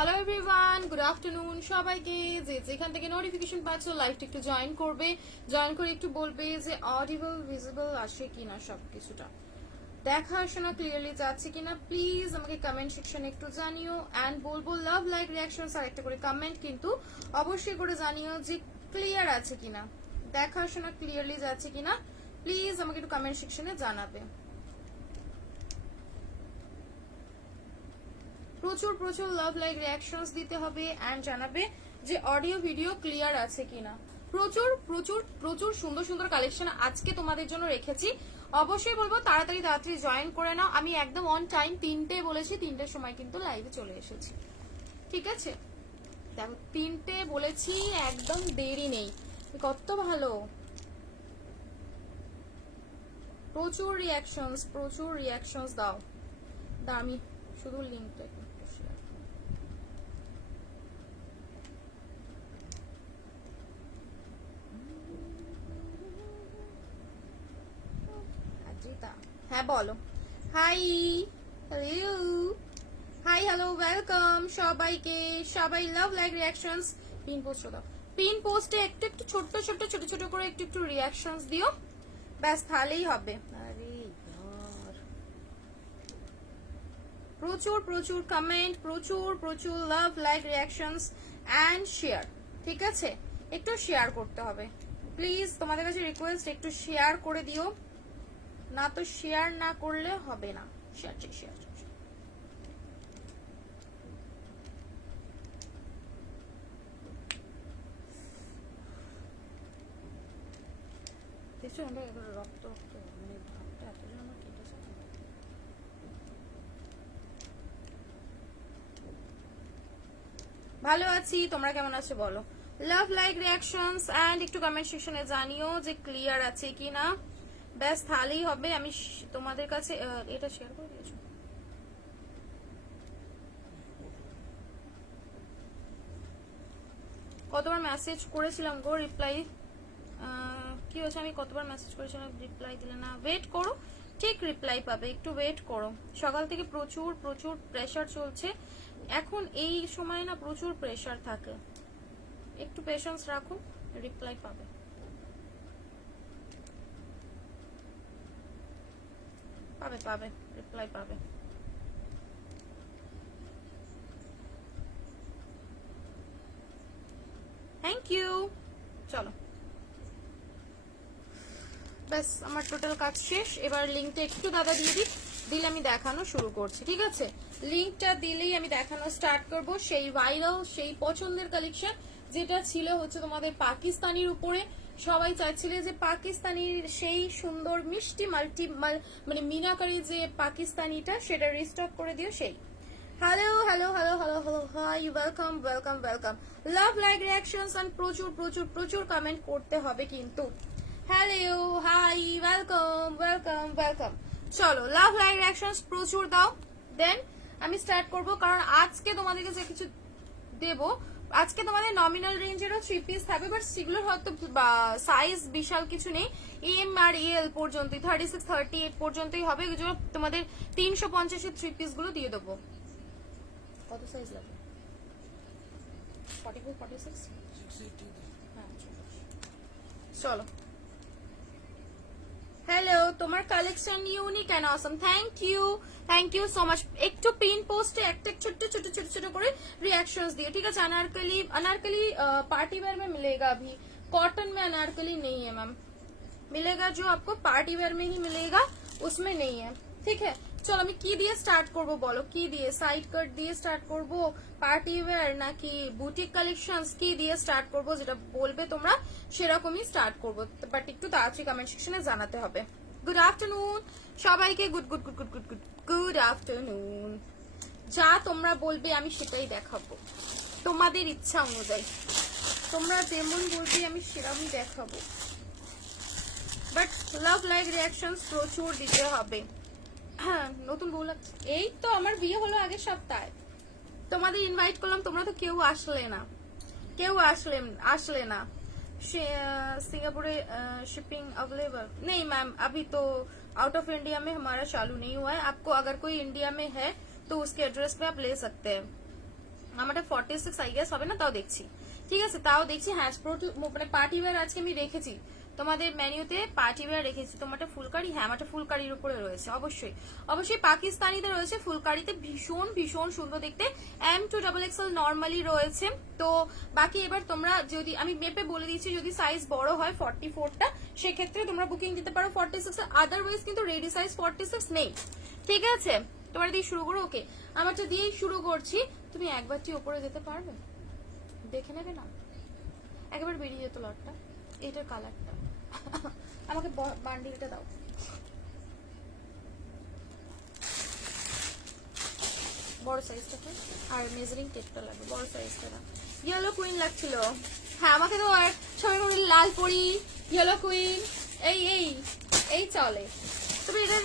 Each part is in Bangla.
হ্যালো এভরিওয়ান, গুড আফটারনুন সবাইকে। যে যেখান থেকে নোটিফিকেশন পাচ্ছ লাইভটা একটু জয়েন করবে, জয়েন করে একটু বলবে যে অডিবল ভিজিবল আসে কিনা, সবকিছুটা দেখাশোনা ক্লিয়ারলি যাচ্ছে কিনা প্লিজ আমাকে কমেন্ট সেকশনে একটু জানিও। অ্যান্ড বলবো লাভ লাইক রিয়াকশনস আর একটা করে কমেন্ট কিন্তু অবশ্যই করে জানিও যে ক্লিয়ার আছে কিনা, দেখাশোনা ক্লিয়ারলি যাচ্ছে কিনা প্লিজ আমাকে একটু কমেন্ট সেকশনে জানাবে। প্রচুর প্রচুর লাভ লাইক রিয়াকশনস দিতে হবে অ্যান্ড জানাবে যে অডিও ভিডিও ক্লিয়ার আছে কিনা। প্রচুর প্রচুর প্রচুর সুন্দর সুন্দর কালেকশন আজকে তোমাদের জন্য রেখেছি। অবশ্যই বলবো তাড়াতাড়ি তাড়াতাড়ি জয়েন করে নাও। আমি একদম অন টাইম 3টে বলেছি, 3টের সময় কিন্তু লাইভে চলে এসেছি, ঠিক আছে? দেখো 3টে বলেছি, একদম দেরি নেই। কত ভালো, প্রচুর রিয়াকশনস দাও। আমি শুধু লিঙ্কটা একটু শেয়ার। হ্যাঁ বলো। Hi, hello, hi hello, welcome সবাইকে। সবাই love like reactions pin post দাও। পিন পোস্টে একটু একটু ছোট ছোট করে একটু একটু রিয়াকশনস দিও, ব্যাস তাহলেই হবে। আরে ইয়ার, প্রচুর প্রচুর কমেন্ট, প্রচুর প্রচুর লাভ লাইক রিয়াকশনস অ্যান্ড শেয়ার, ঠিক আছে? একটু শেয়ার করতে হবে প্লিজ, তোমাদের কাছে রিকোয়েস্ট, একটু শেয়ার করে দিও, না তো শেয়ার না করলে হবে না। শেয়ার চাই, শেয়ার চাই। দেখছো আমরা রক্ত রক্ত মানে ভাবটা এত যেন কেটেছে। ভালো আছি, তোমরা কেমন আছো বলো। লাভ লাইক রিয়াকশনস অ্যান্ড একটু কমেন্ট সেকশনে জানিও যে ক্লিয়ার আছে কি না, ব্যাস তাহলেই হবে। আমি তোমাদের কাছে এটা শেয়ার করে দিয়েছো। কতবার মেসেজ করেছিলাম গো, রিপ্লাই কি হয়েছে? আমি কতবার মেসেজ করেছিলাম, রিপ্লাই দিলে না। ওয়েট করো, ঠিক রিপ্লাই পাবে, একটু ওয়েট করো। সকাল থেকে প্রচুর প্রচুর প্রেশার চলছে, এখন এই সময় না প্রচুর প্রেশার থাকে, একটু পেশেন্স রাখুন, রিপ্লাই পাবে। পাবে পাবে, রিপ্লাই পাবে। Thank you. চলো ব্যাস, আমার টোটাল কাজ শেষ। এবার লিঙ্কটা একটু দাদা দিয়ে দিলে আমি দেখানো শুরু করছি, ঠিক আছে? লিঙ্কটা দিলেই আমি দেখানো স্টার্ট করব। সেই ভাইরাল, সেই পছন্দের কালেকশন যেটা ছিল হচ্ছে তোমাদের পাকিস্তানির উপরে। সবাই চাইছিলে যে পাকিস্তানির সেই সুন্দর মিষ্টি মানে মিনাকারি যে পাকিস্তানিটা, সেটা রিস্টক করে দিও। সেই hello hello hello hello hello, hi, welcome welcome welcome. Love like reactions and প্রচুর প্রচুর প্রচুর কমেন্ট করতে হবে কিন্তু। Hello, hi, welcome welcome welcome. চলো লাভ লাইক রিয়াকশনস প্রচুর দাও, দেন আমি স্টার্ট করব। কারণ আজকে তোমাদেরকে যে কিছু দেব, আজকে তোমাদের নমিনাল রেঞ্জেরও 3 পিস থাকবে, বাট সেগুলোর হয়তো সাইজ বিশাল কিছু নেই। এম আর এল পর্যন্ত 36 38 পর্যন্তই হবে। এগুলো তোমাদের 350-এর 3 পিস গুলো দিয়ে দেবো। কত সাইজ লাগবে? 44 46? হ্যাঁ চলো। হ্যালো, তোমার collection unique and awesome, thank you so much. একটু পিন পোস্টে একটা ছোট ছোট ছোট ছোট করে रिएक्शंस दिए, ठीक है? अनारकली पार्टी वेयर में मिलेगा, अभी कॉटन में अनारकली नहीं है मैम, मिलेगा जो आपको पार्टी वेयर में ही मिलेगा, उसमें नहीं है, ठीक है? চলো আমি কি দিয়ে স্টার্ট করব বলো, কি দিয়ে? সাইড কাট দিয়ে স্টার্ট করব, পার্টি ওয়্যার নাকি বুটিক কালেকশনস, কি দিয়ে স্টার্ট করব? যেটা বলবে তোমরা সেরকমই স্টার্ট করব, বাট একটু তাড়াতাড়ি কমেন্ট সেকশনে জানাতে হবে। গুড আফটারনুন সবাইকে, good good good good good good good afternoon. যা তোমরা বলবে আমি সেটাই দেখাবো, তোমাদের ইচ্ছা অনুযায়ী। তোমরা যেমন বলবে আমি সেরকমই দেখাবো, বাট লাভ লাইক রিয়াকশনস প্রচুর দিতে হবে। হ্যাঁ, নতুন বউ লাগছে। এই তো আমার বিয়ে হলো আগের সপ্তাহে, তোমাদের ইনভাইট করলাম, তোমরা তো কেউ আসলে না, কেউ আসলে না। सिंगापुर शिपिंग अवेलेबल नहीं मैम, अभी तो आउट ऑफ इंडिया में हमारा चालू नहीं हुआ है। आपको अगर कोई इंडिया में है तो उसके एड्रेस पे आप ले सकते हैं। আমারটা 46 আই গেস হবে না, তাও দেখছি। ঠিক আছে, তাও দেখছি। হ্যাঁ, মানে পার্টি ওয়্যার আজকে আমি রেখেছি তোমাদের মেনুতে, পার্টি ওয়্যার রেখেছি। তোমারটা ফুলকারি, হ্যাঁ আমারটা ফুলকারির উপরে রয়েছে। অবশ্যই অবশ্যই পাকিস্তানিতে রয়েছে, ফুলকারিতে ভীষণ ভীষণ সুন্দর দেখতে। M2XXL নর্মালি রয়েছে। তো বাকি এবার তোমরা যদি আমি মেপে বলে দিচ্ছি, যদি সাইজ বড় হয় 44টা, সেক্ষেত্রে তোমরা বুকিং দিতে পারো 46, আদারওয়াইজ কিন্তু রেডি সাইজ 46 নেই। ঠিক আছে, তোমরা দিয়ে শুরু করো। ওকে, আমারটা দিয়েই শুরু করছি। তুমি একবারটি উপরে যেতে পারবে, দেখে নেবে না? একবার বেরিয়ে যেত লটটা, এটার কালারটা। আমাকে বান্ডিলটা দাও। বড় সাইজটা আর মেজারিং টেপটা লাগবে, বড় সাইজটা না। ইয়েলো কুইন লাগছিল। হ্যাঁ, আমাকে তো আর সবাই বলি লাল পরি, ইয়েলো কুইন, এই এই এই চলে। তবে এটা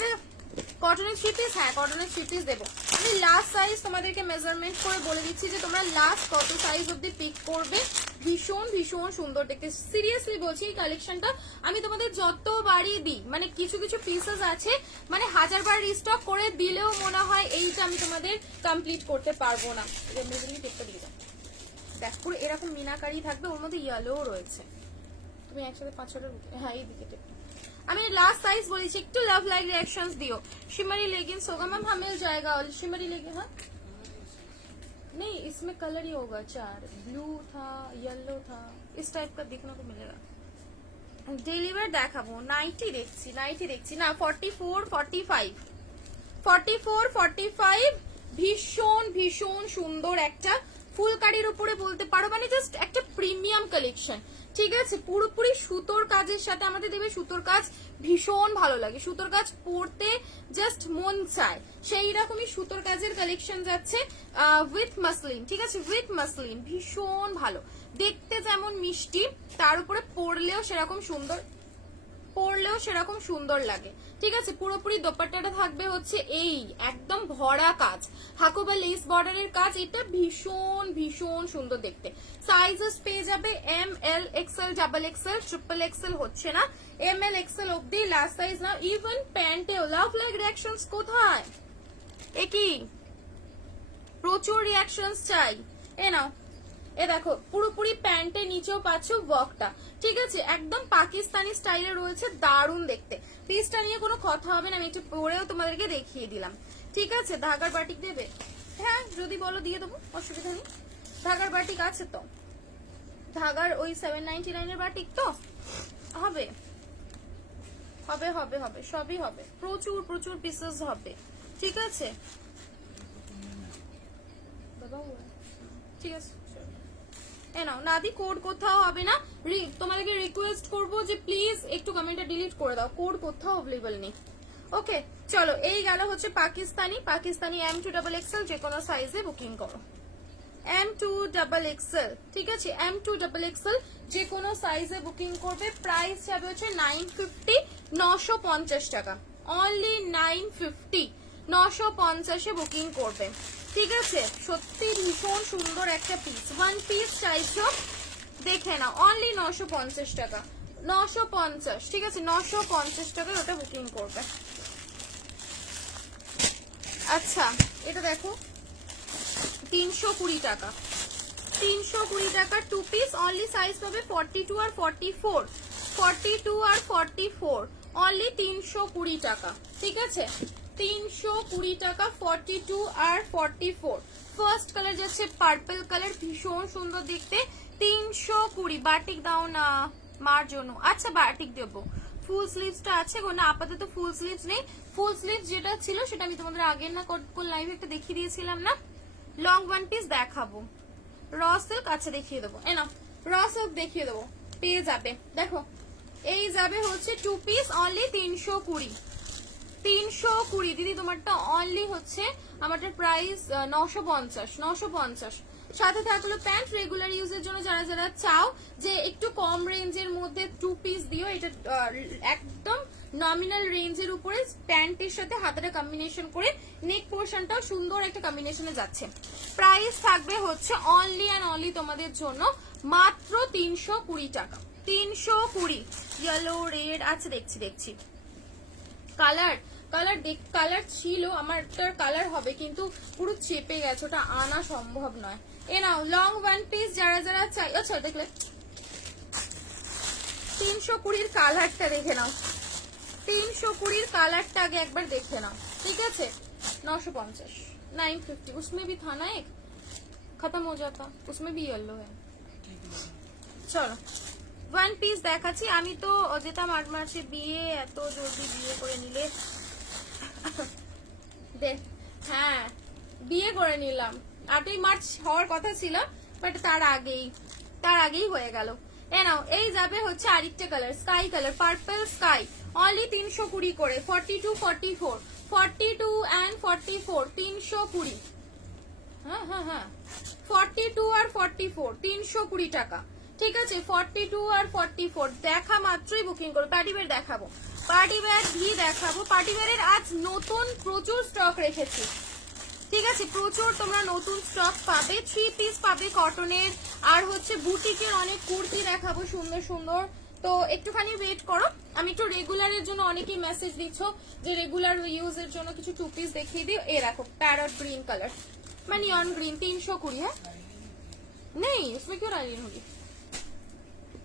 কটনের 3 পিস, হ্যাঁ কটনের 3 পিস দেবো। আমি লাস্ট সাইজ তোমাদেরকে মেজারমেন্ট করে বলে দিচ্ছি যে তোমরা লাস্ট কত সাইজ অব্দি পিক করবে। ভীষণ ভীষণ সুন্দর দেখতে, সিরিয়াসলি বলছি। এই কালেকশনটা আমি তোমাদের যতবারই দিই, মানে কিছু কিছু পিসেস আছে মানে 1000 বার রিস্টক করে দিলেও মনে হয় এইটা আমি তোমাদের কমপ্লিট করতে পারবো না। মেজারিং টেপটা দিয়ে দাও। দেখ পুরো এরকম মিনাকারি থাকবে, ওর মধ্যে ইয়েলো রয়েছে। তুমি একসাথে 5-6টা, হ্যাঁ এই দিকে টেপ। আমি लास्ट साइज বলেছি, একটু লাভ লাইক रिएक्शंस दियो। शिमरी लेगिंग्स होगा मैम, हमें मिल जाएगा। और शिमरी लेगिंग, हाँ नहीं इसमें कलर ही होगा 4, ब्लू था, येलो था, इस टाइप का देखने को मिलेगा। डेलीवर দেখাবো। নাইটি দেখছি না। 44 45 44 45 ভীষণ ভীষণ সুন্দর একটা ফুলকারির উপরে বলতে পারো, মানে জাস্ট একটা প্রিমিয়াম কালেকশন। ঠিক আছে, পুরোপুরি সুতোর কাজের সাথে আমাদের দেবে। সুতোর কাজ ভীষণ ভালো লাগে, সুতোর কাজ পরতে জাস্ট মন চায়, সেই রকমই সুতোর কাজের কালেকশন যাচ্ছে উইথ মাসলিন। ঠিক আছে, উইথ মাসলিন ভীষণ ভালো দেখতে, যেমন মিষ্টি, তার উপরে পরলেও সেরকম সুন্দর লাগে। ঠিক আছে, পুরোপুরি দোপাট্টাটা থাকবে হচ্ছে এই একদম ভরা কাজ, হাকু বা লেস বর্ডারের কাজ। এটা ভীষণ ভীষণ সুন্দর দেখতে। সাইজেস পেয়ে যাবে ML XL XXL XXL হচ্ছে না, ML XL অব্দি লাস্ট সাইজ না। ইভেন প্যান্টেও লাভ লাইক রিঅ্যাকশনস কোথায়? এ কি প্রচুর রিঅ্যাকশনস চাই। এ নাও, এ দেখো পুরোপুরি প্যান্টের নিচেও পাচ্ছ ওয়ার্কটা। ঠিক আছে, একদম পাকিস্তানি স্টাইলে রয়েছে, দারুণ দেখতে। পিসটা নিয়ে কোনো কথা হবে না, আমি একটু পরেও তোমাদেরকে দেখিয়ে দিলাম। ঠিক আছে, ধাগার বাটিক দেবে? হ্যাঁ যদি বলো দিয়ে দেবো, অসুবিধা নেই। ধাগার বাটিক আছে তো, ধাগার ওই 799 এর বাটিক তো হবে হবে হবে হবে সবই হবে, প্রচুর প্রচুর পিসেস হবে। ঠিক আছে ঠিক আছে, নাও নাদি। কোড কোথাও হবে না, তোমাদেরকে রিকোয়েস্ট করবো যে প্লিজ একটু কমেন্টটা ডিলিট করে দাও, কোড কোথাও অ্যাভেলেবল নেই। ওকে চলো, এই গেল হচ্ছে পাকিস্তানি M2XXL, যে কোনো সাইজে বুকিং করো। M2XXL, ঠিক আছে, M2XXL যে কোনো সাইজে বুকিং করবে। প্রাইস যাবে হচ্ছে 950, 950 টাকা, অনলি 950, 950 এ বুকিং করবে। ঠিক আছে, সত্যি ভীষণ সুন্দর একটা পিস। 1 পিস চাইছো দেখে নাও, অনলি 950 টাকা, 950। ঠিক আছে, 950 টাকায় ওটা বুকিং করবে। আচ্ছা এটা দেখো 320 টাকা, 320 টাকা 2 পিস। অনলি সাইজ পাবে 42 আর 44, 42 আর 44, অনলি 320 টাকা। ঠিক আছে, 320 টাকা, 42 আর 44। ফার্স্ট কালার যাচ্ছে পার্পল কালার, ভীষণ সুন্দর দেখতে। 320। বাটিক দাও না মার জন্য, আচ্ছা বাটিক দেবো। ফুল স্লিভসটা আছে গো না? আপাতত ফুল স্লিভস নেই। ফুল স্লিভস যেটা ছিল সেটা আমি তোমাদের আগের না কোন লাইভে একটা দেখিয়ে দিয়েছিলাম না, লং 1 পিস দেখাবো। র সিল্ক, আচ্ছা দেখিয়ে দেবো, এনাও র সিল্ক দেখিয়ে দেবো, পেয়ে যাবে। দেখো এই যাবে হচ্ছে 2 পিস, অনলি 320, 320 দিদি। তোমারটা অনলি হচ্ছে, আমারটার প্রাইস 950, 950। সাথে থাকলো প্যান্ট, রেগুলার ইউজের জন্য যারা যারা চাও যে একটু কম রেঞ্জের মধ্যে 2 পিস দিও, এটা একদম নমিনাল রেঞ্জের উপরে প্যান্টের সাথে হাতাটা কম্বিনেশন করে নেক পোর্শনটাও সুন্দর একটা কম্বিনেশনে যাচ্ছে। প্রাইস থাকবে হচ্ছে অনলি অ্যান্ড অনলি তোমাদের জন্য মাত্র 320 টাকা, 320। ইয়েলো রেড আছে, দেখছি কালার ছিল আমারটার, কালার হবে কিন্তু পুরো চেপে গেছে, ওটা আনা সম্ভব নয়। এ নাও লং ওয়ান পিস যারা যারা চাই। আচ্ছা দেখলে 320 কালারটা দেখে নাও, 320 কালারটা আগে একবার দেখে নাও, ঠিক আছে। 950 950 उसमें भी था ना एक, खत्म हो जाता, उसमें भी येलो है। চলো ওয়ান পিস দেখাচ্ছি। আমি তো যেতাম 8 মাসে বিয়ে, এত জলদি বিয়ে করে নিলে দেখ। হ্যাঁ বিয়ে করে নিলাম, 8ই মার্চ হওয়ার কথা ছিল, বাট তার আগেই হয়ে গেল। এ নাও এই যাবে হচ্ছে আরেকটা colour, sky colour, purple sky, only 320 করে, 42 44 42 and 44 320। হ্যাঁ হ্যাঁ হ্যাঁ 42 আর 44 320 টাকা, ঠিক আছে। 42 আর 44 দেখা মাত্রই বুকিং করো। পার্টিওয়্যার দেখাবো, পার্টিওয়্যার ভি দেখাবো। পার্টিওয়্যারের আজ নতুন প্রচুর স্টক রেখেছি, ঠিক আছে। প্রচুর তোমরা নতুন স্টক পাবে, 3 পিস পাবে কটনের, আর হচ্ছে বুটিকের অনেক কুর্তি দেখাবো সুন্দর সুন্দর। তো একটুখানি ওয়েট করো, আমি একটু রেগুলারের জন্য অনেকেই মেসেজ দিচ্ছ যে রেগুলার ইউজের জন্য কিছু 2 পিস দেখিয়ে দিও। এ রাখো প্যারট গ্রিন কালার, মানে নিয়ন গ্রিন, 320। হ্যাঁ নেই उसमें क्यों डाली होगी।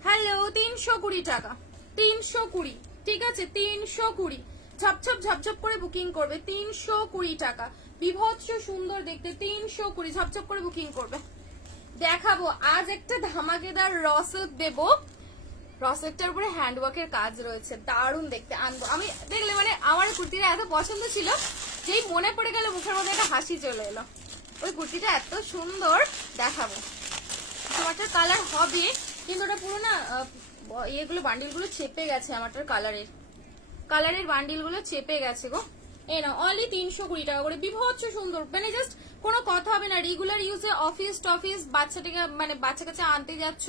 হ্যালো 320 টাকা, 320, ঠিক আছে। 320 ঝপঝপ ঝপঝপ করে বুকিং করবে, 320 টাকা, বিভৎস সুন্দর দেখতে, 320 ঝপঝপ করে বুকিং করবে। দেখাবো আজ একটা ধামাকেদার র সিল্ক দেবো, র সিল্কটার উপরে হ্যান্ডওয়ার্কের কাজ রয়েছে, দারুণ দেখতে আনবো। আমি দেখলে মানে আমার কুর্তিটা এত পছন্দ ছিল, যেই মনে পড়ে গেল মুখের মধ্যে একটা হাসি চলে এলো। ওই কুর্তিটা এত সুন্দর, দেখাবো। তোমারটার কালার হবে কিন্তু ওটা পুরো না এগুলো বান্ডিলগুলো চেপে গেছে, আমারটার কালারের বান্ডিলগুলো চেপে গেছে গো। এই না অনলি 320 টাকা করে, বিভৎস সুন্দর, মানে জাস্ট কোনো কথা হবে না। রেগুলার ইউজে অফিস টফিস বাচ্চাটাকে মানে বাচ্চা কাছে আনতে যাচ্ছ,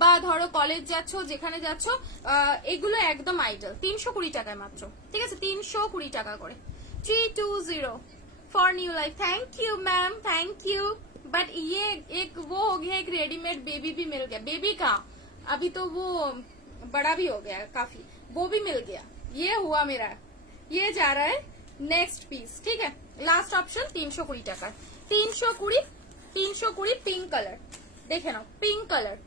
বা ধরো কলেজ যাচ্ছ, যেখানে যাচ্ছ, এগুলো একদম আইডল। 320 টাকায় মাত্র, ঠিক আছে। 320 টাকা করে, 320 for new life. Thank you ma'am, thank you. But ये एक वो हो गया, एक रेडीमेड बेबी भी मिल गया। बेबी का अभी तो वो बड़ा भी हो गया काफी, वो भी मिल गया। ये हुआ मेरा, ये जा रहा है नेक्स्ट पीस, ठीक है। लास्ट ऑप्शन 320 টাকা, 320 পিঙ্ক কালার দেখে নাও, পিঙ্ক কালার,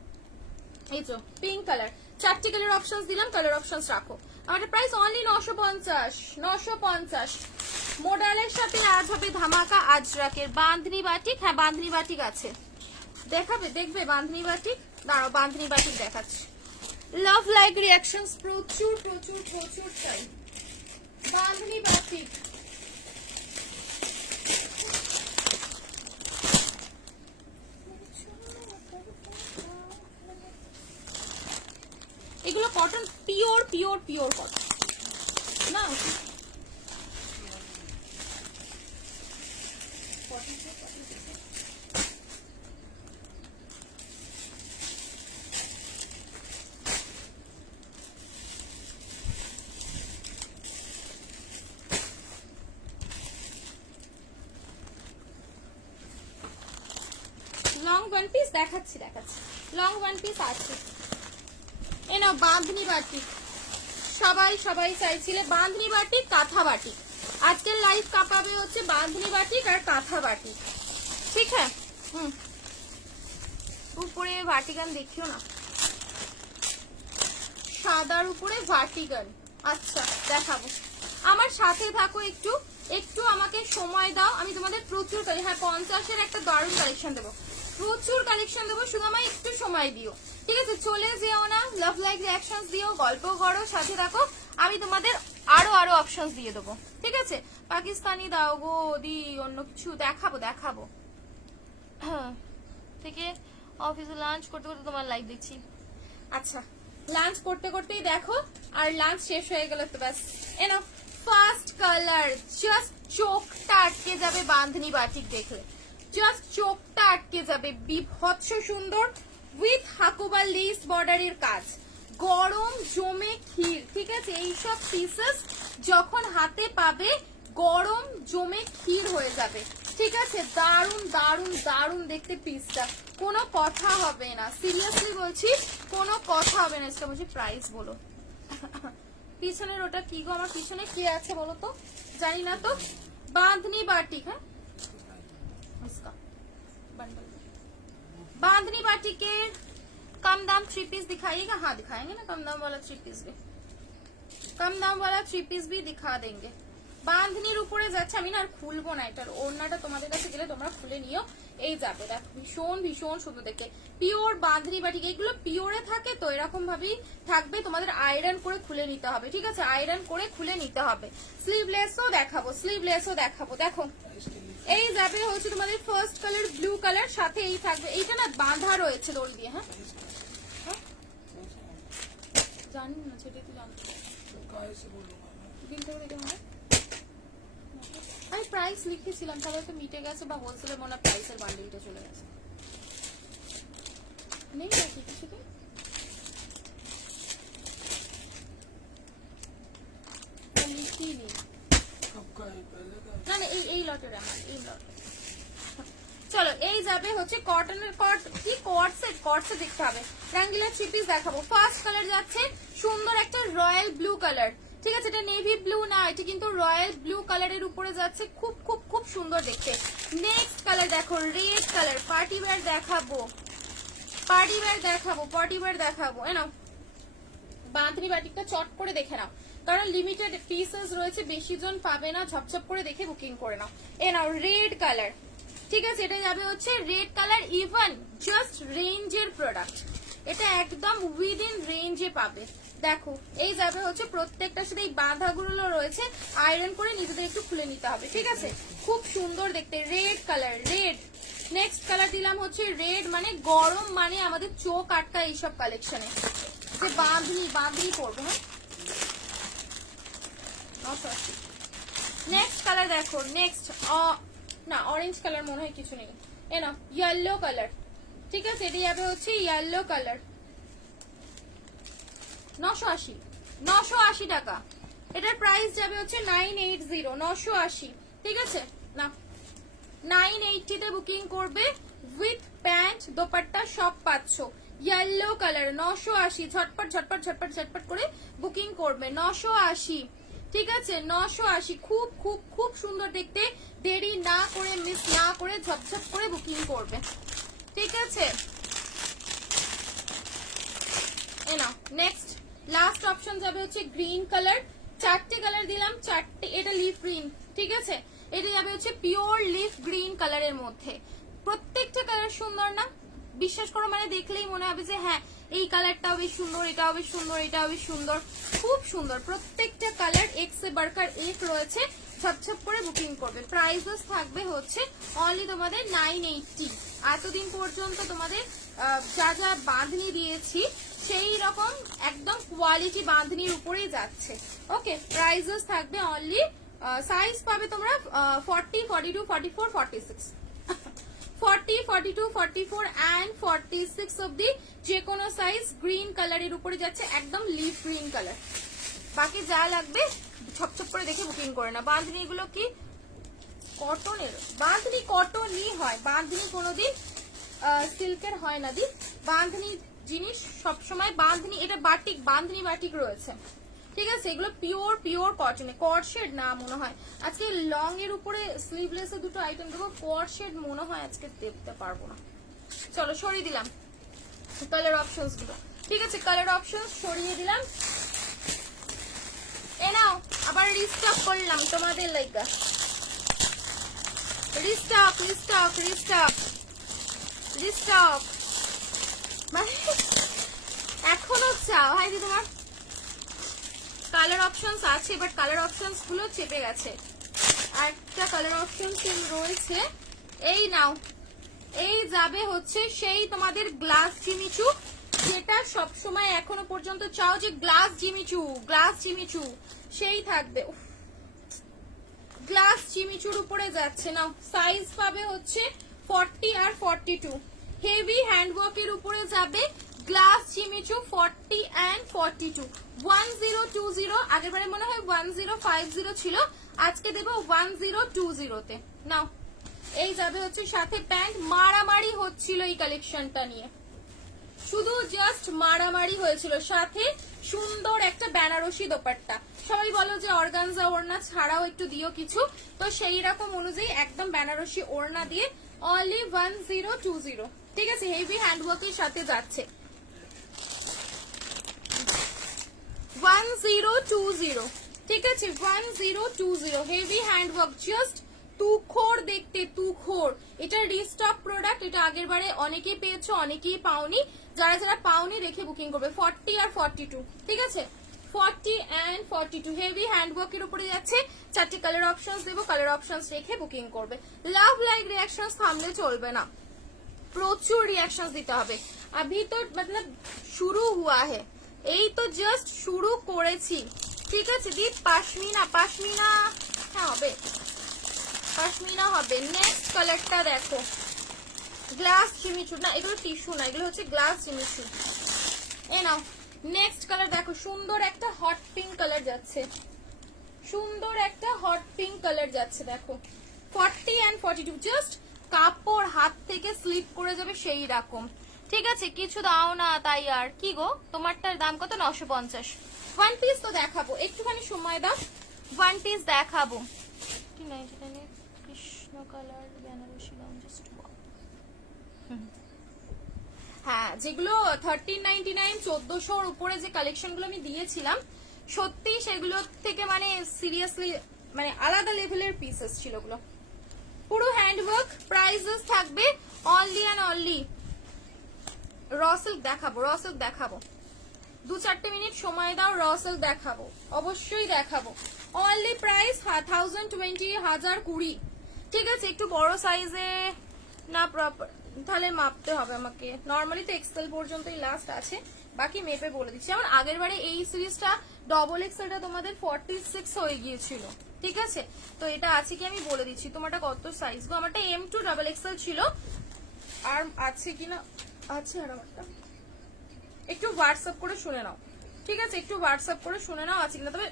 এই তো পিঙ্ক কালার। 4টি কালার অপশনস দিলাম, কালার অপশনস রাখো। আমাদের প্রাইস অনলি 950। মোডালের সাথে আজ হবে ধামাকা আজরাকের বাঁধনি বাটিক। হ্যাঁ বাঁধনি বাটিক আছে, দেখাবে দেখবে বাঁধনি বাটিক, দাঁড়াও বাঁধনি বাটিক দেখাচ্ছি। লাভ লাইক রিয়াকশনস প্রচুর প্রচুর প্রচুর চাই। বাঁধনি বাটিক এগুলো cotton, pure pure pure cotton না। লং ওয়ান পিস দেখাচ্ছি, লং ওয়ান পিস আছে। এ নাও বাঁধনি বাটিক, সবাই সবাই চাইছিলে বাঁধনি বাটিক, কাঁথা বাটিক। আজকের লাইভ কাঁপাবে হচ্ছে বাঁধনি বাটিক আর কাঁথা বাটিক, ঠিক হ্যাঁ। উপরে ভার্টিকান দেখিও না, সাদার উপরে ভার্টিকান। আচ্ছা দেখাবো, আমার সাথে থাকো একটু, একটু আমাকে সময় দাও। আমি তোমাদের প্রচুর হ্যাঁ 50-এর একটা দারুণ কালেকশন দেবো, প্রচুর কালেকশন দেবো, শুধু আমায় একটু সময় দিও, ঠিক আছে। চলে যেও না, লাভ লাইক রিঅ্যাকশনস দিও, গল্প করো, সাথে থাকো, আমি তোমাদের আরো আরো অপশনস দিয়ে দেবো, ঠিক আছে। পাকিস্তানি দাও গো দি, অন্য কিছু দেখাবো হ্যাঁ থেকে অফিসে লাঞ্চ করতে করতে তোমার লাইভ দেখছি। আচ্ছা লাঞ্চ করতে করতেই দেখো, আর লাঞ্চ শেষ হয়ে গেল তো ব্যাস। এনো ফার্স্ট কালার, জাস্ট চোখটা আটকে যাবে বাঁধনি বাটিক দেখলে, জাস্ট চোখটা আটকে যাবে, বিভৎস সুন্দর উইথ হাকুবা লেস বর্ডারের কাজ, গরম জমে ক্ষীর, ঠিক আছে। এইসব পিসেস যখন হাতে পাবে গরম জমে ক্ষীর হয়ে যাবে, ঠিক আছে। দারুন দারুন দারুন দেখতে পিসটা, কোনো কথা হবে না, সিরিয়াসলি বলছি কোনো কথা হবে না। বলছি প্রাইস বলো, পিছনের ওটা কি গো, আমার পিছনে কি আছে বলো তো, জানি না তো। বাঁধনি বাটিক, হ্যাঁ बांधनी बाटी के कम दाम 3 पीस दिखाइएगा। हाँ दिखाएंगे ना, कम दाम वाला 3 पीस भी, कम दाम वाला 3 পিস भी दिखा देंगे। বাঁধনির উপরে যাচ্ছে, আমি না আর খুলবো না, এটার ওড়নাটা তোমাদের কাছে গেলে তোমরা খুলে নিও। এই যাবে দেখো, ভীষণ ভীষণ সুন্দর দেখতে, পিওর বাঁধনি বাটি। এগুলো পিওরে থাকে তো এরকম ভাবেই থাকবে, তোমাদের আয়রন করে খুলে নিতে হবে, ঠিক আছে, আয়রন করে খুলে নিতে হবে। স্লিভলেসও দেখাবো, স্লিভলেসও দেখাবো। দেখো এই যাবে হচ্ছে তোমাদের ফার্স্ট কালার ব্লু কালার, সাথে এই থাকবে, এইটা না বাঁধা রয়েছে দড়ি দিয়ে। হ্যাঁ জানি না, সেটাই তো জানতে আমি প্রাইস লিখেছিলাম, তাহলে তো মিটে গেছে, বা হোলসেলে মনে হয় প্রাইসের বান্ডিলটা চলে গেছে। নেই নাকি কিছু তো, লিখিনি না না, এই লটের আমার, এই লট। চলো এই যাবে হচ্ছে কটনের কটসে দেখতে হবে। ট্রায়াঙ্গুলার 3 পিস দেখাবো। ফার্স্ট কালার যাচ্ছে সুন্দর একটা রয়্যাল ব্লু কালার, ঠিক আছে, এটা নেভি ব্লু না, এটা কিন্তু রয়্যাল ব্লু কালারের উপরে যাচ্ছে, খুব খুব খুব সুন্দর দেখতে। নেক্সট কালার দেখো রেড কালার, পার্টি ওয়্যার দেখাবো, পার্টি ওয়্যার দেখাবো, পার্টি ওয়্যার দেখাবো। এ নাও বাঁধনি বাটিকটা চট করে দেখে নাও, কারণ লিমিটেড পিসেস রয়েছে, বেশি জন পাবে না, ঝপঝপ করে দেখে বুকিং করে নাও। এ নাও রেড কালার, ঠিক আছে, এটা যাবে হচ্ছে রেড কালার, ইভেন জাস্ট রেঞ্জের প্রোডাক্ট, এটা একদম উইদিন রেঞ্জে পাবে। দেখো এই যাবে হচ্ছে প্রত্যেকটার সাথে এই বাঁধাগুলো রয়েছে, আয়রন করে নিজেদের একটু খুলে নিতে হবে, ঠিক আছে, খুব সুন্দর দেখতে। Red colour, red. Next colour দিলাম হচ্ছে রেড, মানে গরম, মানে আমাদের চোখ আটকা এইসব কালেকশনে, যে বাঁধনি পড়বে। হ্যাঁ নেক্সট কালার দেখো, নেক্সট না অরেঞ্জ কালার মনে হয় কিছু নেই, এ না ইয়েলো কালার, ঠিক আছে, এটা যাবে হচ্ছে ইয়েলো কালার, 980 টাকা, এটার প্রাইস যাবে হচ্ছে 980, 980, ঠিক আছে না, 980 তে বুকিং করবে, উইথ প্যান্ট দোপাট্টা সব পাচ্ছ। ইয়েলো কালার 980, ঝটপট ঝটপট ঝটপট ঝটপট করে বুকিং করবে, 980, ঠিক আছে, 980, খুব খুব খুব সুন্দর দেখতে, দেরি না করে মিস না করে ঝপঝপ করে বুকিং করবে, ঠিক আছে। এ নাও নেক্সট লাস্ট অপশন যাবে হচ্ছে গ্রিন কালার, 4টে কালার দিলাম, 4টে, এটা লিফ গ্রিন, ঠিক আছে, এটা যাবে হচ্ছে পিওর লিফ গ্রিন কালারের মধ্যে। প্রত্যেকটা কালার সুন্দর না, বিশ্বাস করো, মানে দেখলেই মনে হবে যে হ্যাঁ এই কালারটাও বেশ সুন্দর, এটাও বেশ সুন্দর, এটাও বেশ সুন্দর, খুব সুন্দর প্রত্যেকটা কালার, এক সে বাড়কার এক রয়েছে, ঝপঝপ করে বুকিং করবে। প্রাইসেস থাকবে হচ্ছে অনলি তোমাদের 980। এতদিন পর্যন্ত তোমাদের যা যা বাঁধনি দিয়েছি সেই রকম একদম কোয়ালিটি বাঁধনির উপরেই যাচ্ছে। ওকে, প্রাইসেস থাকবে অনলি, সাইজ পাবে তোমরা 40, 42, 44, 46, 40, 42, 44 and 46 অবধি যে কোনো সাইজ গ্রিন কালারের উপরে যাচ্ছে, একদম লিফ গ্রিন কালার। বাকি যা লাগবে ছপছপ করে দেখে বুকিং করে না। বাঁধনি এগুলো কি কটনের, বাঁধনি কটনই হয়, বাঁধনি কোনোদিন সিল্কের হয় না দি, বাঁধনি জিনিস সবসময় বাঁধনি, এটা বাটিক, বাঁধনি বাটিক রয়েছে, ঠিক আছে, এগুলো পিওর পিওর কটনে, কট শেড না মনে হয় আজকে লং এর উপরে স্লিভলেসে দুটো আইটেম দেবো, কট শেড মনে হয় আজকে দেখতে পারবো না। চলো সরিয়ে দিলাম কালার অপশনস গুলো, ঠিক আছে, কালার অপশনস সরিয়ে দিলাম। এ নাও আবার রিস্টক করলাম তোমাদের Laika, restock restock restock restock, মানে এখনো চাও হাই দি, তোমার কালার অপশনস আছে, বাট কালার অপশনস গুলো চেপে গেছে। একটা কালার অপশনস রয়েছে, এই নাও, এই যাবে হচ্ছে সেই তোমাদের গ্লাস জিমিচু, যেটা সব সময় এখনো পর্যন্ত চাও যে গ্লাস জিমিচু, গ্লাস জিমিচু সেই থাকবে, গ্লাস জিমিচুর উপরে যাচ্ছে। নাও সাইজ পাবে হচ্ছে 40 আর 42, হেভি হ্যান্ডওয়ার্কের উপরে যাবে, গ্লাস জিমিচু 40 and 42, 1020, আগের বারে মনে হয় 1050 ছিল, আজকে দেবো 1020 তে। নাও এই যাবে হচ্ছে সাথে প্যান্ট, মারামারি হচ্ছিল এই কালেকশনটা নিয়ে, শুধু জাস্ট মারামারি হয়েছিল, সাথে সুন্দর একটা বেনারসি দোপাট্টা, সবাই বলো যে অর্গানজা ওড়না ছাড়াও একটু দিও কিছু, তো সেই রকম অনুযায়ী একদম বেনারসি ওড়না দিয়ে অনলি 1020, ঠিক আছে, হেভি হ্যান্ডওয়ার্কের সাথে যাচ্ছে 1020, ঠিক আছে 1020, হেভি হ্যান্ডওয়ার্ক, জাস্ট তুখোর দেখতে, তুখোর। এটা রিস্টক প্রোডাক্ট, এটা আগের বারে অনেকেই পেয়েছো, অনেকেই পাওনি। যারা যারা পাওনি রেখে বুকিং করবে। 40 আর 42, ঠিক আছে 40 and 42, হেভি হ্যান্ডওয়ার্কের উপরে যাচ্ছে। 4টি কালার অপশনস দেবো, কালার অপশনস রেখে বুকিং করবে। লাভ লাইক রিয়াকশনস থামলে চলবে না, প্রচুর রিয়াকশনস দিতে হবে। अभी तो मतलब শুরু হুয়া है, এই তো জাস্ট শুরু করেছি, ঠিক আছে দি। পাশমিনা, পাশমিনা হ্যাঁ হবে, পাশমিনা হবে। নেক্সট কালারটা দেখো, গ্লাস জিমিচু, না এগুলো টিস্যু না, এগুলো হচ্ছে গ্লাস জিমিচু। এ নাও নেক্সট কালার দেখো, সুন্দর একটা হট পিঙ্ক কালার যাচ্ছে, সুন্দর একটা হট পিঙ্ক কালার যাচ্ছে দেখো। 40 and 42, জাস্ট কাপড় হাত থেকে স্লিপ করে যাবে সেই রকম, ঠিক আছে। কিছু দাও না তাই আর কি গো, তোমারটার দাম কত? 950। ওয়ান পিস তো দেখাবো, একটুখানি সময় দাও, ওয়ান পিস দেখাবো। কৃষ্ণ কালার বেনারসি জাস্ট, হ্যাঁ যেগুলো 1399 1400 উপরে যে কালেকশন গুলো আমি দিয়েছিলাম, সত্যি সেগুলো থেকে মানে সিরিয়াসলি মানে আলাদা লেভেলের পিসেস ছিল ওগুলো। পুরো হ্যান্ডওয়ার্ক, প্রাইসেস থাকবে only and only. Raw silk দেখাবো, র সিল্ক দেখাবো, 2-4 মিনিট সময় দাও, র সিল্ক দেখাবো, অবশ্যই দেখাবো। অনলি প্রাইস 1020, 1020, ঠিক আছে। একটু বড় সাইজে না প্রপার, তাহলে মাপতে হবে আমাকে। নর্মালি তো এক্সেল পর্যন্তই লাস্ট আছে, বাকি মেপে বলে দিচ্ছি। আমার আগের বারে এই সিরিজটা ডবল এক্সেলটা তোমাদের 46 হয়ে গিয়েছিল, ঠিক আছে। তো এটা আছে কি আমি বলে দিচ্ছি। তোমারটা কত সাইজ গো? আমারটা M2 ডাবল এক্সেল ছিল, আর আছে কিনা আছে, আর আমারটা একটু হোয়াটসঅ্যাপ করে শুনে নাও, ঠিক আছে একটু হোয়াটসঅ্যাপ করে শুনে নাও আছে কিনা। তবে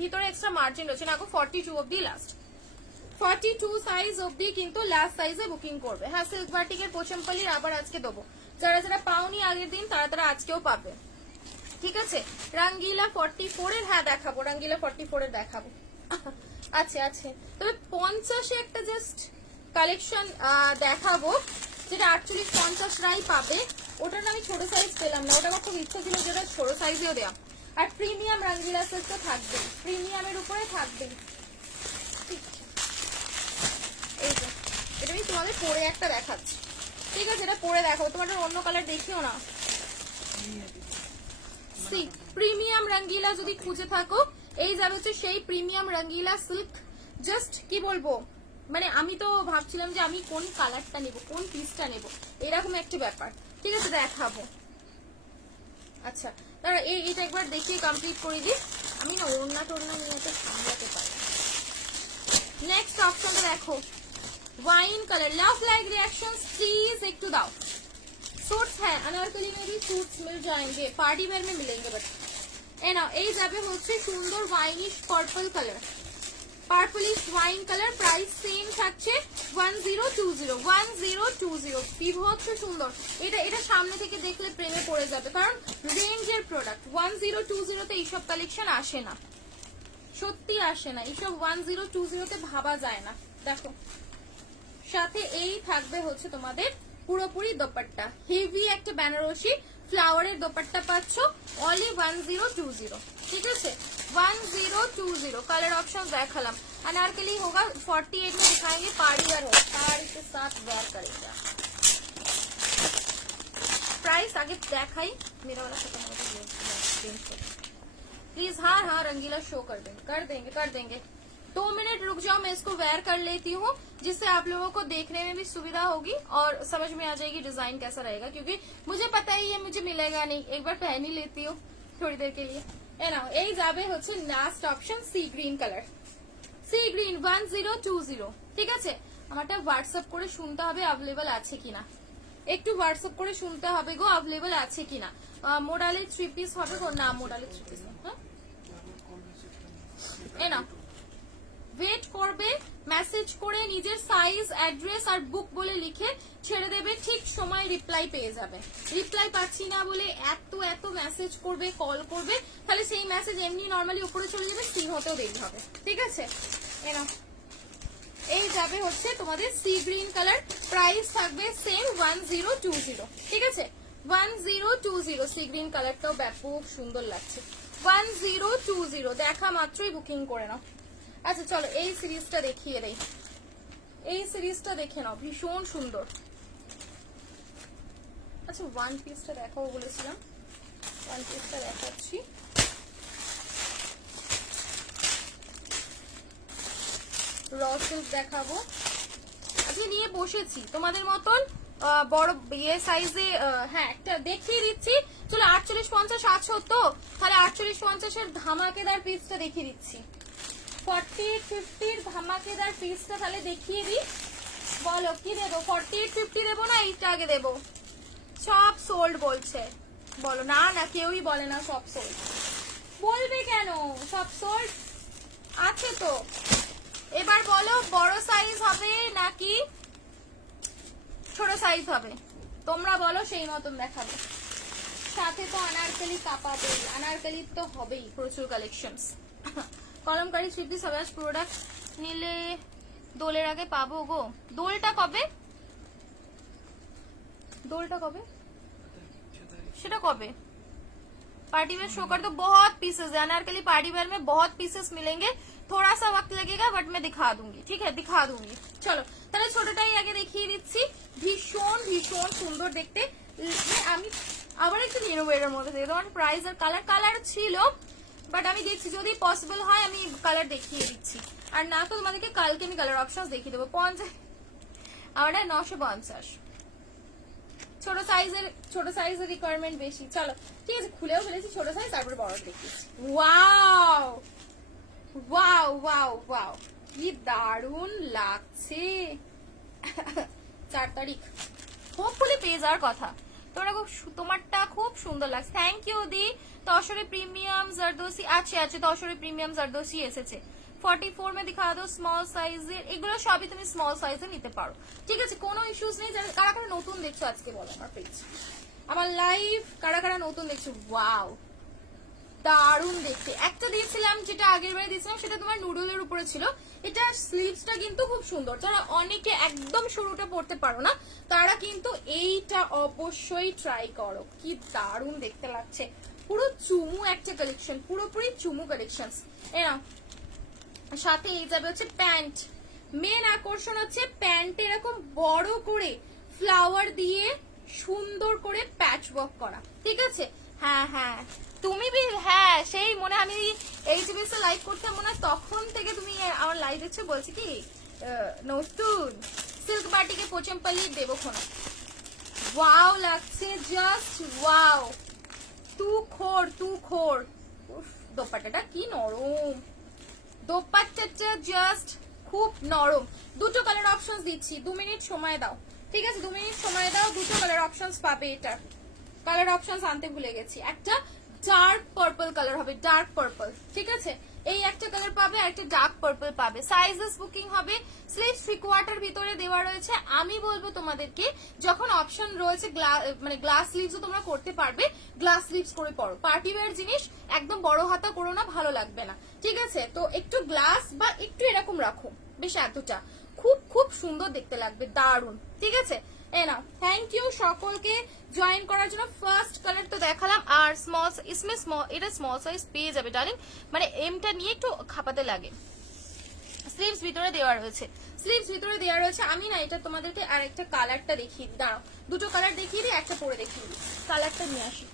ভিতরে এক্সট্রা মার্জিন রয়েছে না গো, 42 অবধি লাস্ট, 42 সাইজ অবধি কিন্তু লাস্ট সাইজে বুকিং করবে। হ্যাঁ সিল্ক বাটিকের পোচমপল্লির আবার আজকে দেবো, যারা যারা পাওনি আগের দিন তারা তারা আজকেও পাবে, ঠিক আছে। রঙ্গিলা 44 এর হ্যাঁ দেখাবো, রঙ্গিলা 44 এর দেখাবো, আছে আছে। তবে 50 এ একটা জাস্ট কালেকশন দেখাবো, যেটা 48-50 রাই পাবে। ওটার আমি ছোট সাইজ পেলাম না, ওটা আমার খুব ইচ্ছা ছিল যেটা ছোট সাইজেও দেওয়া। আর প্রিমিয়াম রঙ্গিলা সেট তো থাকবেই, প্রিমিয়ামের উপরে থাকবেই, এই যে এটা আমি তোমাদের পরে একটা দেখাচ্ছি, ঠিক আছে এটা পরে দেখো, তোমাদের অন্য কালার দেখিও না। সি প্রিমিয়াম রঙ্গিলা যদি খুঁজে থাকো, এই যাবে হচ্ছে সেই প্রিমিয়াম রঙ্গিলা সিল্ক। জাস্ট কি বলবো, মানে আমি তো ভাবছিলাম যে আমি কোন কালারটা নেব, কোন পিসটা নেব, এরকম একটা ব্যাপার, ঠিক আছে দেখাবো। আচ্ছা তারা এইটা একবার দেখিয়ে কমপ্লিট করে দিই, আমি না ওড়না টোড়না নিয়ে তো সামলাতে পারি। নেক্সট অপশনটা দেখো, wine colour, love like reactions please एक टू दाओ। सूट्स है अनारकली में भी सूट्स मिल जाएंगे, पार्टी वेयर में मिलेंगे, बट ए ना এই যাবে হচ্ছে সুন্দর winish purple colour, purplish wine colour. Price same থাকছে 1020, 1020, বিভৎস সুন্দর। এটা এটা সামনে থেকে দেখলে প্রেমে পড়ে যাবে, কারণ রেঞ্জের প্রোডাক্ট। 1020 তে এইসব কালেকশন আসে না, সত্যি আসে না, এইসব 1020 তে ভাবা যায় না। দেখো সাথে এই থাকবে হচ্ছে তোমাদের পুরোপুরি দোপাট্টা, হেভি একটা বেনারসি ফ্লাওয়ারের দোপাট্টা পাচ্ছ, অনলি 1020, ঠিক আছে 1020। कलर ऑप्शन देखालाम, अनारकली होगा 48 में दिखाएंगे, पार्टीवेयर हो, साड़ी के साथ वेयर करेंगे। प्राइस आगे देखाई, मेरा वाला खत्म हो गया, प्लीज हाँ हाँ रंगीला शो कर देंगे, कर देंगे कर देंगे। 2 मिनट रुक जाओ, मैं इसको वेयर कर लेती हूँ, जिससे आप लोगों को देखने में भी सुविधा होगी और समझ में आ जाएगी डिजाइन कैसा रहेगा, क्योंकि मुझे पता ही है मुझे मिलेगा नहीं, एक बार पहन ही लेती हूँ थोड़ी देर के लिए। এই যাবে হচ্ছে last option sea green colour, sea green 1020, ঠিক আছে। আমারটা হোয়াটসঅ্যাপ করে শুনতে হবে अवेलेबल আছে কিনা, একটু হোয়াটসঅ্যাপ করে শুনতে হবে গো अवेलेबल আছে কিনা। মোডালে 3 পিস হবে গো, না মোডালে 3 পিস না, হ্যাঁ এ না ওয়েট করবে, মেসেজ করে নিজের সাইজ অ্যাড্রেস আর বুক বলে লিখে ছেড়ে দেবে, ঠিক সময় রিপ্লাই পেয়ে যাবে। রিপ্লাই পাচ্ছি না বলে এত এত মেসেজ করবে, কল করবে, তাহলে সেই মেসেজ এমনি নর্মালি উপরে চলে যাবে, সিন হতেও দেরি হবে, ঠিক আছে। এনা এই যাবে হচ্ছে তোমাদের সি গ্রিন কালার, প্রাইস থাকবে সেম 1020, ঠিক আছে 1020। সি গ্রিন কালারটাও ব্যাপক সুন্দর লাগছে, 1020 দেখা মাত্রই বুকিং করে নাও। আচ্ছা চলো এই সিরিজটা দেখিয়ে দেই, এই সিরিজটা দেখে নাও ভীষণ সুন্দর। আচ্ছা ওয়ান পিসটা দেখাবো বলেছিলাম, ওয়ান পিসটা দেখাচ্ছি। র সিল্ক দেখাবো, আজকে নিয়ে বসেছি তোমাদের মতন বড় ইয়ে সাইজে। হ্যাঁ একটা দেখিয়ে দিচ্ছি, চলো 48-50 আছে তো, তাহলে 48-50-এর ধামাকেদার পিসটা দেখিয়ে দিচ্ছি। 48-50-র ধামাকেদার পিসটা তাহলে দেখিয়ে দিই। বলো কি দেবো, 48-50 দেবো না এইটা আগে দেবো? সব সোল্ড বলছে, বলো না না কেউই বলে না সব সোল্ড, বলবে কেন, সব সোল্ড আছে তো। এবার বলো বড় সাইজ হবে নাকি ছোট সাইজ হবে, তোমরা বলো সেই মতন দেখাবো। সাথে তো আনারকলি কাপাবে, আনারকলি তো হবেই, প্রচুর কালেকশনস। কলমকারী স্মৃতি সবাস প্রোডাক্ট নিলে দোলের আগে পাবো গো। দোলটা কবে, দোলটা কবে সেটা कब? पार्टी वेयर शो कर दो, बहुत पीसेस है अनारकली पार्टी वेयर में, बहुत पीसेस मिलेंगे, थोड़ा सा वक्त लगेगा बट मैं दिखा दूंगी, ठीक है दिखा दूंगी। चलो তাহলে ছোটটাই আগে দেখিয়ে দিচ্ছি, ভীষণ ভীষণ সুন্দর দেখতে। আমি আবার একটু নিয়ে নেবো এর মধ্যে থেকে, তোমার প্রাইস আর কালার, কালার ছিল বাট আমি দেখছি যদি পসিবল হয় আমি কালার দেখিয়ে দিচ্ছি, আর না তো তোমাদেরকে কালকে আমি কালার অপশনস দেখিয়ে দেবো। 50 আমার 950, ছোট সাইজের রিকোয়ারমেন্ট বেশি। চলো ঠিক আছে খুলেও ফেলেছি ছোট সাইজ, তারপরে বড় দেখিয়েছি। ওয়াও ওয়াও ওয়াও ওয়াও কি দারুণ লাগছে। 4 তারিখ হোপফুলি পেয়ে যাওয়ার কথা। তোমারটা খুব সুন্দর লাগছে, থ্যাংক ইউ দি। তসরে প্রিমিয়াম জারদোসি আছে, তসরে প্রিমিয়াম জারদোসি এসেছে। 44 में दिखा दो স্মল সাইজের, এগুলো সবই তুমি স্মল সাইজে নিতে পারো, ঠিক আছে কোনো ইস্যুস নেই। কারা কারা নতুন দেখছো আজকে বলো আমার পেজ, আমার লাইভ কারা কারা নতুন দেখছো। ওয়াও দারুণ দেখতে। একটা দিয়েছিলাম যেটা আগের বারে দিয়েছিলাম সেটা তোমার নুডলের উপরে ছিল, এটা স্লিভসটা কিন্তু খুব সুন্দর। যারা অনেকে একদম শুরুটা পড়তে পারো না তারা কিন্তু এইটা অবশ্যই ট্রাই করো, কি দারুণ দেখতে লাগছে। পুরো চুমু একটা কালেকশন, পুরোপুরি চুমু কালেকশন। এরা সাথে এই যাবে হচ্ছে প্যান্ট, মেন আকর্ষণ হচ্ছে প্যান্টে এরকম বড় করে ফ্লাওয়ার দিয়ে সুন্দর করে প্যাচ ওয়ার্ক করা, ঠিক আছে। হ্যাঁ হ্যাঁ তুমি হ্যাঁ সেই মনে আমি এইচবিএস এ লাইভ করতাম মনে হয় তখন থেকে তুমি আমার লাইভ দেখছো। বলছি কি নতুন সিল্ক বাটিকে পোচমপল্লি দেবো খোনা, ওয়াও লাগছে জাস্ট ওয়াও। তু খোর দোপাট্টাটা কি নরম, দোপাট্টাটা জাস্ট খুব নরম। দুটো কালার অপশনস দিচ্ছি, 2 মিনিট সময় দাও, ঠিক আছে 2 মিনিট সময় দাও, দুটো কালার অপশনস পাবে। এটা কালার অপশনস আনতে ভুলে গেছি, একটা ডার্ক পার্পল কালার হবে, ডার্ক পার্পল, ঠিক আছে এই একটা কালার পাবে আর একটা ডার্ক পার্পল পাবে। সাইজেস বুকিং হবে, স্লিভস 3/4 ভিতরে দেওয়া রয়েছে। আমি বলবো তোমাদেরকে যখন অপশন রয়েছে মানে গ্লাস স্লিভসও তোমরা করতে পারবে, গ্লাস স্লিভস করে পরো। পার্টি ওয়্যার জিনিস একদম বড় হাতা করো না, ভালো লাগবে না, ঠিক আছে তো একটু গ্লাস বা একটু এরকম রাখো, বেশ এতটা খুব খুব সুন্দর দেখতে লাগবে, দারুন, ঠিক আছে। না থ্যাংক ইউ সকলকে জয়েন করার জন্য। ফার্স্ট কালার তো দেখালাম, আর স্মল ইসমে স্মল, এটা স্মল সাইজ পেয়ে যাবে ডার্লিং, মানে এমটা নিয়ে একটু খাপাতে লাগে। স্লিভস ভিতরে দেওয়া রয়েছে, স্লিভস ভিতরে দেওয়া রয়েছে। আমি না এটা তোমাদেরকে আর একটা কালারটা দেখিয়ে দিই, দাঁড়াও দুটো কালার দেখিয়ে দিই, একটা পরে দেখিয়ে দিই, কালারটা নিয়ে আসি।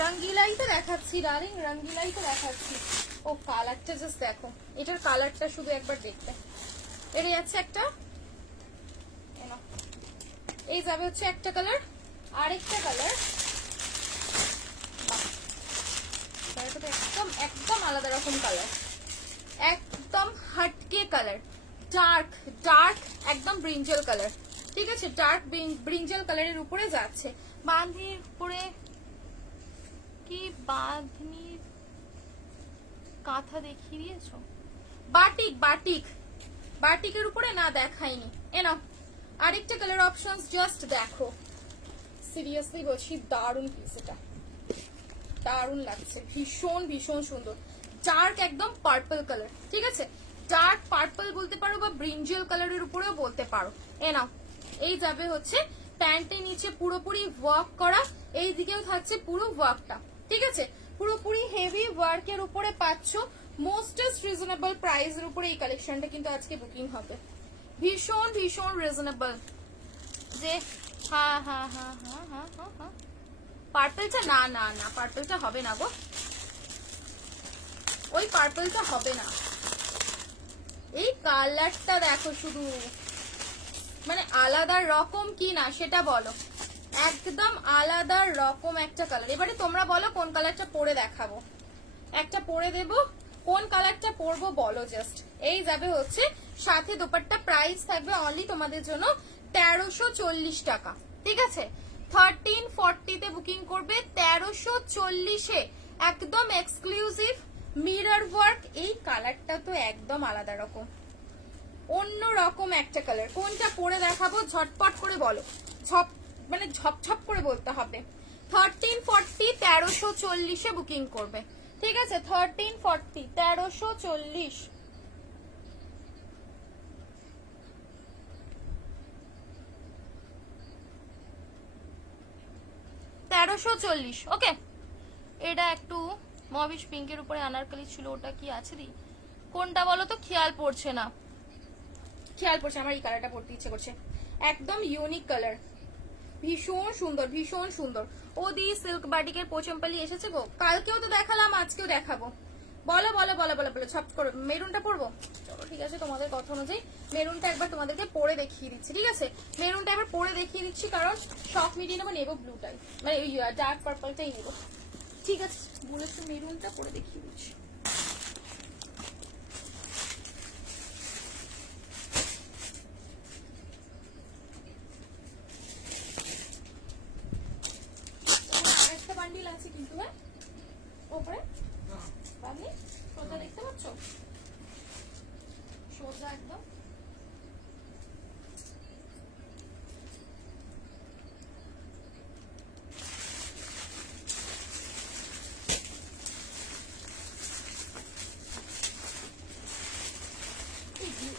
রঙ্গিলাই তো দেখাচ্ছি ডার্লিং, রঙ্গিলাই তো দেখাচ্ছি। ও কালারটা জাস্ট দেখো, এটার কালারটা শুধু একবার দেখতে। এর যাচ্ছে একটা, এই যাবে হচ্ছে একটা কালার, আরেকটা কালার একদম একদম আলাদা রকম কালার, একদম হটকে কালার, ডার্ক ডার্ক একদম ব্রিঞ্জল কালার। ঠিক আছে, ডার্ক ব্রিঞ্জল কালারের উপরে যাচ্ছে। বাঁধনির উপরে কি বাঁধনির কাঁথা দেখিয়ে দিয়েছো? বাটিক বাটিক বাটিকের উপরে না দেখাইনি। এনাও আরেকটা কালার অপশনস জাস্ট দেখো, সিরিয়াসলি বলছি দারুণ পিস, এটা দারুণ লাগছে, ভীষণ ভীষণ সুন্দর। ডার্ক একদম পার্পল কালার, ঠিক আছে, ডার্ক পার্পল বলতে পারো বা ব্রিঞ্জল কালারের উপরেও বলতে পারো। এনাও এই যাবে হচ্ছে প্যান্টের নিচে পুরোপুরি ওয়ার্ক করা, এই দিকেও থাকছে পুরো ওয়ার্কটা। ঠিক আছে, পুরোপুরি হেভি ওয়ার্কের উপরে পাচ্ছ, মোস্টেস্ট রিজনেবল প্রাইসের উপরে এই কালেকশনটা কিন্তু আজকে বুকিং হবে। ভীষণ ভীষণ রিজনেবল। যে হ্যাঁ হ্যাঁ হ্যাঁ হ্যাঁ হ্যাঁ হ্যাঁ হ্যাঁ পার্পলটা না না না, পার্পলটা হবে না গো, ওই পার্পলটা হবে না। এই কালারটা দেখো শুধু, মানে আলাদা রকম কি না সেটা বলো, একদম আলাদা রকম একটা কালার। এবারে তোমরা বলো কোন কালারটা পরে দেখাবো, একটা পরে দেব, কোন কালারটা পরবো বলো জাস্ট। এই যাবে হচ্ছে সাথে দোপাট্টা, প্রাইস থাকবে অনলি তোমাদের জন্য 1340 টাকা। ঠিক আছে, 1340 তে বুকিং করবে, 1340 এ একদম এক্সক্লুসিভ মিরর ওয়ার্ক। এই কালারটা তো একদম আলাদা রকম, অন্য রকম একটা কালার। কোনটা পরে দেখাবো ঝটপট করে বলো, মানে ঝপঝপ করে বলতে হবে। 1340 1340 এ বুকিং করবে। ঠিক আছে, 1340 1340। 1340 ওকে। এটা একটু মবিশ পিঙ্কের উপরে আনারকলি ছিল, ওটা কি আছে দি, কোনটা বলো তো, খেয়াল পড়ছে না, খেয়াল পড়ছে, আমার এই কালারটা পড়তে ইচ্ছে করছে, একদম ইউনিক কালার, ভীষণ সুন্দর ভীষণ সুন্দর। ও দি সিল্ক বাটিকের পোচম্পালি এসেছে গো, কালকেও তো দেখালাম, আজকেও দেখাবো। বলো বলো বলো বলো বলো ছপ করো। মেরুনটা পরবো, চলো ঠিক আছে, তোমাদের কথা অনুযায়ী মেরুনটা একবার তোমাদেরকে পরে দেখিয়ে দিচ্ছি। ঠিক আছে, মেরুনটা একবার পরে দেখিয়ে দিচ্ছি, কারণ শখ মিডিয়ে নেবো, নেবো ব্লুটাই, মানে ওই ডার্ক পার্পলটাই নেবো। ঠিক আছে, বলেছো মেরুনটা পরে দেখিয়ে দিচ্ছি। একটা বান্ডিল আছে কিন্তু, হ্যাঁ ওপরে বান্ডিল সোজা দেখতে পাচ্ছ, সোজা একদম।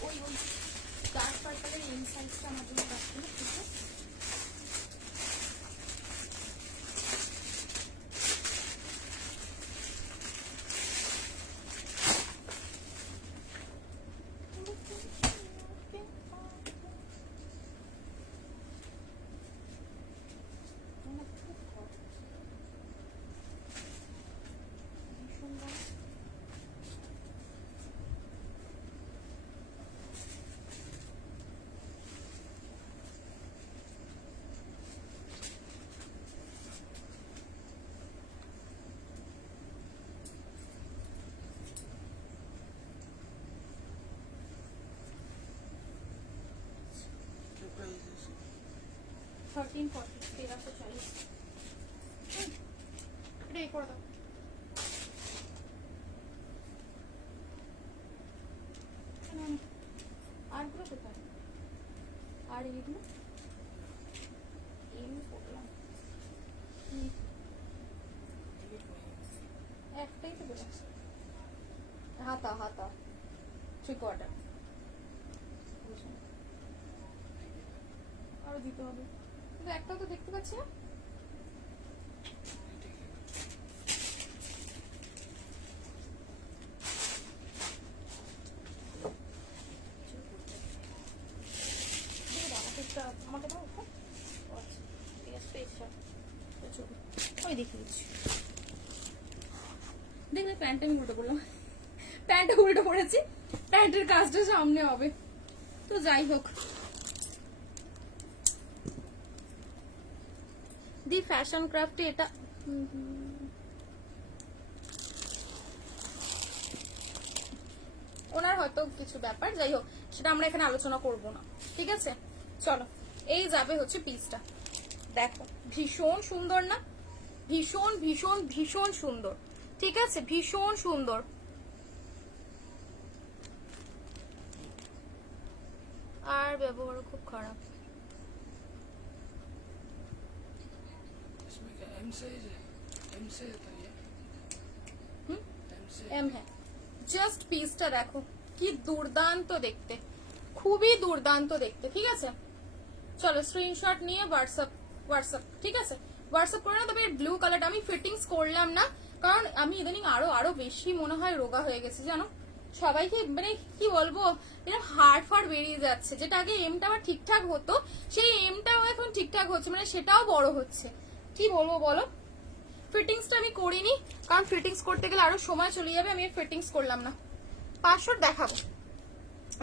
ওই ওই ডার্ক পার্পলের এম সাইজটা আমার জন্য রাখতে না, ঠিক আছে। थर्टीन 1340 এটা এই করে দাও। আরগুলো কোথায়, আর এইগুলো এই করলাম, একটাই তো বলে হাতা হাতা 3/4 আরো দিতে হবে, কিন্তু একটাও তো দেখতে পাচ্ছি না। আমাকে দাও, ওই দেখে দিচ্ছি। দেখলে প্যান্টটা আমি উল্টো করলাম, প্যান্টটা উল্টো করেছি, প্যান্টের কাজটা সামনে হবে। তো যাই হোক, দি ফ্যাশন ক্রাফটে এটা ওনার হয়তো কিছু ব্যাপার, যাই হোক সেটা আমরা এখানে আলোচনা করব না, ঠিক আছে। চলো, এই যাবে হচ্ছে পিসটা, দেখো ভীষণ সুন্দর না, ভীষণ ভীষণ ভীষণ সুন্দর, ঠিক আছে, ভীষণ সুন্দর। আর ব্যবহার খুব খারাপ। এম হ্যাঁ, জাস্ট পিসটা দেখো কি দুর্দান্ত দেখতে, খুবই দুর্দান্ত দেখতে, ঠিক আছে। চলো স্ক্রিনশট নিয়ে হোয়াটসঅ্যাপ ঠিক আছে, হোয়াটসঅ্যাপ করে না। তবে ব্লু কালারটা আমি ফিটিংস করলাম না, কারণ আমি ইদানিং আরো বেশি মনে হয় রোগা হয়ে গেছে জানো, সবাইকে মানে কি বলবো, এরকম হাড় ফাড় বেরিয়ে যাচ্ছে। যেটা আগে এমটা আমার ঠিকঠাক হতো, সেই এমটাও এখন ঠিকঠাক হচ্ছে, মানে সেটাও বড় হচ্ছে। কি বলবো বলো, ফিটিংসটা আমি করিনি, কারণ ফিটিংস করতে গেলে আরো সময় চলে যাবে, আমি ফিটিংস করলাম না। পাসওয়ার্ড দেখাবো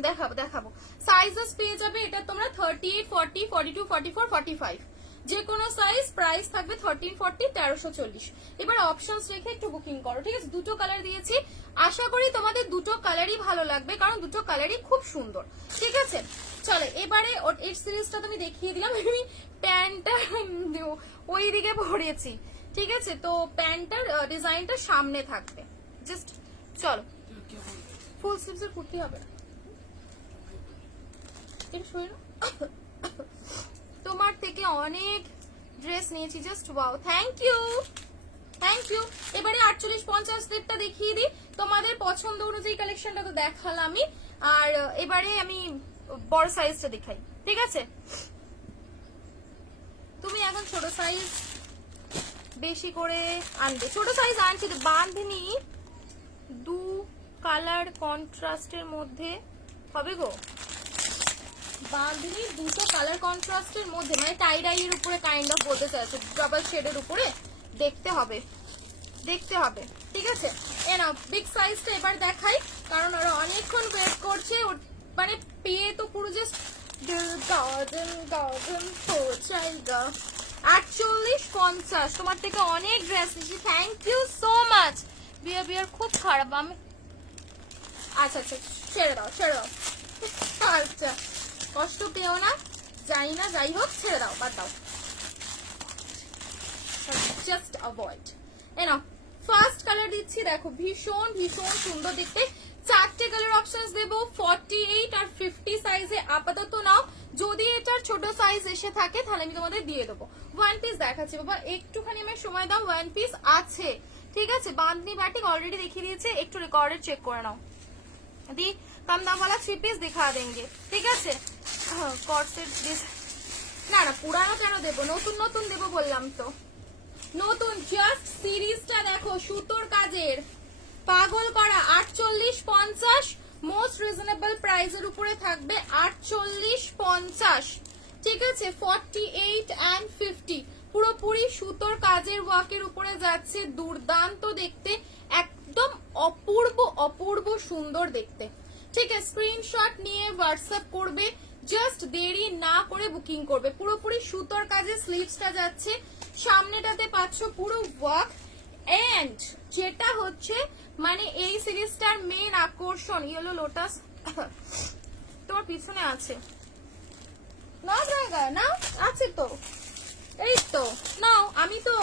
দেখাবো দেখাবো। সাইজেস পেয়ে যাবে এটা তোমরা 38, 40, 42, 44, 45, যে কোনো সাইজ। প্রাইস থাকবে 1340, 1340। এবার অপশনস রেখে একটু বুকিং করো, ঠিক আছে। দুটো কালার দিয়েছি, আশা করি তোমাদের দুটো কালারই ভালো লাগবে, কারণ দুটো কালারই খুব সুন্দর, ঠিক আছে। চলো এবারে এই সিরিজটা তুমি দেখিয়ে দিলাম, আমি প্যান্টটা ওই দিকে পরেছি, ঠিক আছে। তো প্যান্টটার ডিজাইনটা সামনে থাকবে, জাস্ট চলো। ফুল স্লিভস এর কুর্তি হবে না, তোমার থেকে অনেক ড্রেস নিয়েছি, just wow, thank you thank you. এবারে 48-50 টা দেখিয়ে দিই, তোমাদের পছন্দ অনুযায়ী কালেকশনটা তো দেখালামই। আর এবারে আমি বড় সাইজটা দেখাই, ঠিক আছে। তুমি এখন ছোট সাইজ বেশি করে আনবে, ছোট সাইজ আনছি তো বাঁধনি, দু কালার কন্ট্রাস্টের মধ্যে হবে গো, বাঁধনি দুটো কালার কন্ট্রাস্টের মধ্যে, মানে টাই ডাই এর উপরে কাইন্ড অফ বলতে চাইছে, ডাবল শেডের উপরে দেখতে হবে, ঠিক আছে। এ নাও বিগ সাইজটা এবার দেখাই, কারণ ওরা অনেকক্ষণ ওয়েট করছে, মানে পেয়ে তো পুরো জাস্ট গার্ডেন তো চাইগা। 48-50, তোমার থেকে অনেক ড্রেস নিয়েছি, থ্যাংক ইউ সো মাচ। বিয়ার খুব খারাপ, আমি আচ্ছা ছেড়ে দাও আচ্ছা, কষ্ট পেও না, যাই না, যাই হোক ছেড়ে দাও, বাদ দাও, জাস্ট অ্যাভয়েড। এ নাও ফার্স্ট কালার দিচ্ছি, দেখো ভীষণ ভীষণ সুন্দর দেখতে। 4টে কালার অপশনস দেবো, 48 আর 50 সাইজে আপাতত নাও, যদি এটার ছোট সাইজ এসে থাকে তাহলে আমি তোমাদের দিয়ে দেবো। ওয়ান পিস দেখাচ্ছি বাবা, একটুখানি আমার সময় দাও, ওয়ান পিস আছে, ঠিক আছে। বাঁধনি ব্যাটিক অলরেডি দেখিয়ে দিয়েছে, একটু রেকর্ডে চেক করে নাও। दी कम दाम वाला 3 पीस दिखा देंगे, ठीक আছে। কর্সেট না পুরানো কেন দেবো, নতুন দেবো বললাম তো, নতুন। জাস্ট সিরিজটা দেখো, সুতোর কাজের, পাগল করা। 48-50, মোস্ট রিজনেবল প্রাইসের উপরে থাকবে 48-50, ঠিক আছে। 48 and 50 পুরোপুরি সুতোর কাজের ওয়ার্কের উপরে যাচ্ছে, দুর্দান্ত দেখতে, একদম অপূর্ব সুন্দর দেখতে, ঠিক আছে। স্ক্রিনশট নিয়ে হোয়াটসঅ্যাপ করবে, জাস্ট দেরি না করে বুকিং করবে। পুরোপুরি সুতোর কাজে স্লিভসটা যাচ্ছে, সামনেটাতে পাচ্ছ পুরো ওয়ার্ক, এন্ড যেটা হচ্ছে মানে এই সিরিজটার মেন আকর্ষণ, ইয়েলো লোটাস তোমার পিছনে আছে না, জায়গা না আছে তো, এই তো নাও, আমি তো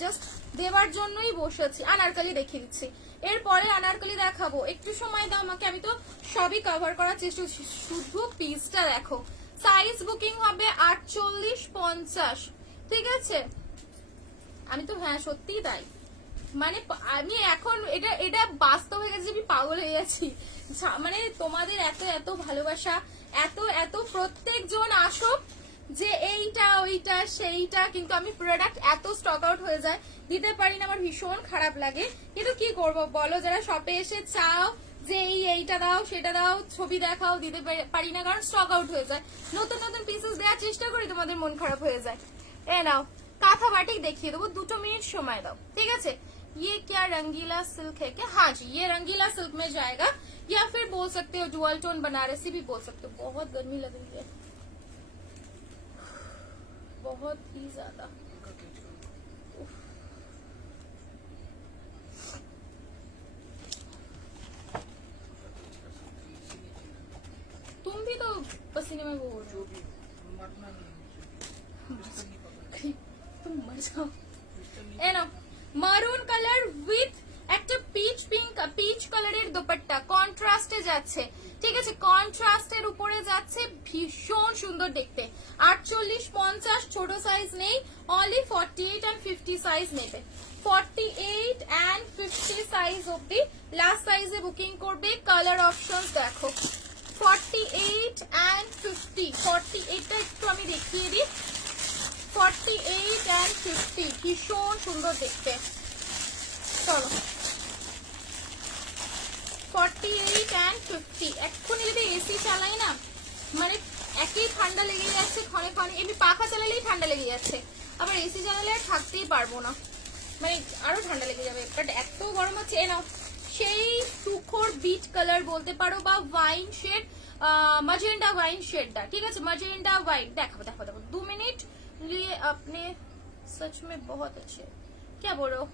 জাস্ট দেওয়ার জন্যই বসেছি। আনারকলি দেখিয়ে দিচ্ছি, এরপরে আনারকলি দেখাবো, একটু সময় দাও আমাকে, আমি তো সবই কভার করার চেষ্টা করছি। শুধু পিসটা দেখো, সাইজ বুকিং হবে 48-50, ঠিক আছে। আমি তো হ্যাঁ সত্যিই তাই, মানে আমি এখন এটা বাস্তব হয়ে গেছে, আমি পাগল হয়ে গেছি। মানে তোমাদের এত ভালোবাসা, এত প্রত্যেকজন আসো যে এইটা ওইটা সেইটা, কিন্তু আমি প্রোডাক্ট এত স্টক আউট হয়ে যায়, দিতে পারি না, আমার ভীষণ খারাপ লাগে। কিন্তু কি করব বলো, যারা শপে এসে চাও যে এইটা দাও সেটা দাও, ছবি দেখাও, দিতে পারি না, কারণ স্টক আউট হয়ে যায়। নতুন পিসেস দেওয়ার চেষ্টা করি, তোমাদের মন খারাপ হয়ে যায়। এ নাও কাঁথা বাটিক দেখিয়ে দেবো, 2 মিনিট সময় দাও, ঠিক আছে। ये क्या रंगीला सिल्क है क्या? हाँ जी, ये रंगीला सिल्क में जाएगा, या फिर बोल सकते हो डुअल टोन बनारसी भी बोल सकते हो। बहुत गर्मी लग रही है, बहुत ही ज्यादा। तुम भी तो पसीने में वो हो रहे हो, तुम मर जाओ। ए ना, মারুন কালার উইথ একটা পিচ কালারের দোপাট্টা, কন্ট্রাস্টে যাচ্ছে, ঠিক আছে, কন্ট্রাস্টের উপরে যাচ্ছে, ভীষণ সুন্দর দেখতে। 48-50 ছোট সাইজ নেই, অনলি 48 and 50 সাইজ নেবে। 48 and 50 সাইজ অবধি লাস্ট সাইজে বুকিং করবে। কালার অপশনস দেখো, 48 and 50, 48টা একটু আমি দেখিয়ে দিই। 48 and 50 ভীষণ সুন্দর দেখতে। চলো 48 and 50, এক্ষুনি যদি এসি চালাই না, মানে একই ঠান্ডা লেগে যাচ্ছে ক্ষণে ক্ষণে, এমনি পাখা চালালেই ঠান্ডা লেগে যাচ্ছে, আবার এসি চালালে আর থাকতেই পারবো না, মানে আরো ঠান্ডা লেগে যাবে, বাট এত গরম হচ্ছে। নাও সেই তুখোর বিট কালার বলতে পারো, বা wine shade, magenta wine shade, ठीक है, मजेंडा वाइन। देखो देखो देखो 2 मिनट लिए अपने सच में बहुत अच्छे। क्या बोल रहे हो?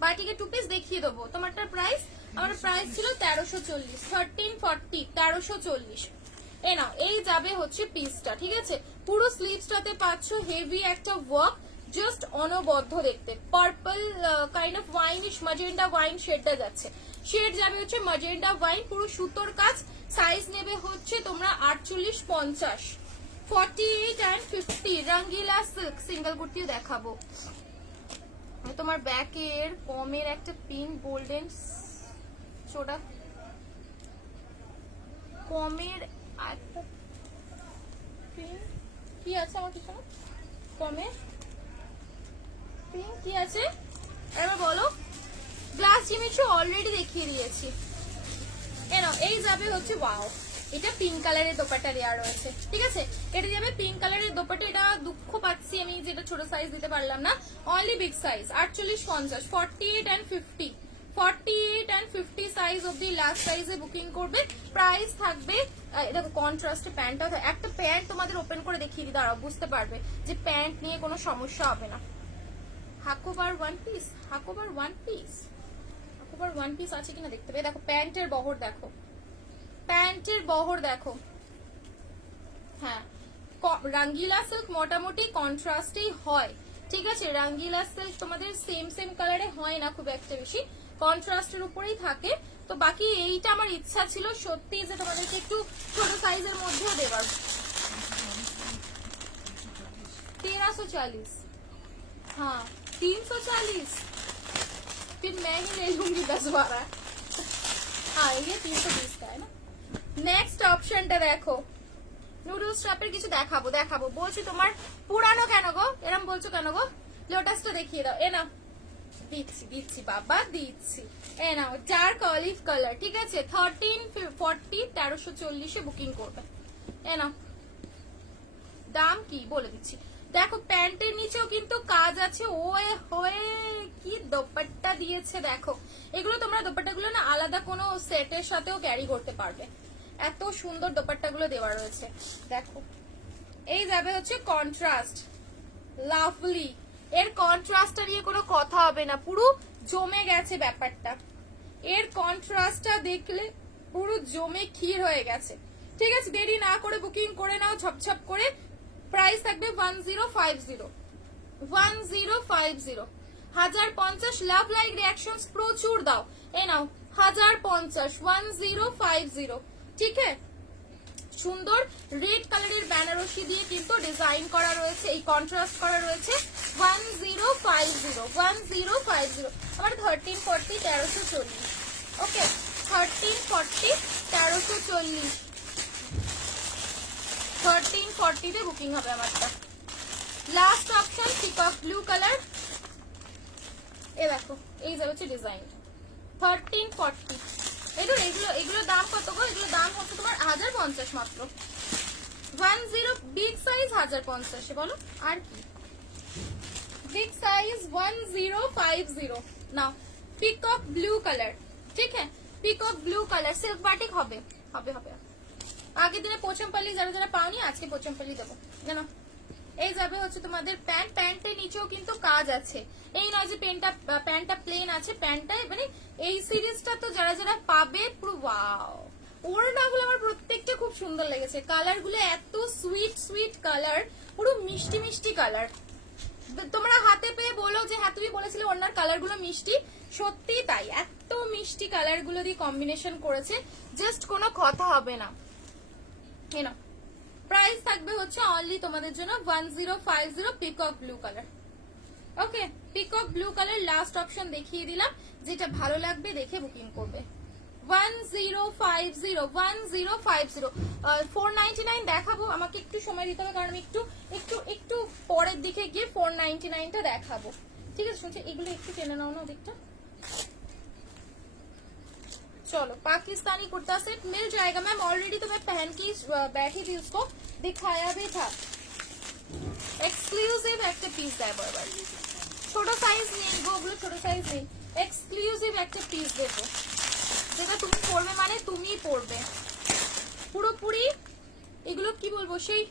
बाकी के 2 পিস দেখিয়ে দেবো। তোমারটার প্রাইস, আমার প্রাইস ছিল 1340, 1340, 1340। এ নাও, এই যাবে হচ্ছে পিসটা, ঠিক আছে। পুরো স্লিভসটাতে পাচ্ছ হেভি একটা ওয়ার্ক, জাস্ট অনবদ্য দেখতে। Purple kind of winish magenta wine শেডটা যাচ্ছে, শেড যাবে হচ্ছে ম্যাজেন্ডা ওয়াইন, পুরো সুতোর কাজ। সাইজ নেবে হচ্ছে তোমরা 48-50, 48 and 50 রঙ্গিলা সিল্ক। সিঙ্গেল কুর্তিও দেখাবো। তোমার ব্যাকের কমের একটা পিঙ্ক গোল্ডেন ছোটা কমের একটা পিঙ্ক কি আছে আমার পিছনে, কমের পিঙ্ক কি আছে এবার বলো। গ্লাস জিমিচু অলরেডি দেখিয়ে দিয়েছি। এই যাবে হচ্ছে ওয়াও, এটা পিঙ্ক কালারের দোপাট্টা দেওয়া রয়েছে, ঠিক আছে, এটা যাবে পিঙ্ক কালারের দোপাট্টা। এটা দুঃখ পাচ্ছি আমি যেটা ছোট সাইজ দিতে পারলাম না, only big size 48-50, 48 and 50, 48 and 50 size অবধি লাস্ট সাইজে বুকিং করবে। প্রাইস থাকবে, দেখো কন্ট্রাস্টে প্যান্টটা, একটা প্যান্ট তোমাদের ওপেন করে দেখিয়ে দিই, দাঁড়াও বুঝতে পারবে যে প্যান্ট নিয়ে কোনো সমস্যা হবে না। হাকোবার ওয়ান পিস, হাকোবার ওয়ান পিস, হাকোবার ওয়ান পিস আছে কিনা দেখতে পাবে। দেখো প্যান্টের বহর দেখো, প্যান্টের বহর দেখো। হ্যাঁ, রঙ্গিলা সিল্ক মোটামুটি কন্ট্রাস্টেই হয়, ঠিক আছে। রঙ্গিলা সিল্ক তোমাদের সেম কালারে হয় না খুব একটা বেশি, কন্ট্রাস্টের উপরেই থাকে। তো বাকি এইটা আমার ইচ্ছা ছিল সত্যি যে তোমাদেরকে একটু ছোট সাইজের মধ্যেও দেবার। 1340, हाँ 340, फिर मैं ही ले लूंगी 10-12। हाँ ये 320 का है ना। নেক্সট অপশনটা দেখো, নুডলস টপের কিছু দেখাবো দেখাবো বলছি। তোমার পুরানো কেন গো, এরকম বলছো কেন গো? লোটাসটা দেখিয়ে দাও। এ নাও, দিচ্ছি দিচ্ছি বাবা দিচ্ছি। এ নাও ডার্ক অলিভ কালার, ঠিক আছে, 1340, 1340 বুকিং করবে। এ নাও, দাম কি বলে দিচ্ছি। দেখো প্যান্টের নিচেও কিন্তু কাজ আছে, ওয়ে হয়ে কি দোপাট্টা দিয়েছে দেখো। এগুলো তোমরা দোপাট্টাগুলো না আলাদা কোনো সেটের সাথেও ক্যারি করতে পারবে, এত সুন্দর দোপাট্টাগুলো দেওয়া রয়েছে। দেখো এই যাবে হচ্ছে কন্ট্রাস্ট, লাভলি। এর কন্ট্রাস্টটা নিয়ে কোনো কথা হবে না, পুরো জমে গেছে ব্যাপারটা। এর কন্ট্রাস্টটা দেখলে পুরো জমে ক্ষীর হয়ে গেছে, ঠিক আছে। দেরি না করে বুকিং করে নাও ঝপঝপ করে। প্রাইস থাকবে 1050, 1050, 1050। লাভ লাইক রিঅ্যাকশনস প্রচুর দাও। এই নাও 1050, 1050, ঠিক আছে। সুন্দর রেড কালারের বেনারসি দিয়ে কিন্তু ডিজাইন করা রয়েছে, এই কন্ট্রাস্ট করা রয়েছে। 1050, 1050। আমার 1340, 1340, ওকে 1340, 1340, 1340 তে বুকিং হবে আমারটা। Last option peacock blue colour. এ দেখো এই যাবে হচ্ছে ডিজাইন 1340। এগুলো দাম কত গো? এগুলো দাম হচ্ছে তোমার 1050 মাত্র। 10 বিগ সাইজ 1050 বলো আর কি। বিগ সাইজ 1050 নাও পিকক ব্লু কালার, ঠিক আছে, peacock blue colour silk batik হবে হবে হবে। আগের দিনে পোচমপল্লি যারা যারা পাওনি আজকে পোচমপল্লি দেবো জানো। এই যাবে হচ্ছে তোমাদের প্যান্ট, প্যান্টের নিচেও কিন্তু কাজ আছে, এই নয় যে প্যান্টটা প্লেন আছে, প্যান্টটাই মানে এই সিরিজটা তো যারা যারা পাবে পুরো ওয়াও। ওড়নাগুলো আমার প্রত্যেকটা খুব সুন্দর লেগেছে, কালার গুলো এত সুইট সুইট কালার, পুরো মিষ্টি মিষ্টি কালার। তোমরা হাতে পেয়ে বলো যে হ্যাঁ তুমি বলেছিলে ওড়নার কালার গুলো মিষ্টি, সত্যি তাই, এত মিষ্টি কালার গুলো দিয়ে কম্বিনেশন করেছে, জাস্ট কোনো কথা হবে না। প্রাইস থাকবে হচ্ছে অনলি তোমাদের জন্য 1050 peacock blue colour. Okay, peacock blue colour last option দেখিয়ে দিলাম, যেটা ভালো লাগবে দেখে বুকিং করবে। 1050 499 দেখাবো, আমাকে একটু সময় দিতে হবে কারণ আমি একটু একটু একটু পরের দিকে গিয়ে 499টা দেখাবো, ঠিক আছে। শুনছি এগুলো একটু টেনে নাও না দিকটা। चलो पाकिस्तानी कुर्ता सेट मिल जाएगा मैम, ऑलरेडी तो मैं पहन के बैठी थी, उसको दिखाया भी था। एक्सक्लूसिव একটা পিস দেয় বারবার, ছোট সাইজ নেই গো, ওগুলো ছোট সাইজ নেই, এক্সক্লুসিভ একটা পিস দেবো যেটা তুমি পরবে মানে তুমিই পরবে পুরোপুরি। এগুলো কি বলবো, সেই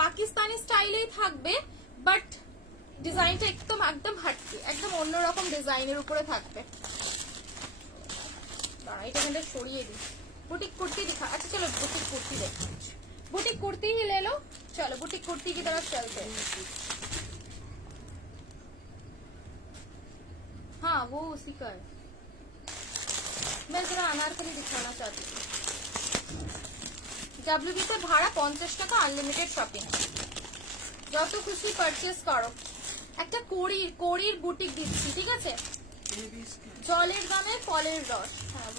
পাকিস্তানি স্টাইলেই থাকবে, বাট ডিজাইনটা একদম একদম হাটকে, একদম অন্যরকম ডিজাইনের উপরে থাকবে। এটা কিন্তু সরিয়ে দিই, बुटीक कुर्ती दिखा। अच्छा चलो बुटीक कुर्ती देखो, बुटीक कुर्ती ही ले लो, चलो बुटीक कुर्ती की तरफ चलते हैं। हाँ वो उसी का है, मैं जरा अनारकली दिखाना चाहती हूँ। WB से भाड़ा 50 টাকা, আনলিমিটেড শপিং, যত খুশি পারচেজ করো। একটা কোরির বুটিক দিচ্ছি, ঠিক আছে, জলের দামে ফলের রস। হ্যাঁ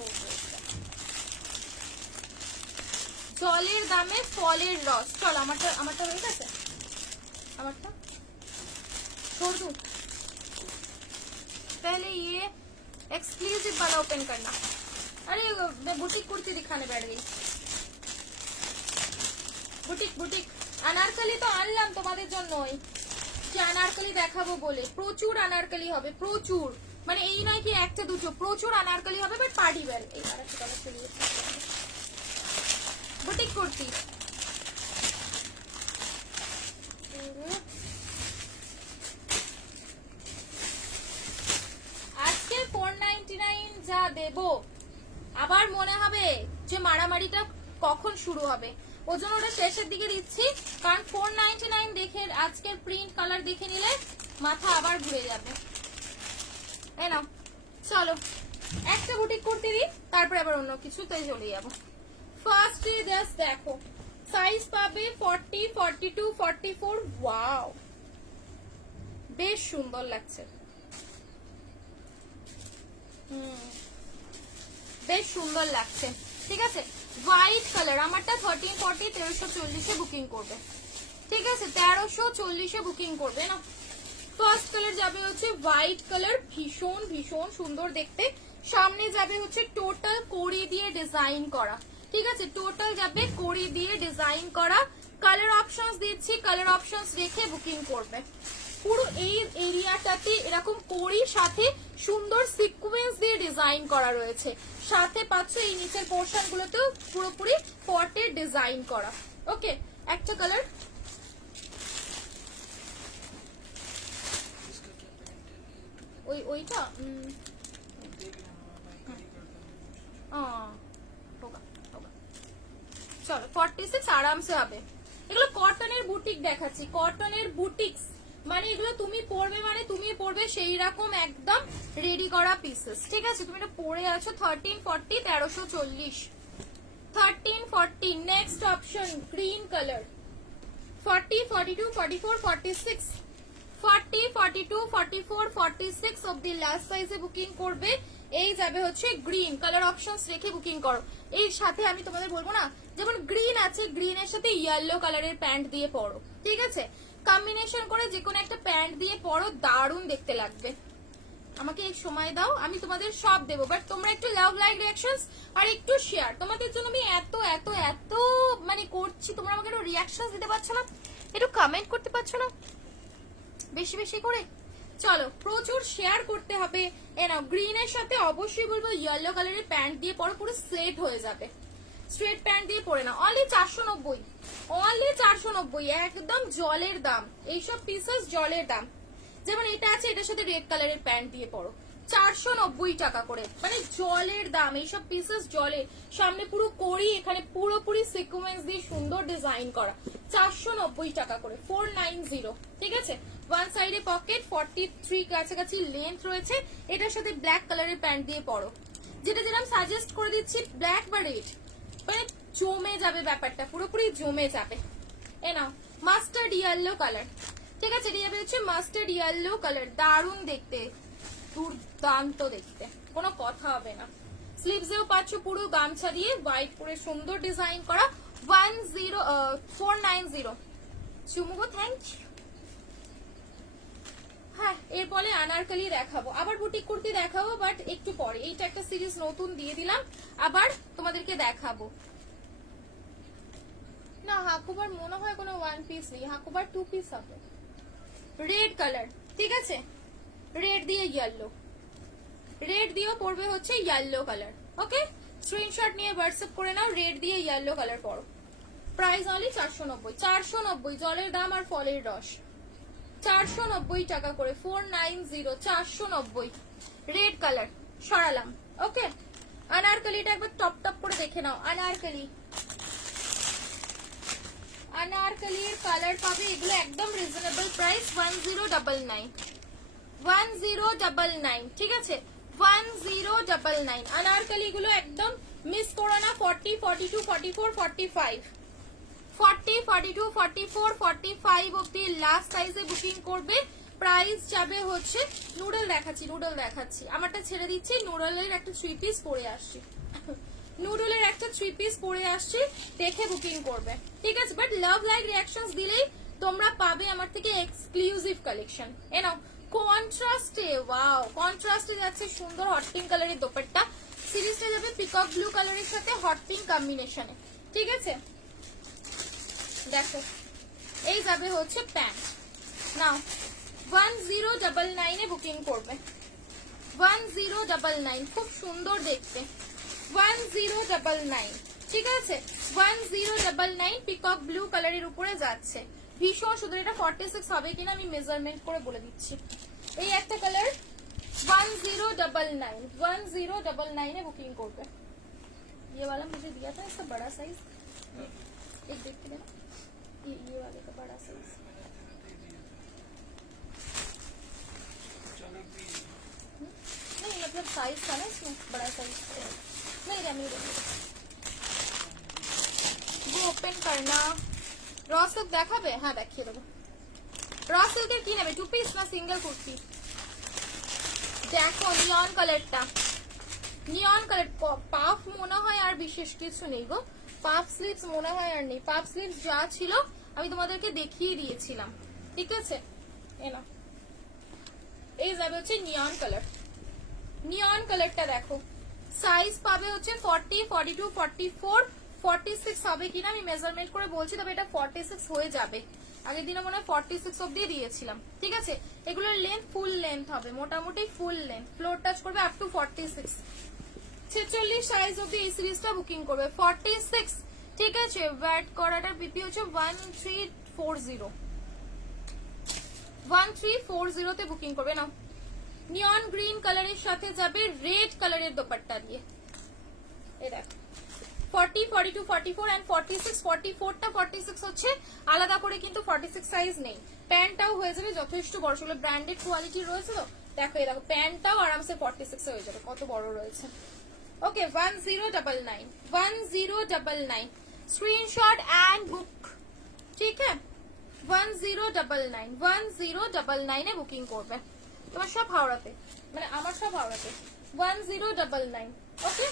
জলের দামে ফলের রস। চল আমারটা হয়ে গেছে, আমারটা छोड़ दूं, पहले ये एक्सक्लूसिव वाला ओपन करना। अरे मैं बुटीक कुर्ती दिखाने बैठ गई। বুটিক আনারকলি তো আনলাম তোমাদের জন্যই, যে আনারকলি দেখাবো বলে। প্রচুর আনারকলি হবে, প্রচুর, মানে এই নয় কি একটা দুটো, প্রচুর আনারকলি হবে, বাট পার্টি ওয়্যার। এই আরেকটা কালার চলে গেছে, বুটিক কুর্তি। আজকে 499 যা দেবো, আবার মনে হবে যে মারামারিটা কখন শুরু হবে, ওই জন্য ওটা শেষের দিকে দিচ্ছি, কারণ 499 দেখে আজকের প্রিন্ট কালার দেখে নিলে মাথা আবার ঘুরে যাবে। এই নাও, চলো একটা বুটিক কুর্তি দিই, তারপরে আবার অন্য কিছুতে চলে যাবো। ফার্স্ট জাস্ট দেখো, সাইজ পাবে 40, 42, 44। ওয়াও বেশ সুন্দর লাগছে, বেশ সুন্দর লাগছে, ঠিক আছে। হোয়াইট কালার, আমারটা 1340 1340 বুকিং করবে, ঠিক আছে, 1340 বুকিং করবে না। ফার্স্ট কালার যাবে হচ্ছে হোয়াইট কালার, ভীষণ ভীষণ সুন্দর দেখতে। সামনে যাবে হচ্ছে টোটাল কোরি দিয়ে ডিজাইন করা, ঠিক আছে, টোটাল যাবে কোরি দিয়ে ডিজাইন করা। কালার অপশনস দিচ্ছি, কালার অপশনস রেখে বুকিং করবে। পুরো এই এরিয়াটাতে এরকম কোরির সাথে সুন্দর সিকোয়েন্স দিয়ে ডিজাইন করা রয়েছে, সাথে পাচ্ছ এই নিচের পোর্শন গুলোতেও পুরোপুরি পটের ডিজাইন করা। ওকে, একটা কালার, ওইটা চলো 46 আরামসে হবে। এগুলো কটনের বুটিক দেখাচ্ছি, কটনের বুটিক্স, মানে এগুলো তুমি পরবে মানে তুমি পরবে সেই রকম একদম রেডি করা পিসেস, ঠিক আছে। তুমি এটা পরে আছো 1340 1340 1340। নেক্সট অপশন গ্রিন কালার, 40, 42, 44, 46, 40, 42, 44, 46 অব্দি লাস্ট সাইজে বুকিং করবে। এই যাবে হচ্ছে গ্রিন কালার, অপশনস রেখে বুকিং করো। এর সাথে আমি তোমাদের বলবো না, যেমন গ্রিন আছে, গ্রিনের সাথে ইয়েলো কালারের প্যান্ট দিয়ে পরো, ঠিক আছে, কম্বিনেশন করে যে কোনো একটা প্যান্ট দিয়ে পরো, দারুণ দেখতে লাগবে। আমাকে এক সময় দাও, আমি তোমাদের সব দেবো, বাট তোমরা একটু লাভ, লাইক, রিয়াকশনস আর একটু শেয়ার, তোমাদের জন্য আমি এত এত এত মানে করছি, তোমরা আমাকে একটু রিয়াকশনস দিতে পারছো না, একটু কমেন্ট করতে পারছো না বেশি বেশি করে, চলো প্রচুর শেয়ার করতে হবে। এ নাও গ্রিনের সাথে অবশ্যই বলবো ইয়েলো কালারের প্যান্ট দিয়ে পরো, পুরো স্লেট হয়ে যাবে। স্ট্রেট প্যান্ট দিয়ে পরে না, অনলি 490, অনলি 490, একদম জলের দাম। এইসব পিসেস জলের দাম। যেমন এটা আছে, এটার সাথে রেড কালারের প্যান্ট দিয়ে পরো, 490 টাকা করে, মানে জলের দাম। এইসব পিসেস জলের, সামনে পুরো কড়ি, এখানে পুরোপুরি সিকোয়েন্স দিয়ে সুন্দর ডিজাইন করা, 490 টাকা করে, 490। ঠিক আছে, ওয়ান সাইডে পকেট, 43 কাছাকাছি লেন্থ রয়েছে। এটার সাথে ব্ল্যাক কালারের প্যান্ট দিয়ে পরো, যেটা যেরকম সাজেস্ট করে দিচ্ছি, ব্ল্যাক বা রেড, মানে জমে যাবে ব্যাপারটা, পুরোপুরি জমে যাবে। এ নাও মাস্টার্ড ইয়েলো কালার। ঠিক আছে, এটা যাবে হচ্ছে মাস্টার্ড ইয়েলো কালার, দারুণ দেখতে, দুর্দান্ত দেখতে, কোনো কথা হবে না। স্লিভসেও পাচ্ছ পুরো গামছা দিয়ে হোয়াইট করে সুন্দর ডিজাইন করা, 490। চুমুগো, থ্যাংক ইউ। হ্যাঁ, এরপরে আনারকলি দেখাবো, আবার বুটিক কুর্তি দেখাবো, বাট একটু পরে। এইটা একটা সিরিজ নতুন দিয়ে দিলাম, আবার তোমাদেরকে দেখাবো। না, হাকুবার মনে হয় কোনো ওয়ান পিস নেই, হাকুবার 2 পিস হবে। রেড কালার, ঠিক আছে, রেড দিয়ে ইয়েলো, রেড দিয়েও পড়বে হচ্ছে ইয়েলো কালার। ওকে, স্ক্রিনশট নিয়ে হোয়াটসঅ্যাপ করে নাও, রেড দিয়ে ইয়েলো কালার পড়ো। প্রাইস অনলি 490, 490, জলের দাম আর ফলের রস, 490 টাকা করে, 490, 490। Red colour সরালাম। ওকে, আনারকলিটা একবার টপ টপ করে দেখে নাও। আনারকলি, আনারকলির কালার পাবে, এগুলো একদম রিজনেবল প্রাইস, 1099, 1099। ঠিক আছে, 1099। আনারকলি গুলো একদম মিস করো না। 40, 42, 44, 45, 40, 42, 44, 45 অব্দি লাস্ট সাইজে বুকিং করবে। প্রাইস যাবে হচ্ছে, নুডল দেখাচ্ছি, নুডল দেখাচ্ছি, আমারটা ছেড়ে দিচ্ছি। নুডলের একটা 3 পিস পরে আসছি, নুডলের একটা 3 পিস পরে আসছি, দেখে বুকিং করবে। ঠিক আছে, বাট লাভ লাইক রিঅ্যাকশনস দিলেই তোমরা পাবে আমার থেকে এক্সক্লুসিভ কালেকশন। এ নাও কন্ট্রাস্টে, ওয়াও, কন্ট্রাস্টে যাচ্ছে সুন্দর হট পিঙ্ক কালারের দোপাট্টা। সিরিজটা যাবে পিকক ব্লু কালারের সাথে হট পিঙ্ক কম্বিনেশনে। ঠিক আছে, দেখো এই যাবে হচ্ছে প্যান্ট। নাও 1099 এ বুকিং করবে, 1099, খুব সুন্দর দেখতে, 1099। ঠিক আছে, 1099 পিকক ব্লু কালারের উপরে যাচ্ছে, ভীষণ সুন্দর। এটা 46 হবে কিনা আমি মেজারমেন্ট করে বলে দিচ্ছি। এই একটা কালার, 1099, 1099 এ বুকিং করবে। ये वाला मुझे दिया था, इसका बड़ा साइज, एक देखते हैं, ये वाले का बड़ा साइज। नहीं मतलब साइज था ना इसमें, बड़ा साइज नहीं रहने देंगे। वो ओपन करना। रॉ सिल्क দেখাবে? হ্যাঁ দেখিয়ে দেবো। रॉ सिल्केর কি নেবে, 2 পিস না সিঙ্গেল কুর্তি? দেখো নিয়ন কালারটা, নিয়ন কালার, পাফ মনে হয় আর বিশেষ কিছু নেই গো, পাফ স্লিভস মনে হয় আর নেই। পাফ স্লিভস যা ছিল আমি তোমাদেরকে দেখিয়ে দিয়েছিলাম। ঠিক আছে, এনা এই যাবে হচ্ছে নিয়ন কালার। নিয়ন কালারটা দেখো, সাইজ পাবে হচ্ছে 40, 42, 44, 46 হবে কিনা আমি মেজারমেন্ট করে বলছি, তবে এটা 46 হয়ে যাবে। আগের দিনে মনে হয় 46 অব্দি দিয়েছিলাম। ঠিক আছে, এগুলোর লেন্থ ফুল লেন্থ হবে, মোটামুটি ফুল লেন্থ, ফ্লোর টাচ করবে আপ টু 46। 46 সাইজ অব্দি এই সিরিজটা বুকিং করবে, 46। ঠিক আছে, ওয়েট করাটা বিপি হচ্ছে 1340, 1340 তে বুকিং করবে। না, নিয়ন গ্রিন কালারের সাথে যাবে রেড কালারের দোপাট্টা দিয়ে। এই দেখো 40, 42, 44 এন্ড 46, 44টা 46 হচ্ছে আলাদা করে, কিন্তু 46 সাইজ নেই। প্যান্টটাও হয়ে যাবে যথেষ্ট বড়, সেগুলো ব্র্যান্ডেড কোয়ালিটি রয়েছে তো। দেখো এই দেখো প্যান্টটাও আরামসে 46 এ হয়ে যাবে, কত বড় রয়েছে। ওকে, 1099, 1099 স্ক্রিনশট এন্ড বুক। ঠিক আছে, 1099, 1099 এ বুকিং করবে। তোমার সব হাওড়াতে, মানে আমার সব হাওড়াতে, 1099। ওকে,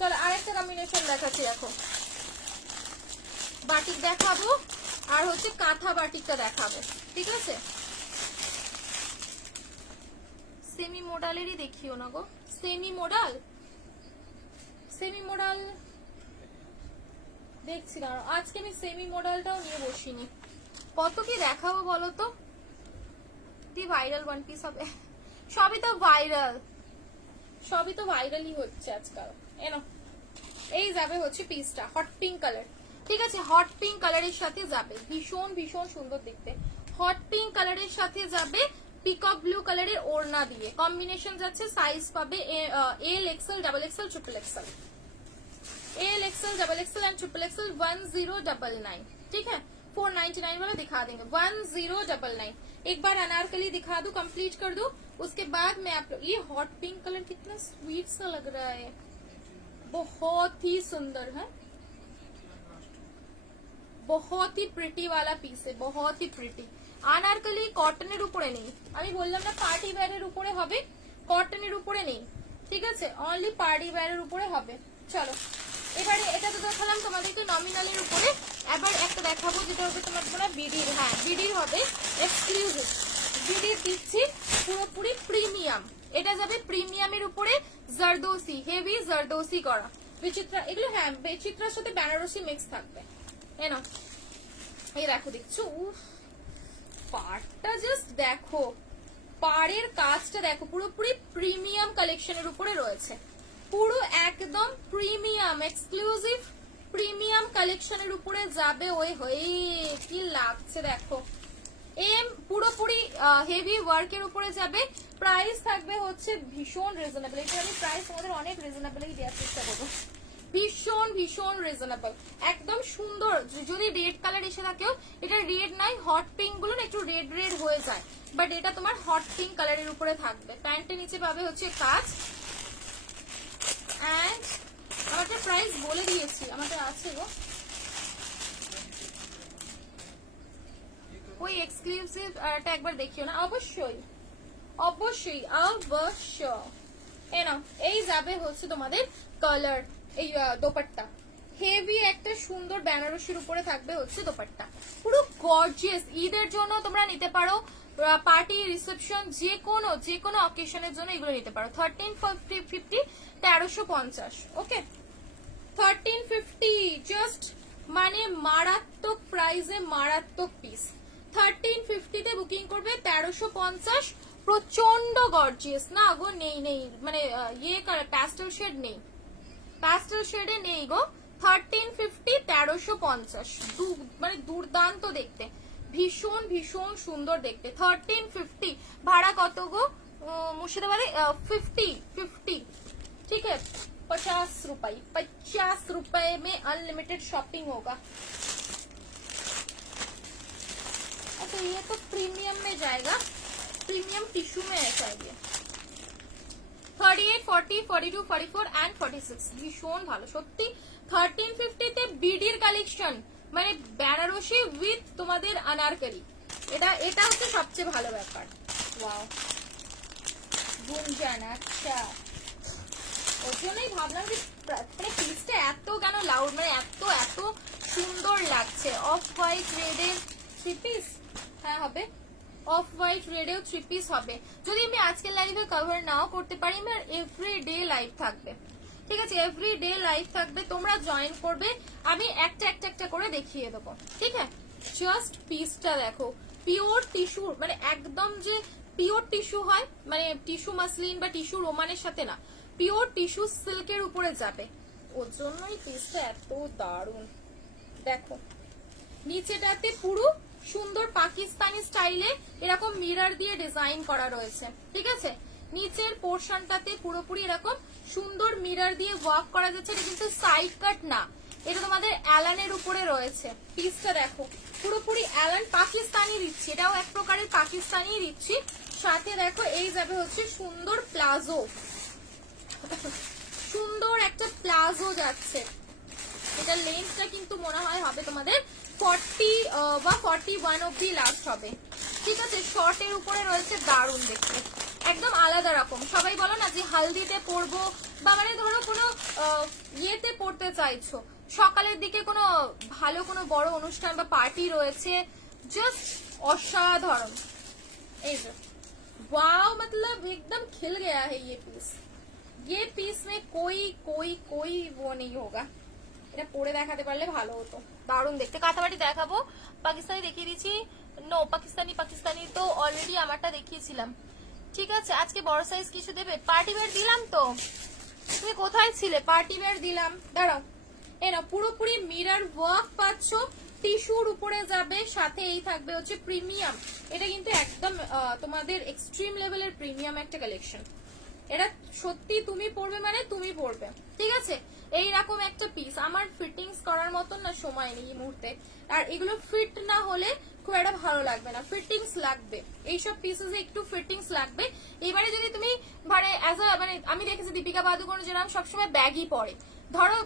চলো আরেকটা কম্বিনেশন দেখাচ্ছি। এখন বাটিক দেখাবো, আর হচ্ছে কাঁথা বাটিকটা দেখাবো। ঠিক আছে, সেমি মডালেরই দেখিও না গো, সেমি মডাল, সেমি মডাল দেখছি না আজকে আমি, সেমি মডালটাও নিয়ে বসিনি। কত কি দেখাবো বলো তো, মাল্টি ভাইরাল ওয়ান পিস হবে। সবই তো ভাইরাল, সবই তো ভাইরালই হচ্ছে আজকাল। এনো এই যাবে হচ্ছে পিসটা হট পিঙ্ক কালার, ঠিক আছে? হট পিঙ্ক কালারের সাথে যাবে, ভীষণ ভীষণ সুন্দর দেখতে। হট পিঙ্ক কালারের সাথে যাবে পিকক ব্লু কালারের ওড়না দিয়ে, কম্বিনেশন যাচ্ছে। সাইজ পাবে এল XL, double XL, triple Excel. L XL, double XL and triple XL 1099, ठीक है? 499 वाला दिखा देंगे, 1099। एक बार अनारकली दिखा दूं, कंप्लीट कर दूं, उसके बाद मैं आप लोग, ये हॉट पिंक कलर कितना स्वीट सा लग रहा है, बहुत ही सुंदर है, बहुत ही प्रिटी वाला पीस है, बहुत ही प्रिटी। আনারকলি কটনের উপরে নেই, আমি বললাম না পার্টি ওয়্যারের উপরে হবে, কটনের উপরে নেই, ঠিক আছে? অনলি পার্টি ওয়্যারের উপরে হবে। চলো এবারে এটা তো দেখালাম তোমাদেরকে নমিনালের উপরে, এবার একটা দেখাবো যেটা হবে তোমার বিডির। হ্যাঁ বিডির হবে এক্সক্লুসিভ, বিডির দিচ্ছি পুরোপুরি প্রিমিয়াম। এটা যাবে প্রিমিয়ামের উপরে, জারদোসি, হেভি জারদোসি করা, বিচিত্রা এগুলো। হ্যাঁ বিচিত্রার সাথে বেনারসি মিক্স থাকবে। এনো এই দেখো, দেখছো উফ, পাড়টা জাস্ট দেখো, পাড়ের কাজটা দেখো, পুরোপুরি প্রিমিয়াম কালেকশনের উপরে রয়েছে, পুরো একদম প্রিমিয়াম এক্সক্লুসিভ প্রিমিয়াম কালেকশনের উপরে যাবে। ওই হয়ে কি লাগছে দেখো, এম পুরোপুরি হেভি ওয়ার্কের উপরে যাবে। প্রাইস থাকবে হচ্ছে ভীষণ রিজনেবল, এটা আমি প্রাইস আমাদের অনেক রিজনেবলই দেওয়ার চেষ্টা করবো, ভীষণ ভীষণ রিজনেবল, একদম সুন্দর। যদি রেড কালার এসে থাকেও, এটা রেড নাই, হট পিঙ্ক গুলো না একটু রেড রেড হয়ে যায়, বাট এটা তোমার হট পিঙ্ক কালারের উপরে থাকবে। প্যান্টের নিচে পাবে হচ্ছে কাজ, এন্ড আমাকে প্রাইস বলে দিয়েছি, আমাদের আছে গো ওই এক্সক্লুসিভ, এটা একবার দেখিও না, অবশ্যই অবশ্যই অবশ্যই। এই নাও, এই যাবে হচ্ছে তোমাদের কালার, এই দোপাট্টা হেভি একটা সুন্দর বেনারসির উপরে থাকবে হচ্ছে দোপাট্টা, পুরো গর্জিয়াস। ঈদের জন্য তোমরা নিতে পারো, পার্টি রিসেপশন যে কোনো অকেশনের জন্য এগুলো নিতে পারো। 1350, 1350, ওকে 1350, জাস্ট মানে মারাত্মক প্রাইসে মারাত্মক পিস। 1350 তে বুকিং করবে, 1350, প্রচন্ড গর্জিয়াস না গো, নেই মানে ইয়ে প্যাস্টেল শেড নেই, প্যাস্টেল শেডে নেই গো। 1350, 1350, মানে দুর্দান্ত দেখতে, ভীষণ ভীষণ সুন্দর দেখতে। 1350 ভাড়া কত গো মুর্শিদাবাদে? 50, ठीक है, 50 रुपए, 50 रुपए में अनलिमिटेड शॉपिंग होगा। अच्छा ये तो प्रीमियम में जाएगा, प्रीमियम टिश्यू में है चाहिए। 38, 40, 42, 44 एंड 46 ভীষণ ভালো সত্যি। 1350 তে বিডির কালেকশন, মানে বেনারসি উইথ তোমাদের আনারকলি, এটা হচ্ছে সবচেয়ে ভালো ব্যাপার। ওয়াও গুঞ্জন, আচ্ছা ওর জন্যই ভাবলাম যে মানে পিসটা এত কেন লাউড, মানে এত এত সুন্দর লাগছে। অফ হোয়াইট রেডের থ্রি পিস, হ্যাঁ হবে, অফ হোয়াইট রেডেও থ্রি পিস হবে। যদি আমি আজকের লাইভে কভার নাও করতে পারি, আমার এভরি ডে লাইভ থাকবে, ঠিক আছে? এভরি ডে লাইভ থাকবে, তোমরা জয়েন করবে, আমি একটা একটা একটা করে দেখিয়ে দেবো, ঠিক আছে? জাস্ট পিসটা দেখো, পিওর টিস্যু, মানে একদম যে পিওর টিস্যু হয়, মানে টিস্যু মাসলিন বা টিস্যু রোমানের সাথে না, পিওর টিস্যু সিল্কের উপরে যাবে, ওর জন্যই পিসটা এত দারুণ। দেখো নিচেটাতে পুরো সুন্দর পাকিস্তানি স্টাইলে এরকম মিরর দিয়ে ডিজাইন করা রয়েছে, ঠিক আছে? নিচের পোর্শনটাতে পুরোপুরি এরকম সুন্দর মিরর দিয়ে ওয়ার্ক করা যাচ্ছে, এটা কিন্তু সাইড কাট না, এটা তোমাদের অ্যালানের উপরে রয়েছে। পিসটা দেখো পুরোপুরি অ্যালান পাকিস্তানি দিচ্ছি, এটাও এক প্রকারের পাকিস্তানি দিচ্ছি। সাথে দেখো এই যাবে হচ্ছে সুন্দর প্লাজো, সুন্দর একটা প্লাজো যাচ্ছে, এটা লেন্থটা কিন্তু মনে হয় হবে তোমাদের 40 বা 41 অব্দি লাস্ট হবে, ঠিক আছে? শর্টের উপরে রয়েছে, দারুণ দেখতে, একদম আলাদা রকম। সবাই বলো না যে হালদিতে পরবো, বা মানে ধরো কোনো ইয়েতে পড়তে চাইছো, সকালের দিকে কোনো ভালো কোনো বড় অনুষ্ঠান বা পার্টি রয়েছে, জাস্ট অসাধারণ। এই যে वाओ, मतलब एकदम खिल गया है ये पीस में कोई वो नहीं होगा। এটা পরে দেখাতে পারলে ভালো হতো, দারুণ দেখতে। কাঁথাবাটি দেখাবো, পাকিস্তানি দেখিয়ে দিচ্ছি, নো পাকিস্তানি, পাকিস্তানি তো অলরেডি আমারটা দেখিয়েছিলাম। ঠিক আছে, আজকে বড় সাইজ কিছু দেবে? পার্টি ওয়্যার দিলাম তো, তুমি কোথায় ছিলে? পার্টি ওয়্যার দিলাম, দাঁড়াও। এই না, পুরোপুরি মিরর ওয়ার্ক পাচ্ছ, টিস্যুর উপরে যাবে, সাথে এই থাকবে হচ্ছে প্রিমিয়াম। এটা কিন্তু একদম তোমাদের এক্সট্রিম লেভেলের প্রিমিয়াম একটা কালেকশন। এটা সত্যি তুমি পরবে মানে তুমি পরবে, ঠিক আছে? এইরকম একটা পিস আমার ফিটিংস করার মতন না সময় নেই এই মুহূর্তে, আর এগুলো ফিট না হলে খুব একটা ভালো লাগবে না, ফিটিংস লাগবে। এইসব পিসেস একটু ফিটিংস লাগবে। এবারে যদি তুমি মানে মানে আমি দেখেছি দীপিকা পাদুকোন যেরকম সবসময় ব্যাগই পরে, ধরো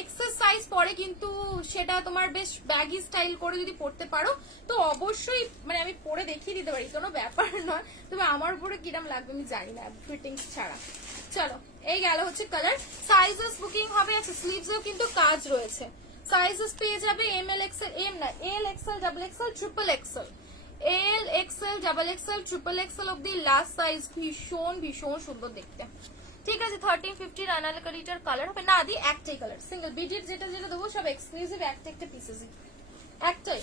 এক্সারসাইজ পরে, কিন্তু সেটা তোমার বেশ ব্যাগি স্টাইল করে যদি পড়তে পারো তো অবশ্যই মানে আমি পরে দেখিয়ে দিতে পারি, কোনো ব্যাপার নয়। তবে আমার উপরে কিরম লাগবে আমি জানি না ফিটিংস ছাড়া। চলো, এই গেল হচ্ছে কালার। সাইজেস বুকিং হবে, আছে স্লিভসেও কিন্তু কাজ রয়েছে। সাইজেস পেয়ে যাবে এম এল এক্সেল, এম না এল XL, double XL, triple XL, L XL, double XL, triple Excel অব্দি লাস্ট সাইজ। ভীষণ ভীষণ সুন্দর দেখতে, ঠিক আছে? 1350 আনারকলিটার কালার হবে না, দি একটাই কালার সিঙ্গেল বিডির, যেটা যেটা দেবো সব এক্সক্লুসিভ একটা একটা পিসেস, একটাই।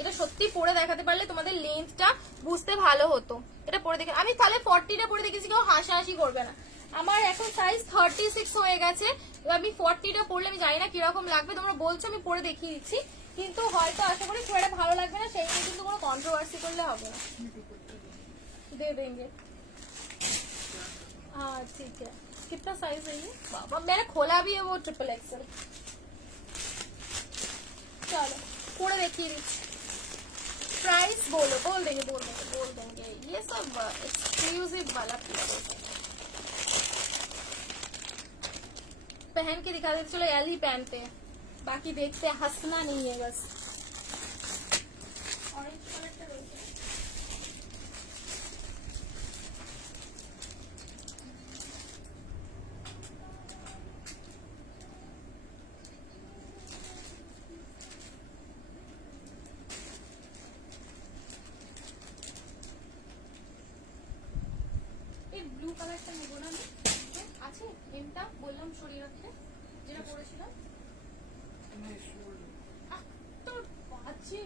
এটা সত্যি পরে দেখাতে পারলে তোমাদের লেন্থটা বুঝতে ভালো হতো। এটা পরে দেখে আমি তাহলে 40টা পরে দেখেছি, কেউ হাসাহাসি করবে না। আমার এখন সাইজ 36 হয়ে গেছে, আমি 40টা পরলে আমি জানি না কিরকম লাগবে, তোমরা বলছো আমি পরে দেখিয়ে দিচ্ছি, কিন্তু হয়তো আশা করি খুব একটা ভালো লাগবে না, সেই নিয়ে কিন্তু কোনো কন্ট্রোভার্সি করলে হবে না। दे देंगे, हाँ ठीक है। कितना साइज है ये? बाबा मैंने खोला भी है वो ट्रिपल एक्सल। चलो पूरा देखिए, प्राइस बोलो, बोल देंगे बोल देंगे बोल देंगे, ये सब एक्सक्लूसिव वाला पीस है। पहन के दिखा देते, चलो एल ही पहनते हैं, बाकी देखते हैं, हंसना नहीं है बस। ऑरेंज कलर का देखते हैं। ব্লু কালারটা নেব না আছে, এমটা বললাম সরিয়ে রাখতে, যেটা পরেছিলাম তোর বাজে।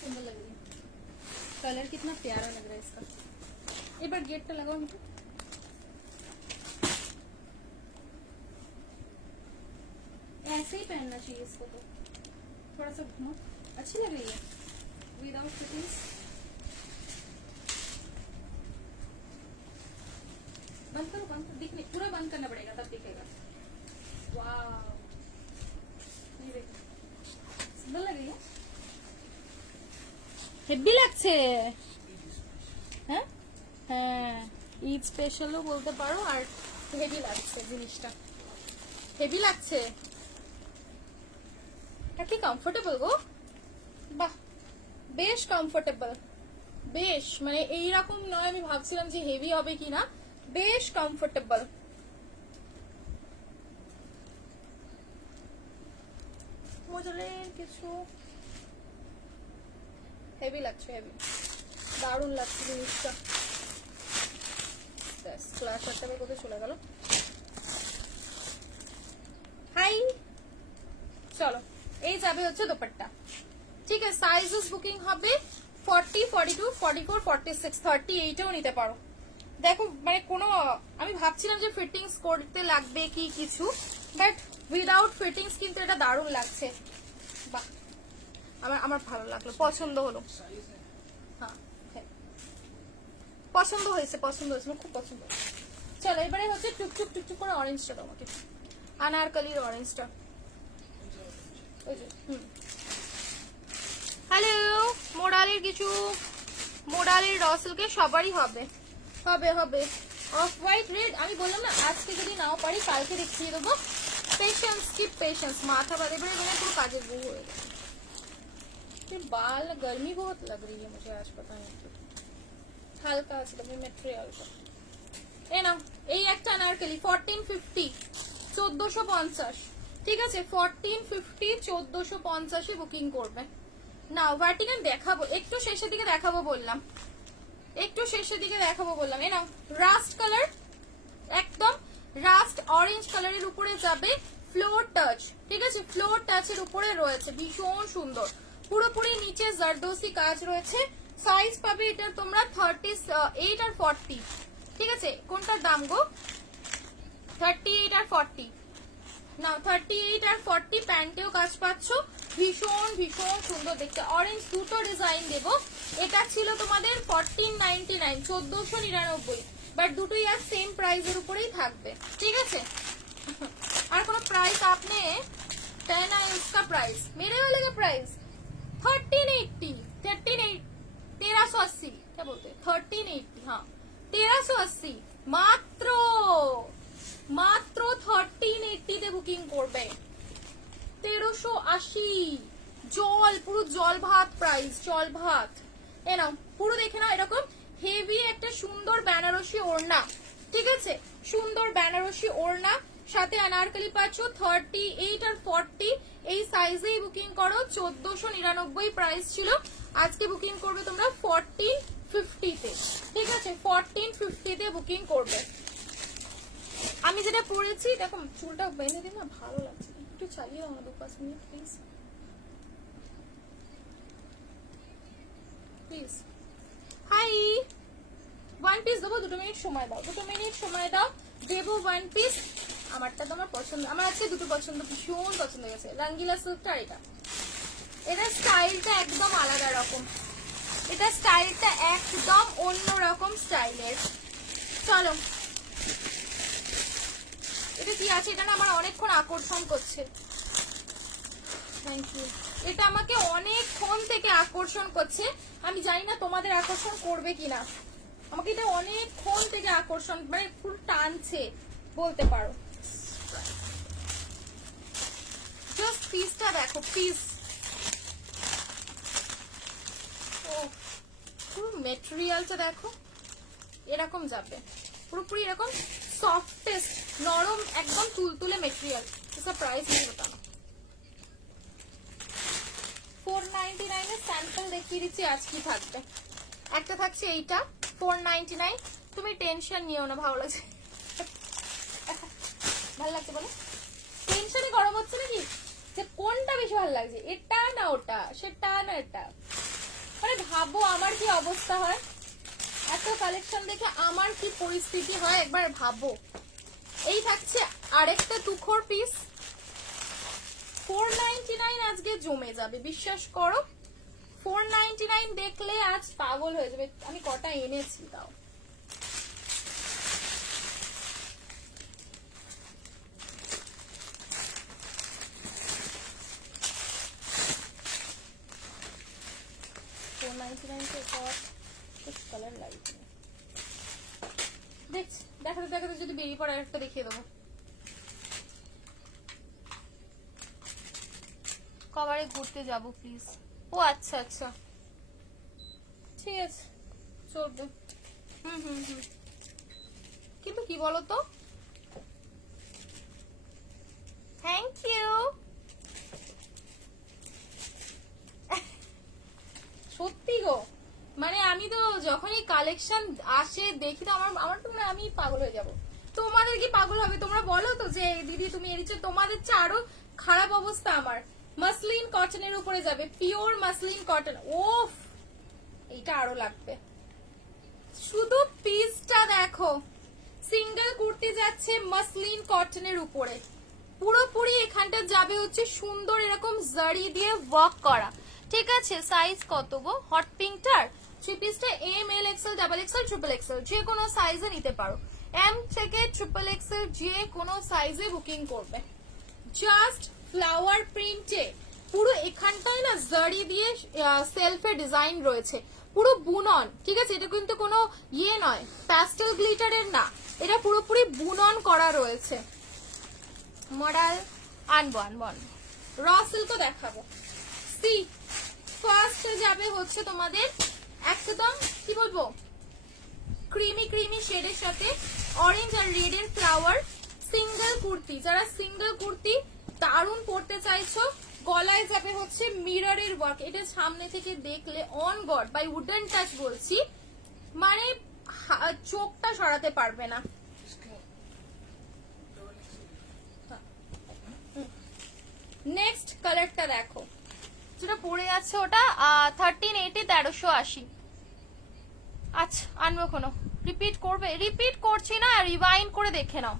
सुंदर लग रही है, कलर कितना प्यारा लग रहा है इसका। एक बार गेट पे लगाओ मुझे। ऐसे ही पहनना चाहिए इसको, तो थोड़ा सा घुमा, अच्छी लग रही है विदाउट फिटिंग्स। बंद करो, बंद करो, दिख नहीं, पूरा बंद करना पड़ेगा तब दिखेगा। वाह, ये देखो सुंदर लग रही है, হেভি লাগছে। হ্যাঁ হ্যাঁ, ঈদ স্পেশালও বলতে পারো, আর হেভি লাগছে জিনিসটা, হেভি লাগছে। কি কমফোর্টেবল গো, বাহ বেশ কমফোর্টেবল, বেশ মানে এইরকম নয়, আমি ভাবছিলাম যে হেভি হবে কিনা, বেশ কমফোর্টেবল। মোজলের কিছু হেভি লাগছে, হেভি দারুণ লাগছে জিনিসটা। ক্লাস একটা কোথায় চলে গেল। হাই, চলো এই যাবে হচ্ছে দোপাট্টা, ঠিক আছে? সাইজেস বুকিং হবে 40, 42, 44, 46, 38ও নিতে পারো। দেখো মানে কোনো, আমি ভাবছিলাম যে ফিটিংস করতে লাগবে কি কিছু, বাট উইদাউট ফিটিংস কিন্তু এটা দারুণ লাগছে। বাহ, আমার ভালো লাগলো, পছন্দ হলো। হ্যাঁ পছন্দ হয়েছে, পছন্দ হয়েছে, আমার খুব পছন্দ হয়েছে। চলো এবারে হচ্ছে টুকটুক টুকটুক করে অরেঞ্জটা তোমাকে, আনারকলির অরেঞ্জটা। হ্যালো, মোডালির কিছু, মোডালির র সিল্কে সবারই হবে হবে হবে। অফ হোয়াইট রেড আমি বললাম না, আজকে যদি নাও পারি কালকে দেখিয়ে দেবো। पेशेंस की पेशेंस, माथा बड़े बड़े मैंने पूरा काजल वो हो गया। बाल गर्मी बहुत लग रही है मुझे आज, पता नहीं क्यों। हल्का ছিল মেটেরিয়ালটা। এই নাও, এই একটা আনারকলি 1450 1450, ঠিক আছে 1450 1450 এ বুকিং করবে। নাও ভার্টিকান দেখাবো, একটু শেষের দিকে দেখাবো বললাম, একটু শেষের দিকে দেখাবো বললাম। এই নাও রাস্ট কালার, একদম রাস্ট অরেঞ্জ কালারের উপরে যাবে, ফ্লোর টাচ, ঠিক আছে ফ্লোর টাচের উপরে রয়েছে, ভীষণ সুন্দর, পুরোপুরি নিচে জারদোসি কাজ রয়েছে। সাইজ পাবে এটা তোমরা 38 আর 40, ঠিক আছে কোনটার দাম গো? 38 আর 40 না, 38 আর 40 প্যান্টেও কাজ পাচ্ছ, ভীষণ ভীষণ সুন্দর দেখতে। অরেঞ্জ দুটো ডিজাইন দেবো, এটা ছিল তোমাদের 1499 1499, বাট দুটোই আর সেম প্রাইসের উপরেই থাকবে, ঠিক আছে। और कोनो प्राइस आपने कहना है, उसका प्राइस मेरे वाले का प्राइस 1380 1380, क्या बोलते हैं 1380, हाँ 1380 মাত্র মাত্র 1380 তে বুকিং করবে। 1380 জল, পুরো জল ভাত প্রাইস, জল ভাত। এ নাও পুরো দেখে নাও, এরকম হেভি একটা সুন্দর বেনারসি ওড়না, ঠিক আছে সুন্দর বেনারসি ওড়না, সাথে আনারকলি পাচ্ছ 38 আর 40, এই সাইজেই বুকিং করো। 1499 প্রাইস ছিল, আজকে বুকিং করবে তোমরা 1450 তে, ঠিক আছে 1450 তে বুকিং করবে। আমি যেটা পরেছি দেখো, চুলটা বেঁধে দিই না, ভালো লাগছে, একটু চালিয়ে দাও না 2-5 minute please please. Hi, one piece দেবো, 2 মিনিট সময় দাও, 2 মিনিট সময় দাও, দেবো ওয়ান পিস। আমারটা তোমার পছন্দ, আমার আজকে দুটো পছন্দ, ভীষণ পছন্দ হয়েছে, রঙ্গিলা সিল্কটা। এটা স্টাইলটা একদম আলাদা রকম, এটা স্টাইলটা একদম অন্য রকম স্টাইলের। চলো এটা কি আছে, এটা না আমার অনেকক্ষণ আকর্ষণ করছে, থ্যাংক ইউ, এটা আমাকে অনেকক্ষণ থেকে আকর্ষণ করছে, আমি জানি না তোমাদের আকর্ষণ করবে কিনা, আমাকে এটা অনেকক্ষণ থেকে আকর্ষণ মানে ফুল টানছে বলতে পারো। জাস্ট পিসটা দেখো, পিস ও পুরো মেটেরিয়ালটা দেখো, এরকম যাবে পুরোপুরি এরকম সফটেস্ট নরম একদম তুলতুলে মেটেরিয়াল। इसका प्राइस नहीं बताना। 499 এর স্যাম্পল দেখিয়ে দিচ্ছি আজ কি থাকবে। একটা থাকছে এইটা 499, তুমি টেনশন নিও না, ভালো লাগছে ভালো লাগছে বলো, টেনশনে গরম হচ্ছে নাকি যে কোনটা বেশি ভালো লাগছে, এটা না ওটা, সেটা না এটা, মানে ভাবো আমার কি অবস্থা হয়, এত কালেকশন দেখে আমার কি পরিস্থিতি হয় একবার ভাবো। এই থাকছে আরেকটা তুখোর পিস 499, আজকে জমে যাবে বিশ্বাস করো, 499 দেখলে আজ পাগল হয়ে যাবে। আমি কটা এনেছি তাও, কালার লাইট দেখছি, দেখাতে দেখাতে যদি বেরিয়ে পড়ে একটা দেখিয়ে দেবো। কবারে ঘুরতে যাব প্লিজ? ও আচ্ছা আচ্ছা ঠিক আছে চলবে। কিন্তু কি বলতো, থ্যাংক ইউ, সত্যি গো, মানে আমি তো যখনই কালেকশন আসে দেখি তো আমার তো আমি পাগল হয়ে যাব। তোমাদের কি পাগল হবে? তোমরা বলো তো যে দিদি তুমি এনেছো, তোমাদের চেয়ে আরো খারাপ অবস্থা আমার। মাসলিন কটনের উপরে যাবে, পিওর মাসলিন কটন, ওফ এইটা আরো লাগবে। শুধু পিসটা দেখো, সিঙ্গেল কুর্তি যাচ্ছে মাসলিন কটনের উপরে, পুরোপুরি এখানটা যাবে হচ্ছে সুন্দর এরকম জারি দিয়ে ওয়ার্ক করা, ঠিক আছে। সাইজ কত গো হট পিঙ্কটার? থ্রি পিসটা M, L, XL, double XL, triple XL, যে কোনো সাইজে নিতে পারো। এম থেকে ট্রিপল এক্সেল যে কোনো সাইজে বুকিং করবে। জাস্ট ফ্লাওয়ার প্রিন্টে পুরো এখানটায় না জারি দিয়ে সেলফে ডিজাইন রয়েছে, পুরো বুনন, ঠিক আছে? এটা কিন্তু কোনো ইয়ে নয়, প্যাস্টেল গ্লিটারের না, এটা পুরোপুরি বুনন করা রয়েছে। মডেল আনবো র সিল্কও দেখাবো। সি ফার্স্ট যাবে হচ্ছে তোমাদের একদম কি বলবো ক্রিমি শেডের সাথে অরেঞ্জ আর রেড এর ফ্লাওয়ার সিঙ্গেল কুর্তি। যারা সিঙ্গেল কুর্তি দারুণ পরতে চাইছো, গলায় যাবে হচ্ছে মিররের ওয়ার্ক। এটা সামনে থেকে দেখলে on God by wooden touch বলছি, মানে চোখটা সরাতে পারবে না। নেক্সট কালারটা দেখো, যেটা পরে আছে ওটা 1380 1380। আচ্ছা আনবো কোনো রিপিট করবে? রিপিট করছি না, রিভাইন্ড করে দেখে নাও।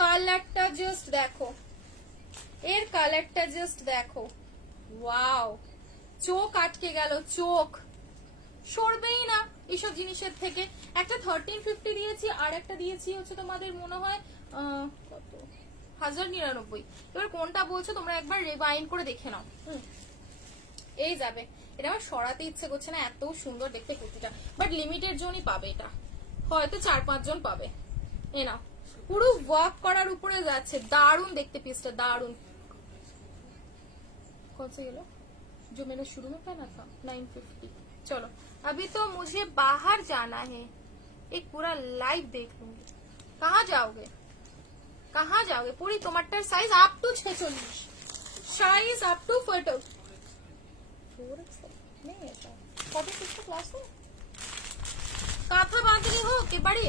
কালারটা জাস্ট দেখো, এর কালারটা জাস্ট দেখো, ওয়াও, চোখ আটকে গেল, চোখ সরবেই না এইসব জিনিসের থেকে। একটা 1350 দিয়েছি, আর একটা দিয়েছি হচ্ছে তোমাদের মনে হয় কত 1099। এবার কোনটা বলছো তোমরা একবার রিভাইন্ড করে দেখে নাও। এই যাবে, এটা আমার সরাতে ইচ্ছে করছে না, এত সুন্দর দেখতে কুর্তিটা, বাট লিমিটেড জনই পাবে, এটা হয়তো 4-5 জন পাবে। এ নাও, পুরো ওয়ার্ক করার উপরে যাচ্ছে, দারুণ দেখতে পিসটা, দারুণ। कौन से ये लो जो मैंने शुरू में पहना था 950। चलो अभी तो मुझे बाहर जाना है, एक पूरा लाइव देख लूंगी। कहाँ जाओगे, कहाँ जाओगे? पूरी टमाटर size up to 46, size up to 4 नहीं है 46 क्लास है। কাঁথা বাঁধনি হোক এবারে,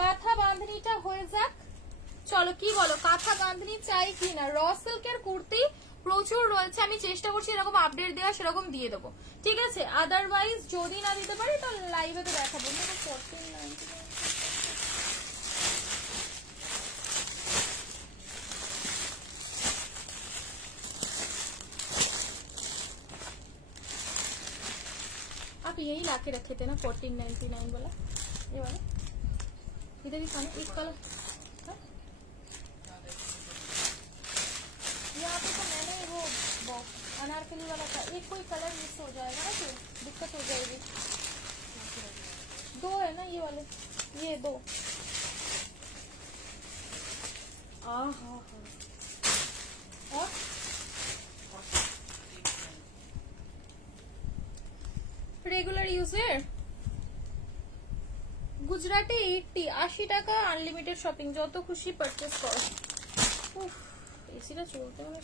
কাঁথা বাঁধনিটা হয়ে যাক। চলো কি বলো, কাঁথা বাঁধনি চাই কিনা? র সিল্কের কুর্তি প্রচুর রয়েছে, আমি চেষ্টা করছি এরকম আপডেট দেওয়া, সেরকম দিয়ে দেবো, ঠিক আছে? আদারওয়াইজ যদি না দিতে পারি তো লাইভে তো দেখাবো। 1499 आप यही ला के रखे थे ना 1499 वाला, ये वाला इधर ही था ना, एक कलर यहाँ पे तो मैंने वो अनारकली वाला था, एक कोई कलर मिस हो जाएगा ना, फिर दिक्कत हो जाएगी। 2 है ना ये वाले, ये 2। और রেগুলার ইউজের গুজরাটে 80 টাকা আনলিমিটেড শপিং, যত খুশি পারচেজ করো। উফ এসিটা চলতে মানে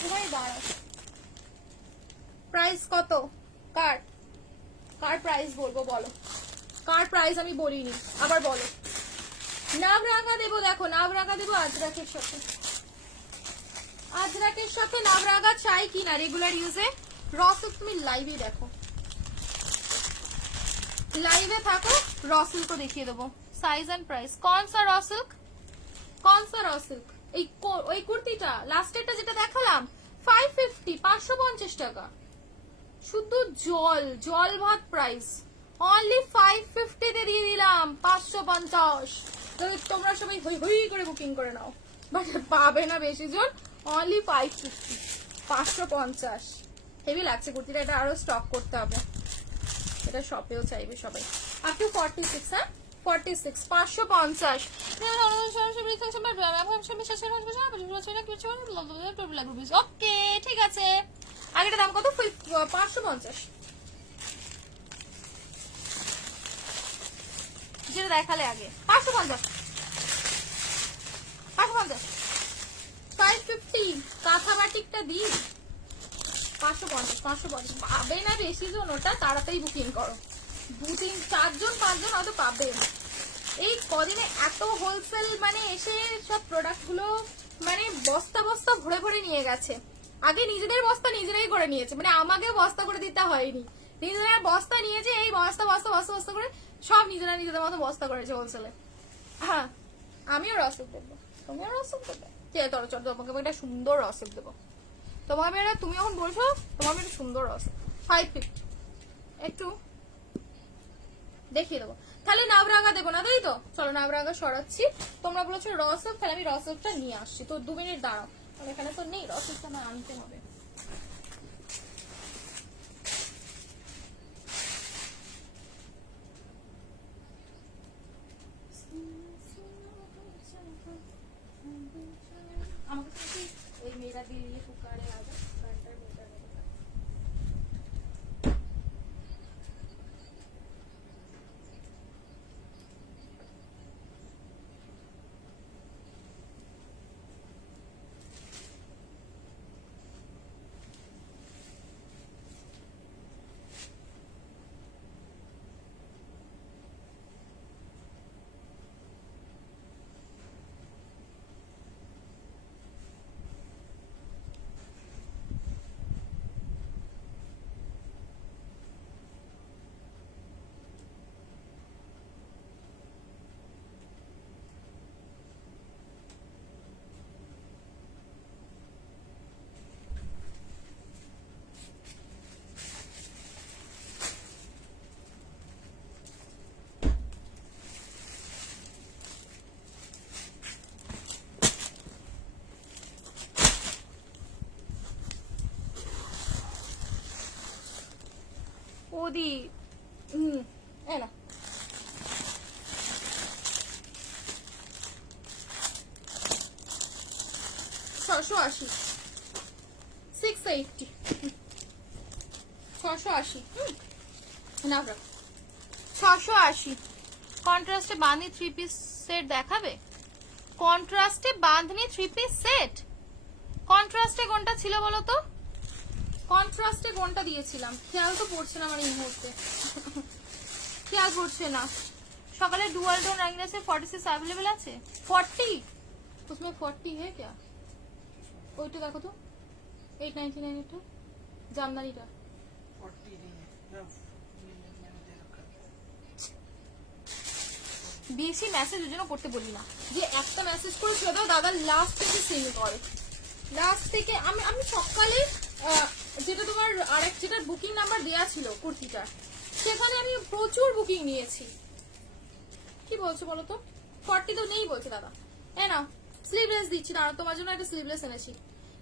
তোমায় দাঁড়া। প্রাইস কত? কার কার প্রাইস বলবো বলো, কার প্রাইস আমি বলিনি, আবার বলো। নাভরাঙা দেবো, দেখো নাভরাঙা দেবো আজরাকের সাথে, আজরাকের সাথে নাভরাঙা চাই কিনা রেগুলার ইউজে? রসিক তুমি লাইভে দেখো, লাইভে থাকো, রসিক को দেখিয়ে দেবো সাইজ এন্ড প্রাইস। কোন সা রসিক, কোন সা রসিক? এই ওই কুর্তিটা লাস্টেরটা যেটা দেখালাম 550, 550 টাকা, শুধু জল জল ভাত প্রাইস, অনলি 550 তে দিয়ে দিলাম 550। তোমরা সবাই হই হই করে বুকিং করে নাও, বাট পাবে না বেশি জন, অনলি 550, 550। হেভি লাগছে কুর্তিটা, এটা আরো স্টক করতে হবে, এটা শপেও চাইবে সবাই। আপ টু 46, হ্যাঁ 46, 550। ওকে ঠিক আছে, আগেটা দাম কত? 550। যেটা দেখালে আগে 550, 550, 550। কাঁথা বাটিকটা দিই 550, 550 পাবে না বেশি জন, ওটা তাড়াতাড়ি বুকিং করো, 2-3-4 জন 5 জন হয়তো পাবে। এই কদিনে এত হোলসেল মানে এসে সব প্রোডাক্ট গুলো মানে বস্তা বস্তা ভরে ভরে নিয়ে গেছে। আগে নিজেদের বস্তা নিজেরাই করে নিয়েছে, মানে আমাকে বস্তা করে দিতে হয়নি, নিজেরা বস্তা নিয়েছে, এই বস্তা বস্তা বস্তা বস্তা করে সব নিজেরা নিজেদের মতো বস্তা করেছে হোলসেলে। হ্যাঁ আমিও রসক দেবো, তুমিও রসক দেবে, কে তোর চল তোমাকে একটা সুন্দর রসক দেবো তোমাকে। তুমি এখন বলছো তোমার একটা সুন্দর রসক 550, একটু দেখিয়ে দেবো। তাহলে নাভরাঙ্গা দেবো না, তাই তো? চলো নাভরাঙ্গা সরাচ্ছি। তোমরা বলেছো র সিল্ক, তাহলে আমি র সিল্কটা নিয়ে আসছি। তো 2 মিনিট দাঁড়াও, এখানে তো নেই, র সিল্কটা আমার আনতে হবে। আমাকে ওই মেয়েরা দিয়ে পুকারে আগে ওদি না 680 680 680 না 680 কন্ট্রাস্টে বাঁধনি 3 পিস সেট দেখাবে? কন্ট্রাস্টে বাঁধনি 3 পিস সেট, কন্ট্রাস্টে কোনটা ছিল বলো তো? কন্ট্রাস্টে কোনটা দিয়েছিলাম খেয়াল তো পড়ছে না আমার এই মুহূর্তে, খেয়াল পড়ছে না। সকালে ডুয়াল টোন रंगीला से 46 अवेलेबल আছে? 40 उसमें 40 है क्या? ওইটা দেখো তো 899 এটা জামদানিটা 40 नहीं है ना, मैंने दे रखा है। বেশি মেসেজ ওই জন্য করতে বলি না, যে একটা মেসেজ করে ছেড়ে দাও, দাদা লাস্ট থেকে সেন্ড করে। লাস্ট থেকে আমি সকালে যেটা তোমার আরেক যেটা বুকিং নাম্বার দেয়া ছিল কুর্তিটা, সেখানে আমি প্রচুর বুকিং নিয়েছি। কি বলছো বলো তো? 40 তো নেই বলছে দাদা। এ নাও স্লিভলেস দিচ্ছি, দাঁড়াও তোমার জন্য একটা স্লিভলেস এনেছি।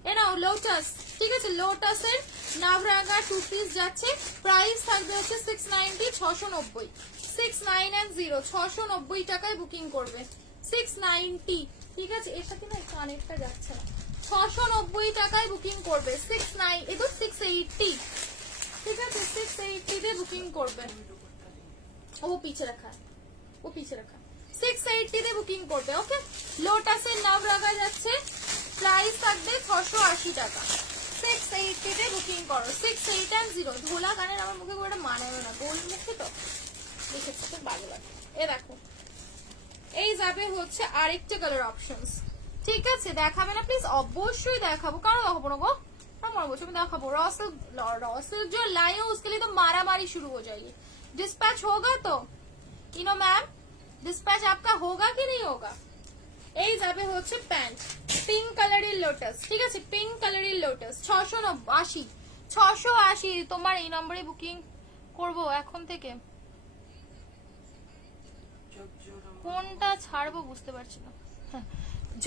এ নাও লোটাস, ঠিক আছে লোটাসের নাভরাঙ্গা 2 পিস যাচ্ছে, প্রাইস থাকবে হচ্ছে 690 690 6990 690 টাকায় বুকিং করবে 690, ঠিক আছে? এর সাথে না কানেরটা যাচ্ছে না, 690 টাকায় বুকিং করবে 69 এই তো 680, ঠিক আছে? 680 তে বুকিং করবে। ও পিছে রাখা, ও পিছে রাখা 680 তে বুকিং করবে। ওকে, লোটাসের নাভরাঙ্গা যাচ্ছে, প্রাইস থাকবে 680 টাকা, 680 তে বুকিং করো 680। ধোলা গানের আমার মুখে ওটা মানাবে না, গোল মুখে তো দেখেছি তো বাজে লাগে। এ দেখো এই যাবে হচ্ছে আরেকটা কালার অপশনস, ঠিক আছে? দেখাবে না প্লিজ? অবশ্যই দেখাবো, কারণ দেখাবো না গো, আমার বলছি আমি দেখাবো। रॉसल जो लाई हो उसके लिए तो मारा मारी शुरू हो जाएगी। डिस्पैच होगा तो इनो मैम, डिस्पैच आपका होगा कि नहीं होगा? এই যাবে হচ্ছে প্যান্ট পিঙ্ক কালারের লোটাস, ঠিক আছে? পিঙ্ক কালারের লোটাস 680 680 তোমার এই নম্বরে বুকিং করব এখন থেকে। কোনটা ছাড়বো বুঝতে পারছি না।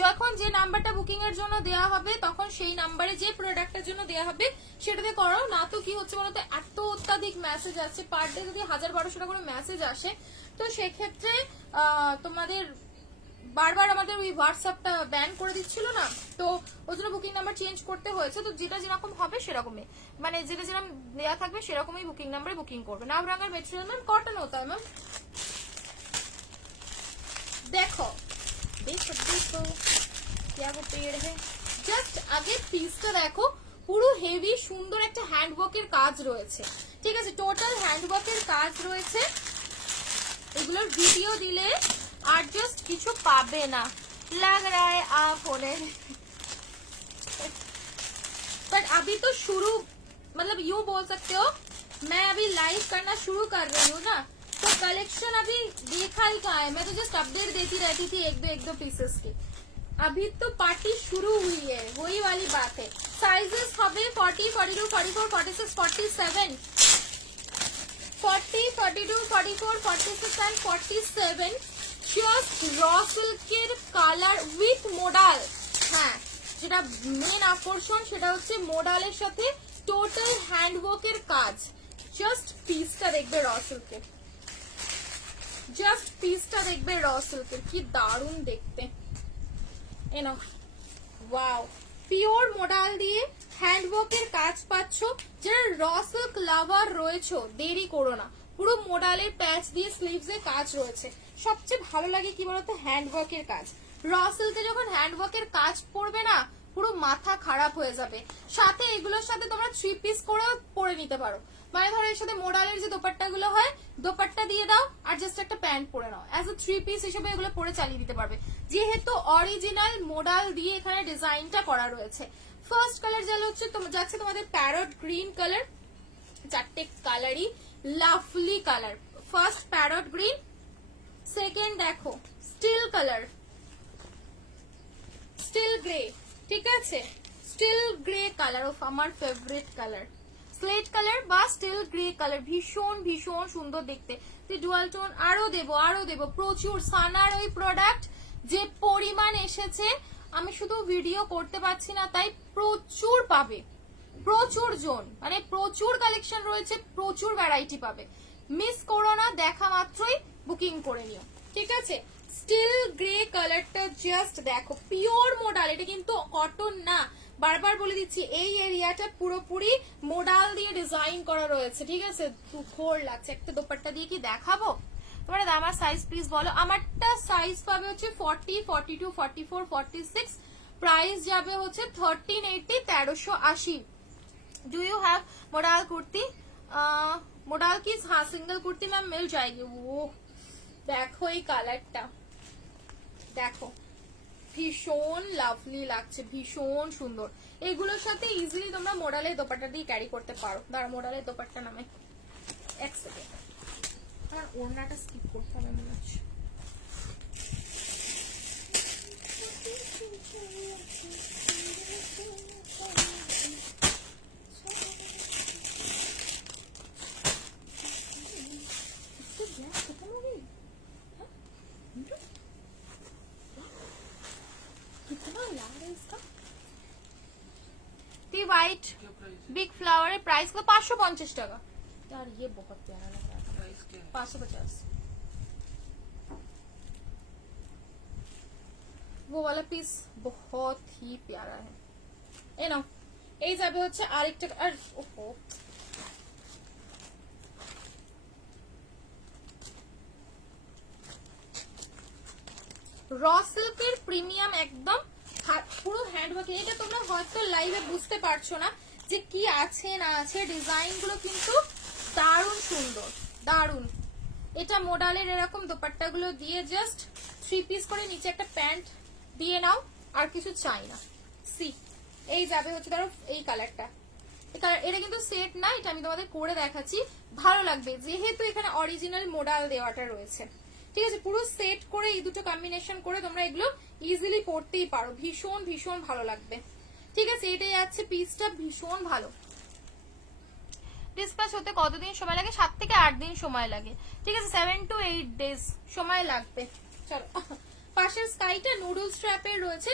যখন যে নাম্বারটা বুকিং এর জন্য দেয়া হবে তখন সেই নাম্বারে যে প্রোডাক্টের জন্য দেয়া হবে সেটাতে করো না। তো কি হচ্ছে বলতো, এত অত্যাধিক মেসেজ আছে পার ডে, যদি 1000-1200 করে মেসেজ আসে তো সেক্ষেত্রে তোমাদের বারবার আমাদের ওই হোয়াটসঅ্যাপটা ব্যান করে দিচ্ছিল না, তো ওই জন্য বুকিং নাম্বার চেঞ্জ করতে হয়েছে। তো যেটা যেরকম হবে সেরকমই, মানে যেটা যেরকম দেয়া থাকবে সেরকমই বুকিং নাম্বারে বুকিং করবে। নাভরাঙ্গার মেটেরিয়াল ম্যাম কটন হতা है मैम। দেখো দেখো দেখো क्या वो पेड़ है, জাস্ট আগে পিসটা দেখো, পুরো হেভি সুন্দর একটা হ্যান্ডওয়ার্কের কাজ রয়েছে, ঠিক আছে? টোটাল হ্যান্ডওয়ার্কের কাজ রয়েছে। এগুলোর ভিডিও দিলে আর জাস্ট কিছু পাবে না, लग रहा है आप होने बट अभी तो शुरू, मतलब यूं बोल सकते हो मैं अभी लाइव करना शुरू कर रही हूँ ना, तो कलेक्शन अभी देखा ही कहाँ है, मैं तो जस्ट अपडेट देती रहती थी एक दो पीसेस की। अभी तो पार्टी शुरू हुई है, वही वाली बात है। साइजेस हमें 40, 42, 44, 46, 47 40, 42, 44, 46 and 47 জাস্ট র সিল্কের কালার উইথ মোডাল। হ্যাঁ, যেটা মেন আকর্ষণ সেটা হচ্ছে মোডালের সাথে টোটাল হ্যান্ডওয়ার্কের কাজ। জাস্ট পিসটা দেখবে র সিল্কের, জাস্ট পিসটা দেখবে র সিল্কের, কি দারুণ দেখতে। এনো ওয়াও, পিওর মোডাল দিয়ে হ্যান্ডওয়ার্কের কাজ পাচ্ছ। যারা র সিল্ক লাভার রয়েছে দেরি করো না, পুরো মোডালের প্যাচ দিয়ে স্লিভসে কাজ রয়েছে। সবচেয়ে ভালো লাগে কি বলতো, হ্যান্ডওয়ার্কের কাজ। র সিল্কে যখন হ্যান্ডওয়ার্কের কাজ পড়বে না, পুরো মাথা খারাপ হয়ে যাবে। সাথে এগুলোর সাথে তোমরা 3 পিস করেও পরে নিতে পারো। মানে ধরো এর সাথে মোডালের যে দোপাট্টা গুলো হয়, দোপাট্টা দিয়ে দাও আর জাস্ট একটা প্যান্ট পরে নাও, অ্যাজ এ 3 পিস হিসেবে এগুলো পরে চালিয়ে দিতে পারবে, যেহেতু অরিজিনাল মোডাল দিয়ে এখানে ডিজাইনটা করা রয়েছে। ফার্স্ট কালার যাচ্ছে তোমাদের প্যারট গ্রিন কালার। চারটে কালারই lovely colour. First parrot green, second দেখো স্টিল কালার, স্টিল গ্রে, ঠিক আছে, স্টিল গ্রে কালার অফ আমার ফেভারিট কালার। স্লেট কালার বা স্টিল গ্রে কালার ভীষণ ভীষণ সুন্দর দেখতে। তুই ডুয়াল টোন আরো দেবো প্রচুর। সানার ওই প্রোডাক্ট যে পরিমাণ এসেছে, আমি শুধু ভিডিও করতে পারছি না, তাই প্রচুর পাবে, প্রচুর জোন, মানে প্রচুর কালেকশন রয়েছে, প্রচুর ভ্যারাইটি পাবে। মিস করো না, দেখা মাত্রই বুকিং করে নিও, ঠিক আছে। স্টিল গ্রে কালারটা জাস্ট দেখো, পিওর মোডাল, এটা কিন্তু কটন না, বারবার বলে দিচ্ছি এই এরিয়াটা পুরোপুরি মোডাল দিয়ে ডিজাইন করা রয়েছে, ঠিক আছে। দুঃখর লাগছে, একটা দোপাট্টা দিয়ে কি দেখাবো তোমার? আমার সাইজ প্লিজ বলো। আমারটা সাইজ পাবে হচ্ছে 40, 42, 44, 46, প্রাইস যাবে হচ্ছে 1380, 1380। Do you have modal kurti? Modal की हाँ सिंगल कुर्ती मैम मिल जाएगी। वो देखो এই কালারটা, দেখো ভীষণ লাভলি লাগছে, ভীষণ সুন্দর। এগুলোর সাথে ইজিলি তোমরা মোডালের দোপাট্টা দিয়ে ক্যারি করতে পারো। দাঁড়া, মোডালের দোপাট্টা নামে এক সেকেন্ড, আর ওড়নাটা স্কিপ করতে হবে মনে হচ্ছে। व्हाइट बिग फ्लावर प्राइस को 550 টাকা। यार ये बहुत प्यारा लग रहा है। प्राइस क्या है? 550। वो वाला पीस बहुत ही प्यारा है। ए ना এই যাবে হচ্ছে আরেকটা। আর ওহো, র সিল্কের প্রিমিয়াম একদম পুরো হ্যান্ডওয়ার্ক। এটা তোমরা হয়তো লাইভে বুঝতে পারছো না যে কি আছে না আছে, ডিজাইন গুলো কিন্তু দারুণ সুন্দর, দারুণ। এটা মোডালের এরকম দোপাট্টা গুলো দিয়ে জাস্ট 3 পিস করে নিচে একটা প্যান্ট দিয়ে নাও, আর কিছু চাই না। সি এই যাবে হচ্ছে ধরো এই কালারটা, এটা কিন্তু সেট না, এটা আমি তোমাদের করে দেখাচ্ছি, ভালো লাগবে যেহেতু এখানে অরিজিনাল মোডাল দেওয়াটা রয়েছে, ঠিক আছে। পুরো সেট করে এই দুটো কম্বিনেশন করে তোমরা এগুলো ইজিলি পরতেই পারো, ভীষণ ভীষণ ভালো লাগবে, ঠিক আছে। এটাই আছে পিসটা, ভীষণ ভালো। ডিসপ্যাচ হতে কতদিন সময় লাগে? 7 থেকে 8 দিন সময় লাগে, ঠিক আছে। 7 to 8 ডেজ সময় লাগবে। চলো, পাশের স্কাইটা নুডল স্ট্র্যাপের রয়েছে,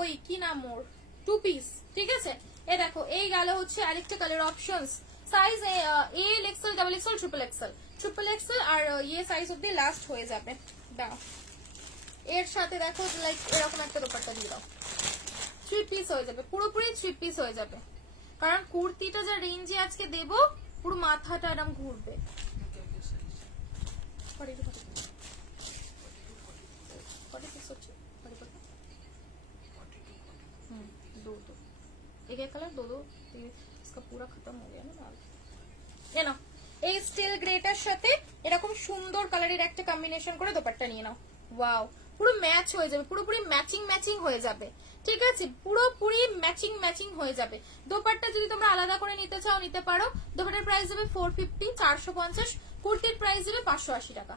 ওই কি নাম ওর, 2 পিস, ঠিক আছে। এ দেখো এই গেল হচ্ছে আরেকটা colour options. Size L XL, double XL, triple XL, triple XL আর ইয়ে সাইজ অব্দি লাস্ট হয়ে যাবে। দাও এর সাথে দেখো লাইক এরকম একটা দোপাট্টা দিয়ে দাও, 3 পিস হয়ে যাবে, পুরোপুরি 3 পিস হয়ে যাবে। কারণ কুর্তিটা যা রেঞ্জে আজকে দেব, পুরো মাথাটা এরকম ঘুরবে। क्या क्या साइज? 42 হচ্ছে 42। 42 दो दो एक एक कलर दो दो, इसका पूरा खत्म हो गया ना माल। ये नाও এই স্টিল গ্রেটার সাথে এরকম সুন্দর কালারের একটা কম্বিনেশন করে দোপাট্টা নিয়ে নাও। ওয়াও, পুরো ম্যাচ হয়ে যাবে, পুরোপুরি ম্যাচিং ম্যাচিং হয়ে যাবে, ঠিক আছে। পুরোপুরি ম্যাচিং ম্যাচিং হয়ে যাবে। দোপাট্টা যদি তোমরা আলাদা করে নিতে চাও নিতে পারো। দোপাট্টার প্রাইস যাবে 450, 450। কুর্তির প্রাইস যাবে 580 টাকা,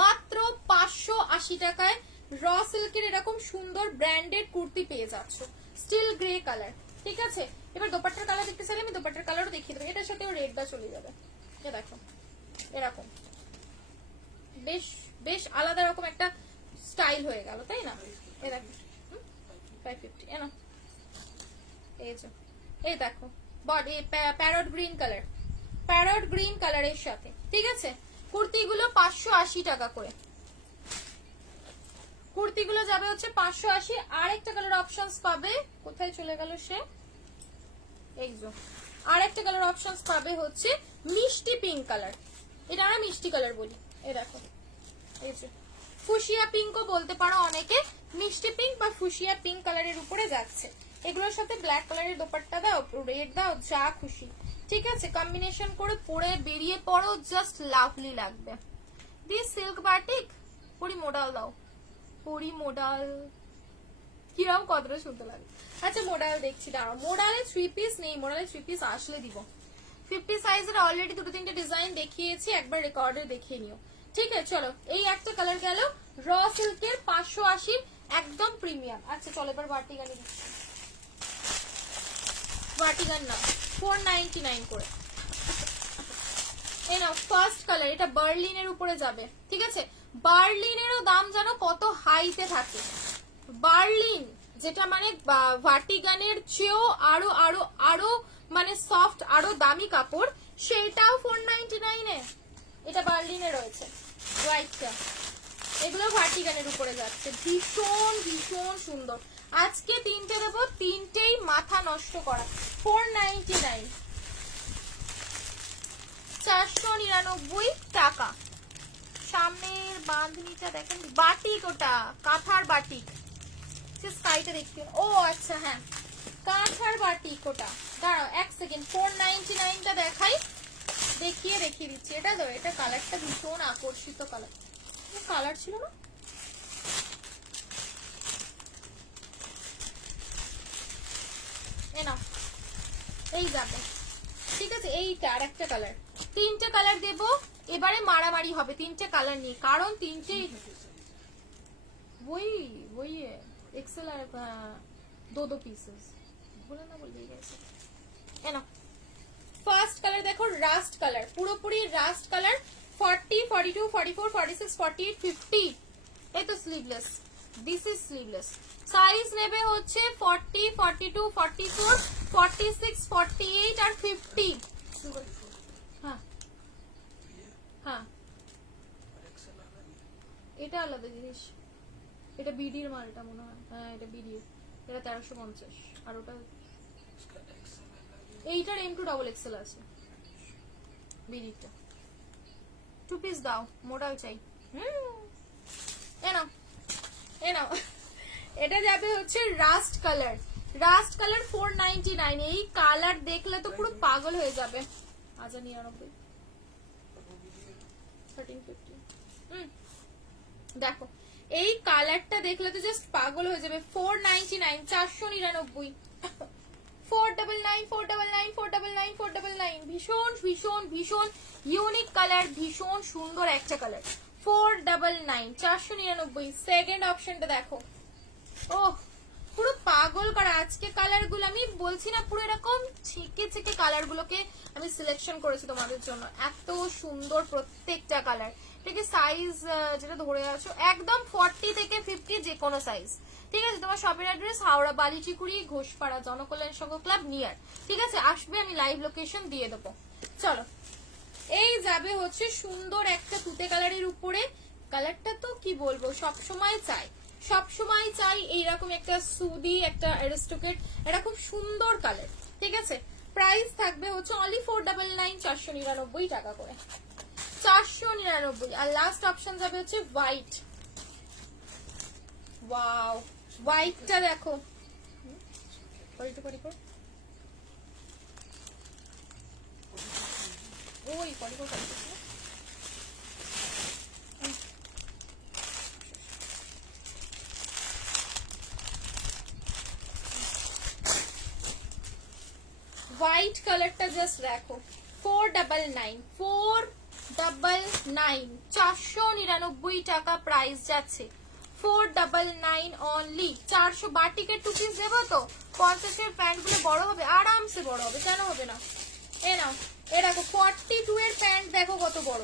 মাত্র 580 টাকায় র সিল্কের এরকম সুন্দর ব্র্যান্ডেড কুর্তি পেয়ে যাচ্ছ, স্টিল গ্রে কালার, ঠিক আছে। এবার দোপাট্টার কালার দেখতে চাইলে আমি দোপাট্টার কালারও দেখিয়ে দেবো, এটার সাথেও রেডটা চলে যাবে। দেখো এরকম বেশ বেশ আলাদা রকম একটা স্টাইল হয়ে গেল, তাই না? এরকম 550 এ না, এই যে এই দেখো body parrot green colour, parrot green কালারের সাথে, ঠিক আছে? কুর্তিগুলো 580 টাকা করে, কুর্তিগুলো যাবে হচ্ছে 580। আর একটা কালার অপশনস পাবে, কোথায় চলে গেল সে, এই যে আর একটা কালার অপশনস পাবে হচ্ছে মিষ্টি পিঙ্ক কালার, এটা আমরা মিষ্টি কালার বলি, এই দেখো এই যে ফুশিয়া পিঙ্কও বলতে পারো অনেকে, মিষ্টি পিঙ্ক বা ফুশিয়া পিঙ্ক কালারের উপরে যাচ্ছে। এগুলোর সাথে ব্ল্যাক কালারের দোপাট্টা দাও, রেড দাও, যা খুশি, ঠিক আছে? কম্বিনেশন করে পরে বেরিয়ে পড়ো, জাস্ট লাভলি লাগবে। দিস সিল্ক বাটিক পরি মডাল দাও, পরি মডাল কিরম কতটা শুনতে লাগে। আচ্ছা মোডাল দেখছি, দাঁড়াও, মোডালে 3 পিস নেই, মোডালে 3 পিস আসলে দিব। 50 সাইজের অলরেডি দুটো তিনটে ডিজাইন দেখিয়েছি, একবার রেকর্ডে দেখিয়ে নিও, ঠিক আছে? চলো এই একটা কালার গেল, র সিল্কের 580 একদম প্রিমিয়াম। আচ্ছা চলো এবার ভার্টিগানে দিচ্ছি, ভার্টিগান না 499 করে। এই নাও ফার্স্ট কালার, এটা বার্লিনের উপরে যাবে, ঠিক আছে? বার্লিনেরও দাম জানো কত হাইতে থাকে, বার্লিন যেটা মানে ভার্টিগানের চেয়েও আরো আরো আরো মানে সফট, আরো দামি কাপড়, সেটাও 499 এ। এটা বার্লিনে রয়েছে হোয়াইটটা, এগুলো ভার্টিগানের উপরে যাচ্ছে, ভীষণ ভীষণ সুন্দর। আজকে তিনটে দেবো, তিনটেই মাথা নষ্ট করা, 499, 499 টাকা। সামনের বাঁধনিটা দেখেন, বাটিক, ওটা কাঁথার বাটিক, স্কাইটা দেখতে, ও আচ্ছা হ্যাঁ কাঁথার বাটিক ওটা। দাঁড়াও এক সেকেন্ড, 499টা দেখাই, দেখিয়ে দিচ্ছি। এটা তো, এটা কালারটা ভীষণ আকর্ষিত কালার, কালার ছিল না, না এই যাবে, ঠিক আছে? এইটা আর একটা কালার, তিনটে কালার দেব, এবারে মারামারি হবে তিনটে কালার নিয়ে, কারণ তিনটে वही वही है एक्सेल আর दो पीसेस বলে না বলে গেছে। এনা ফার্স্ট কালার দেখো, রাস্ট কালার, পুরোপুরি রাস্ট কালার, 40 42 44 46 48 50, এই তো sleeveless, this is sleeveless. Size নেবে হচ্ছে 40 42 44 46 48 আর 50। হ্যাঁ হ্যাঁ এটা আলাদা জিনিস, এটা বিডির মাল, এটা মনে হয়, হ্যাঁ এটা বিডির, এটা 1350, আর ওটা এইটার M2 ডাবল এক্সেল আছে, বিডিটা 2 পিস দাও, মোডাল চাই। এ নাও এটা যাবে হচ্ছে রাস্ট কালার, রাস্ট কালার 499, এই কালার দেখলে তো পুরো পাগল হয়ে যাবে। 1099 1350, দেখো এই কালারটা দেখলে তো জাস্ট পাগল হয়ে যাবে। 499, 499, 499 499 499 499, ভীষণ ভীষণ ভীষণ ইউনিক কালার, ভীষণ সুন্দর একটা কালার। 499, 499। সেকেন্ড অপশনটা দেখো, ও পুরো পাগল করা আজকে কালার গুলো, আমি বলছি না পুরো এরকম ছিকে ছিকে কালার গুলোকে আমি সিলেকশন করেছি তোমাদের জন্য, এত সুন্দর প্রত্যেকটা কালার। ঠিক আছে, সাইজ যেটা ধরে আছো একদম 40 থেকে 50 যে কোনো সাইজ, ঠিক আছে? তোমার শপের অ্যাড্রেস হাওড়া বালিচিকুড়ি ঘোষপাড়া জনকল্যাণ সংঘ ক্লাব নিয়ার, ঠিক আছে? আসবে, আমি লাইভ লোকেশন দিয়ে দেবো। চলো এই যাবে হচ্ছে সুন্দর একটা তুতে কালারের উপরে, কালারটা তো কি বলবো, সবসময় চাই এইরকম একটা সুদি, একটা অ্যারিস্টোক্রেট, এটা খুব সুন্দর কালার, ঠিক আছে? প্রাইস থাকবে হচ্ছে অনলি 499, 499 টাকা করে, 499। আর লাস্ট অপশন যাবে হচ্ছে হোয়াইট, ওয়াও হোয়াইটটা দেখো, ওই হোয়াইট কালারটা জাস্ট দেখো, 499, 499, 499 টাকা প্রাইস যাচ্ছে, 499 অনলি। 400 বাটিকের 2 পিস দেবো তো, 50 এর প্যান্ট গুলো বড় হবে, আরামসে বড় হবে, কেন হবে না? এ নাও, এ দেখো 42 এর প্যান্ট দেখো কত বড়।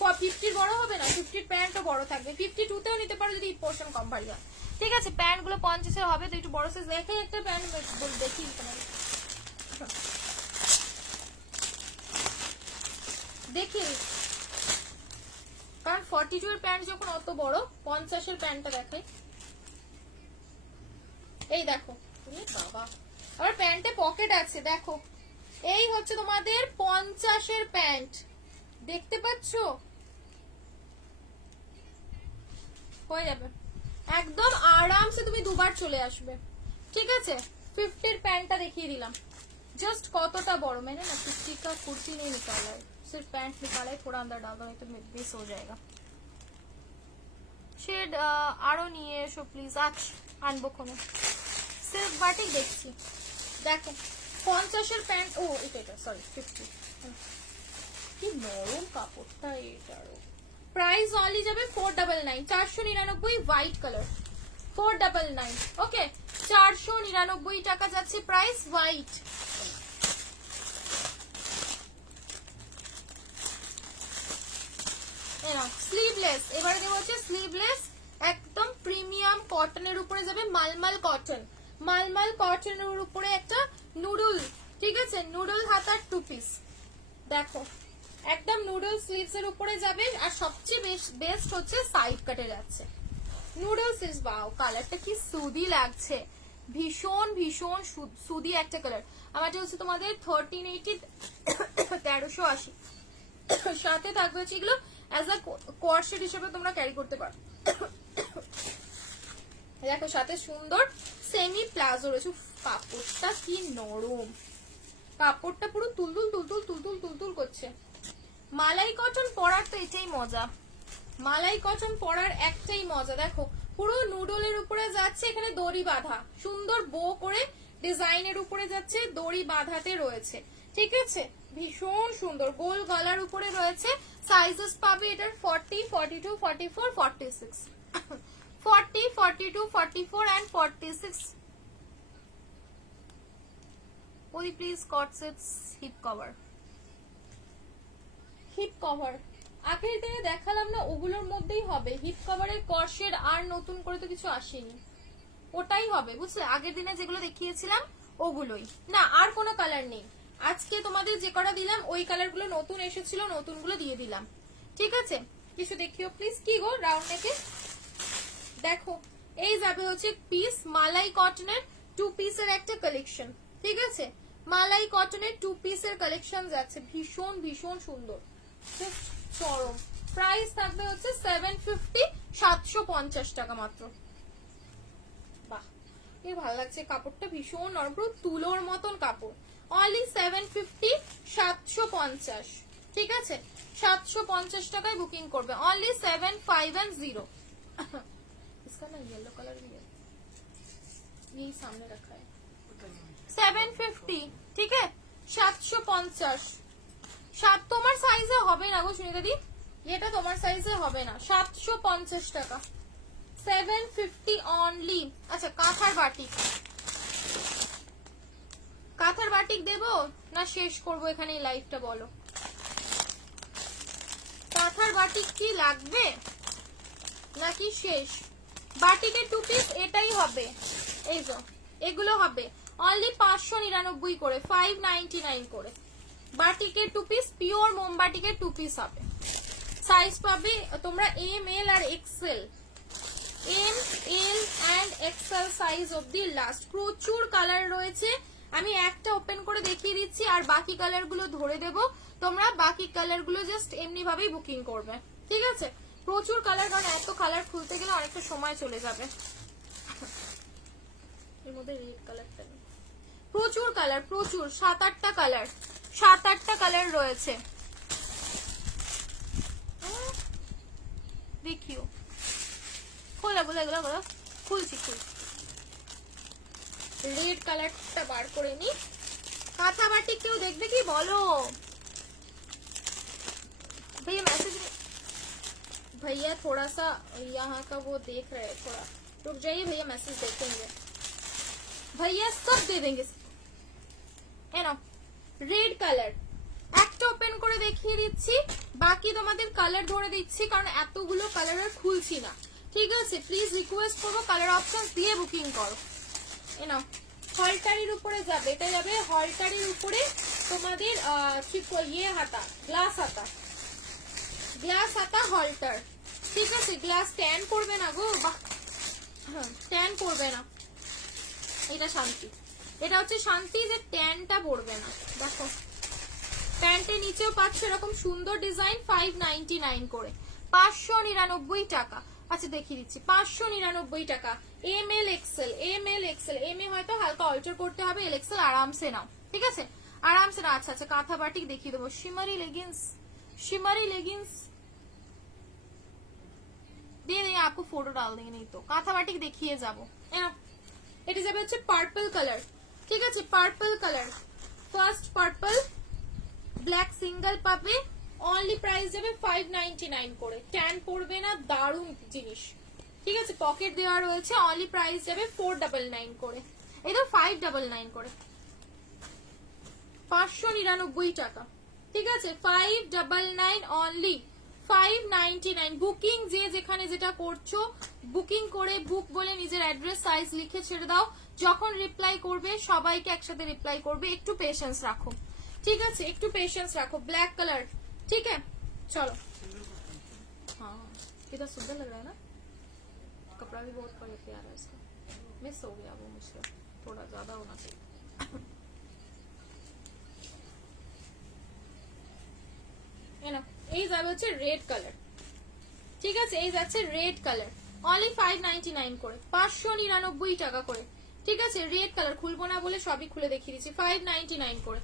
50 বড় হবে না, 50 প্যান্টও বড় থাকবে। 52 তেও নিতে পারো যদি পোর্শন কম ভারী হয়। ঠিক আছে, প্যান্ট গুলো 50 এর হবে তো একটু বড় সাইজ দেখে একটা প্যান্ট দেখি তোমার দেখি, কারণ 42 এর প্যান্ট যখন অত বড়, 50 এর প্যান্টটা দেখাই। এই দেখো, বাবা আবার প্যান্টে পকেট আছে দেখো। এই হচ্ছে তোমাদের 50 এর প্যান্ট, দেখতে পাচ্ছো? হয়ে যাবে একদম আরামসে, তুমি দুবার চলে আসবে। ঠিক আছে, 50 এর প্যান্টটা দেখিয়ে দিলাম, जस्ट কতটা বড়। मैंने ना 50 का कुर्ती नहीं निकाला है, सिर्फ पैंट निकाला है, थोड़ा अंदर डाल दो नहीं तो मिस हो जाएगा। शेड আরো নিয়ে এসো প্লিজ, আজ আনবো কোনো। সিল্ক বাটিক দেখছি, দেখো 50 এর প্যান্ট, ও এটা সরি 50। কি নরম কাপড়টা এটারও। প্রাইস অনলি যাবে 499, 499 হোয়াইট কালার, 499। ওকে, 499 টাকা যাচ্ছে প্রাইস, হোয়াইট। স্লিভলেস, এবারে দেবো হচ্ছে স্লিভলেস, একদম প্রিমিয়াম কটনের উপরে যাবে, মালমাল কটন। মালমাল কটনের উপরে একটা নুডল, ঠিক আছে, নুডল হাতার 2 পিস দেখো, একদম নুডল স্লিভস এর উপরে যাবে। আর সবচেয়ে বেস্ট হচ্ছে সাইড কাটে যাচ্ছে নুডল স্লিভস। বাও, কালারটা কি সুদি লাগছে, ভীষণ ভীষণ সুদি একটা কালার। আমারটা হচ্ছে তোমাদের 1380, 1380। সাথে থাকবে হচ্ছে এগুলো অ্যাজ আ কোয়ার্সেট হিসেবে তোমরা ক্যারি করতে পারো। দেখো সাথে সুন্দর সেমি প্লাজো রয়েছে। কাপড়টা কি নরম, কাপড়টা পুরো তুলতুল তুলতুল তুলতুল তুলতুল করছে। মালাই কটন পরার তো এটাই মজা, মালাই কটন পরার একটাই মজা। দেখো পুরো নুডলের উপরে যাচ্ছে, এখানে দড়ি বাঁধা, সুন্দর বো করে ডিজাইনের উপরে যাচ্ছে, দড়ি বাঁধাতে রয়েছে। ঠিক আছে, ভীষণ সুন্দর, গোল গলার উপরে রয়েছে। সাইজেস পাবে এটার 40, 42, 44, 46, 40, 42, 44 and 46। ওই please coord sets hip cover, hip cover আগের দিনে দেখালাম না, ওগুলোর মধ্যেই হবে হিপ কভারের কর্সেট, আর নতুন করে তো কিছু আসেনি, ওটাই হবে বুঝলে। আগের দিনে যেগুলো দেখিয়েছিলাম ওগুলোই, না আর কোনো কালার নেই। আজকে তোমাদের যে কটা দিলাম ওই কালার গুলো নতুন এসেছিল, নতুন গুলো দিয়ে দিলাম। ঠিক আছে, কিছু দেখিও প্লিজ। কি গো, রাউন্ড নেকে দেখো, এই যাবে হচ্ছে পিস মালাই কটনের 2 পিসের একটা কালেকশন। ঠিক আছে, মালাই কটনের 2 পিসের কালেকশন যাচ্ছে, ভীষণ ভীষণ সুন্দর, চরম। প্রাইস থাকবে হচ্ছে 750, 750 টাকা মাত্র। বাহ, কি ভালো লাগছে কাপড়টা, ভীষণ নরম, পুরো তুলোর মতন কাপড়। অনলি 750, 750। ঠিক আছে, 750 টাকায় বুকিং করবে। অনলি 750। इसका ना येलो कलर भी है, यही सामने रखा है। 750, ঠিক আছে, 750। সাত তোমার সাইজে হবে না গো সুনিতা দি, এটা তোমার সাইজে হবে না। 750 টাকা, 750 অনলি। আচ্ছা, কাঁথার বাটিক, কাঁথার বাটিক দেবো না শেষ করবো এখানে লাইভটা, বলো কাঁথার বাটিক কি লাগবে নাকি শেষ? বাটিকের 2 পিস এটাই হবে, এই যে এগুলো হবে অনলি 599 করে, 599 করে। বাটিকের 2 পিস, পিওর মোমবাটিকের 2 পিস হবে। সাইজ পাবে তোমরা এম, এল আর XL, M, L and XL size অবধি লাস্ট। প্রচুর কালার রয়েছে, আমি একটা ওপেন করে দেখিয়ে দিচ্ছি আর বাকি কালার গুলো ধরে দেবো, তোমরা বাকি কালার গুলো জাস্ট এমনি ভাবেই বুকিং করবে। ঠিক আছে, প্রচুর কালার, কারণ এত কালার খুলতে গেলে অনেকটা সময় চলে যাবে। এর মধ্যে রেড কালারটা নেই, প্রচুর কালার, প্রচুর 7-8টা কালার, 7-8টা কালার রয়েছে। দেখিও, খোলা বলে এগুলো খোলা, খুলছি খুলছি। রেড কালারটা বার করে নি। কাঁথা বাটি কেউ দেখবে কি বলো? भैया मैसेज, भैया थोड़ा सा यहाँ का वो देख रहे हैं, थोड़ा रुक जाइए भैया, मैसेज देखेंगे भैया, सब दे देंगे। है ना, রেড কালার, একটা ওপেন করে দেখিয়ে দিচ্ছি, বাকি তোমাদের কালার ধরে দিচ্ছি কারণ এতগুলো কালার আর খুলছি না, ঠিক আছে? প্লিজ রিকোয়েস্ট করবো কালার অপশন দিয়ে বুকিং করো। এ নাও, হলটারির উপরে যাবে, এটা যাবে হলটারির উপরে তোমাদের ইয়ে হাতা, গ্লাস হাতা, গ্লাস হাতা হলটার, ঠিক আছে? গ্লাস ট্যান করবে না গো, বাহ, হ্যাঁ ট্যান করবে না। এটা শান্তি, এটা হচ্ছে শান্তি যে ট্যানটা পড়বে না। দেখো প্যান্টের নিচেও পাচ্ছে এরকম সুন্দর ডিজাইন, 599 করে, 599 টাকা। আচ্ছা দেখিয়ে দিচ্ছি, 599 টাকা। M L XL, M L XL, M এ হয়তো হালকা অল্টার করতে হবে, এল এক্সেল আরামসে নাও, ঠিক আছে? আরামসে নাও। আচ্ছা আচ্ছা, কাঁথা বাটিক দেখিয়ে দেবো, শিমারি লেগিংস, शिमरी लेगिंग्स দিয়ে দেই, আপু ফটো ডাল দেंगे नहीं तो কাঁথা বাটিক দেখিয়ে যাব। এটা যাবে হচ্ছে পার্পল কালার, ঠিক আছে? Purple colour, first purple, black single পাবে, অনলি প্রাইস যাবে 599 করে, ট্যান পড়বে না, দারুণ জিনিস, ঠিক আছে? পকেট দেওয়া রয়েছে, অনলি প্রাইস যাবে 499 করে, এই তো 599 করে, 599 টাকা, ঠিক আছে? 599 অনলি, 599। বুকিং যে যেখানে যেটা করছো বুকিং করে বুক বলে নিজের অ্যাড্রেস সাইজ লিখে ছেড়ে দাও, যখন রিপ্লাই করবে সবাইকে একসাথে রিপ্লাই করবে, একটু পেশেন্স রাখো, ঠিক আছে? একটু পেশেंस रखो। ब्लैक कलर, ठीक है? चलो, हाँ कितना सुंदर लग रहा है ना, कपड़ा भी बहुत प्यारा है इसका, मिस हो गया वो मुझसे, थोड़ा ज्यादा होना चाहिए। না এই যাবে হচ্ছে রেড কালার, ঠিক আছে? এই যাচ্ছে রেড কালার, অনলি 599 করে, 599 টাকা করে, ঠিক আছে? রেড কালার খুলবো না বলে সবই খুলে দেখিয়ে দিচ্ছি, 599 করে,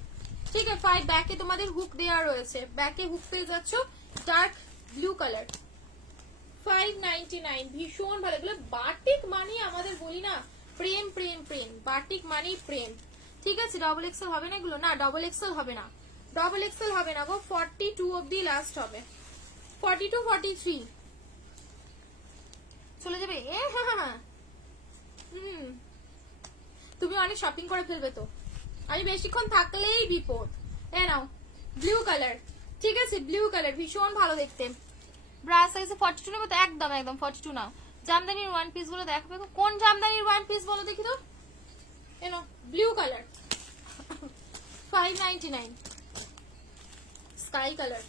ঠিক আছে? 5 ব্যাকে তোমাদের হুক দেওয়া রয়েছে, ব্যাকে হুক পেয়ে যাচ্ছ, ডার্ক ব্লু কালার, 599, ভীষণ ভালো। এগুলো বাটিক মানে আমাদের বলি না প্রেম প্রেম প্রেম, বাটিক মানে প্রেম, ঠিক আছে? ডবল এক্সেল হবে না এগুলো, না ডবল এক্সেল হবে না, ডবল এক্সেল হবে না গো, 42 অবধি লাস্ট হবে, 42 43 চলে যাবে। হ্যাঁ তুমি অনেক শপিং করে ফেলবে তো, আমি বেশিক্ষণ থাকলেই বিপদ। এ নাও ব্লু কালার, ঠিক আছে? ব্লু কালার ভীষণ ভালো দেখতে, ব্রা সাইজে 42 নেবো তো, একদম একদম 42 নাও। জামদানির ওয়ান পিস গুলো দেখাবে, কোন জামদানির ওয়ান পিস বলো দেখি তো, এ নাও ব্লু কালার, 599, স্কাই কালার,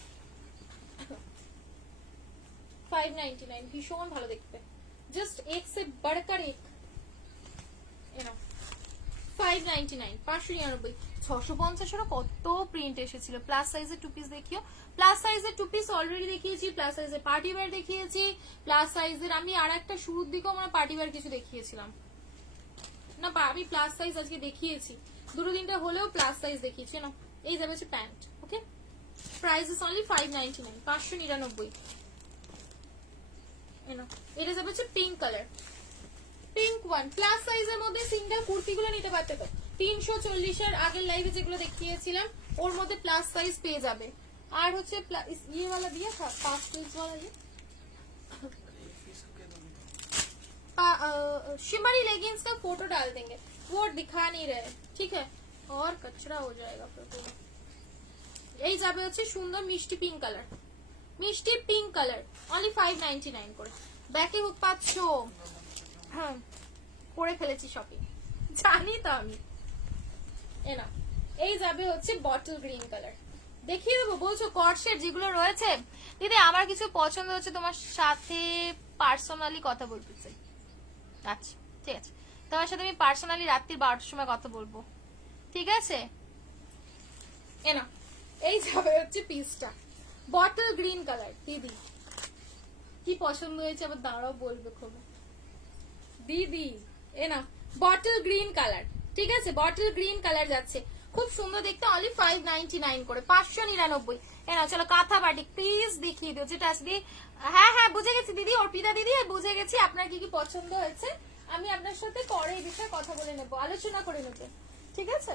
599, ভীষণ ভালো দেখতে, জাস্ট এক সে বড়কর এক, এ নাও 599, 599, 650 কত প্রিন্ট এসেছিল। প্লাস সাইজের টু পিস দেখিও, প্লাস সাইজের টু পিস অলরেডি দেখিয়েছি, প্লাস সাইজের পার্টি ওয়্যার দেখিয়েছি, প্লাস সাইজের আমি আর একটা শুরুর দিকেও আমরা পার্টি ওয়্যার কিছু দেখিয়েছিলাম না, আমি প্লাস সাইজ আজকে দেখিয়েছি, দুটো তিনটা হলেও প্লাস সাইজ দেখিয়েছি না। এই যাবে হচ্ছে pant, okay? Price is only 599, 599। এটা যাবে হচ্ছে pink colour, pink one, plus সাইজের মধ্যে সিঙ্গেল কুর্তিগুলো নিতে পারতে তো, 340 এর আগের লাইভে যেগুলো দেখিয়েছিলাম ওর মধ্যে প্লাস সাইজ পেয়ে যাবে। আর হচ্ছে ये वाला दिया था, 5 पीस वाला ये शिमरी लेगिंग्स का फोटो डाल देंगे, वो दिखा नहीं रहे, ठीक है? और कचरा हो जाएगा फोटो। এই যাবে হচ্ছে সুন্দর মিষ্টি পিঙ্ক কালার, মিষ্টি পিঙ্ক কালার, অনলি 599 করে, ব্যাকে হুক পাচ্ছো। হ্যাঁ করে ফেলেছি শপিং, জানি তো আমি। এনা এই যাবে হচ্ছে বটল গ্রিন কালার, দেখিয়ে দেবো বলছো কর্ডসেট যেগুলো রয়েছে। দিদি আমার কিছু পছন্দ হচ্ছে, তোমার সাথে পার্সোনালি কথা বলতে চাই। আচ্ছা ঠিক আছে, তোমার সাথে আমি পার্সোনালি রাত্রি 12টার সময় কথা বলবো, ঠিক আছে? এনা এই যাবে হচ্ছে পিসটা, বটল গ্রিন কালার। দিদি কি পছন্দ হয়েছে আবার দাঁড়াও বলবে খুব দিদি। এ না বটল গ্রিন কালার, ঠিক আছে? বটল গ্রিন কালার যাচ্ছে, খুব সুন্দর দেখতে, অনলি 599 করে, 599। এ না চলো কাঁথা বাটিক প্লিজ দেখিয়ে দিও যেটা আছে। হ্যাঁ হ্যাঁ বুঝে গেছি দিদি, অর্পিতা দিদি বুঝে গেছি আপনার কি কি পছন্দ হয়েছে, আমি আপনার সাথে পরে এই বিষয়ে কথা বলে নেবো, আলোচনা করে নেবো, ঠিক আছে?